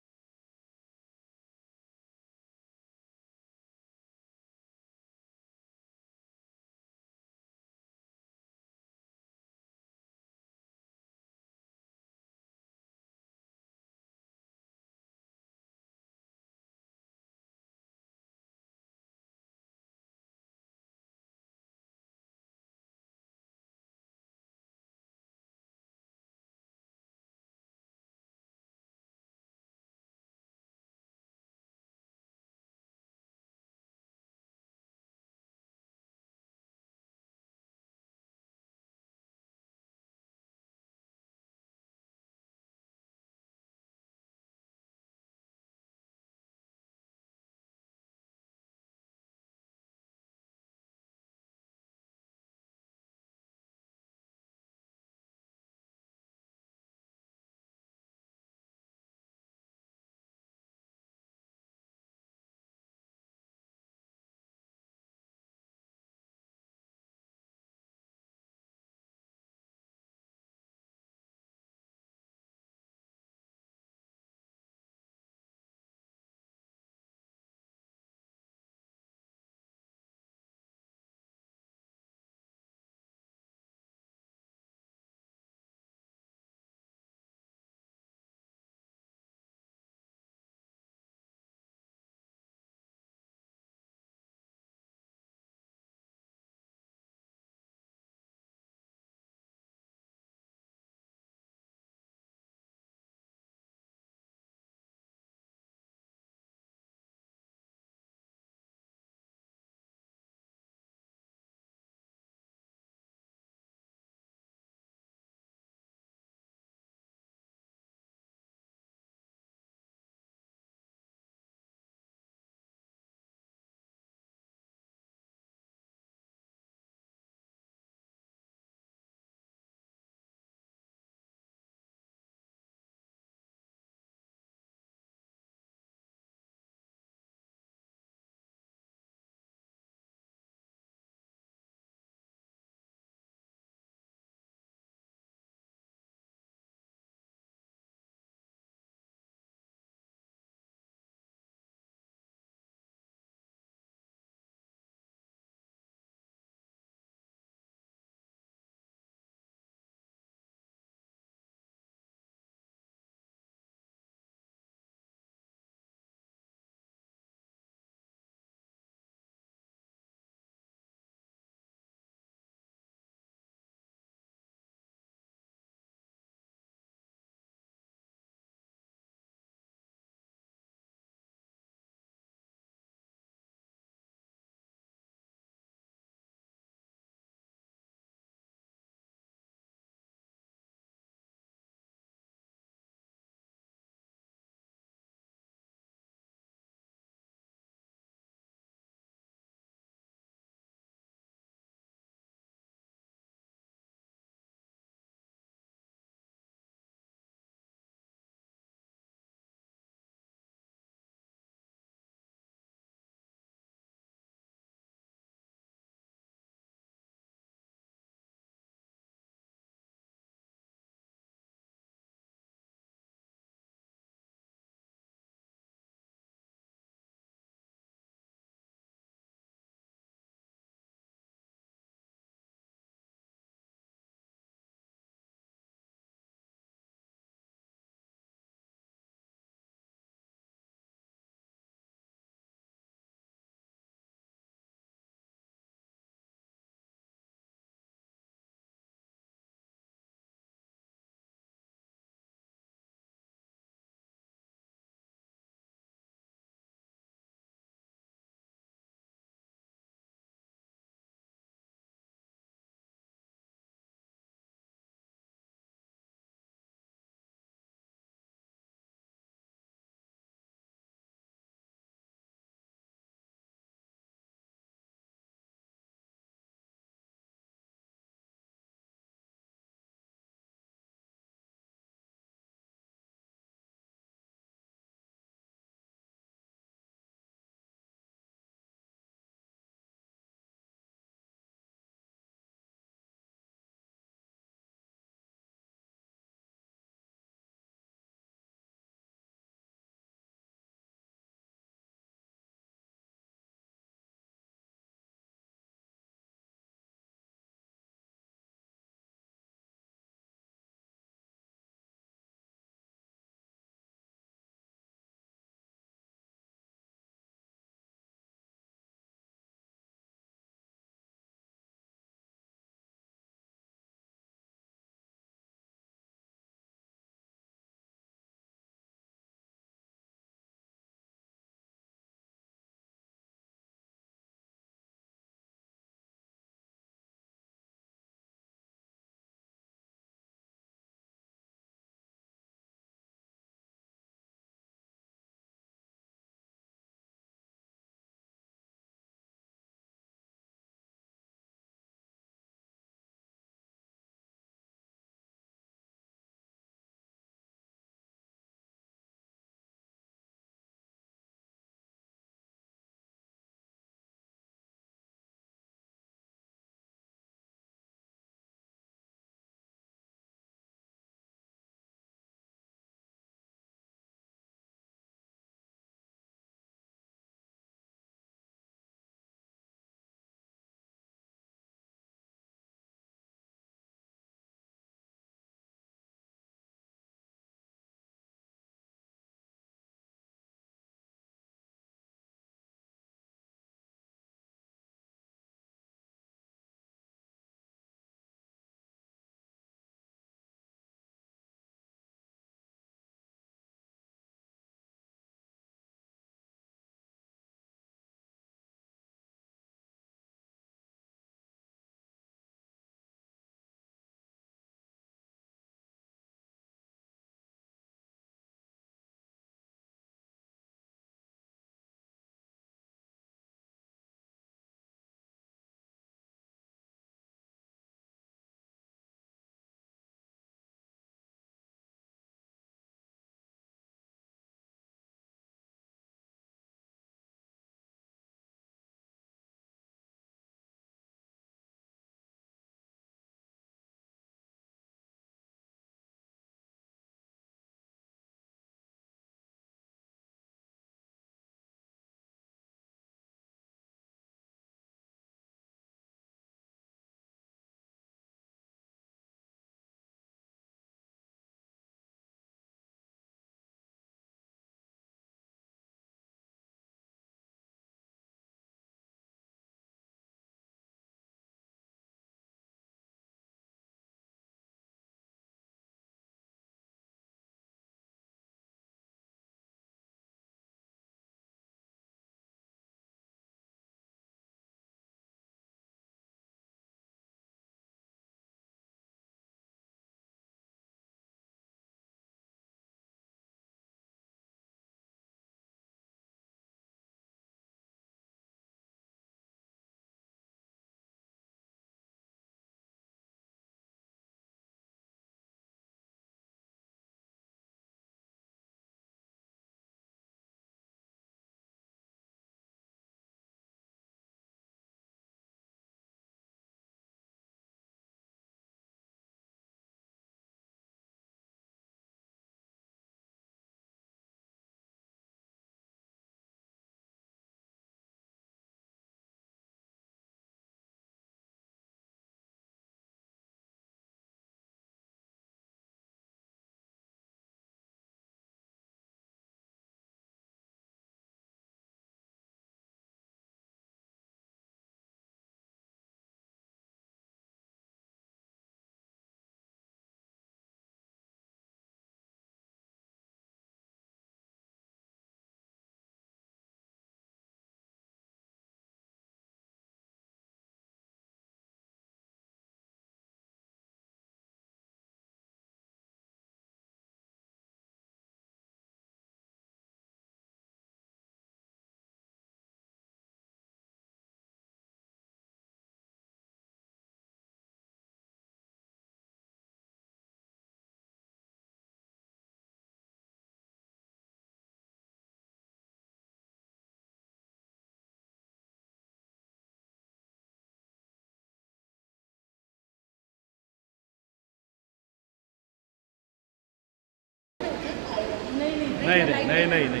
नहीं नहीं नहीं नहीं नहीं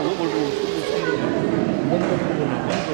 वो बोल रहा हूँ उसको बंद करके बोलना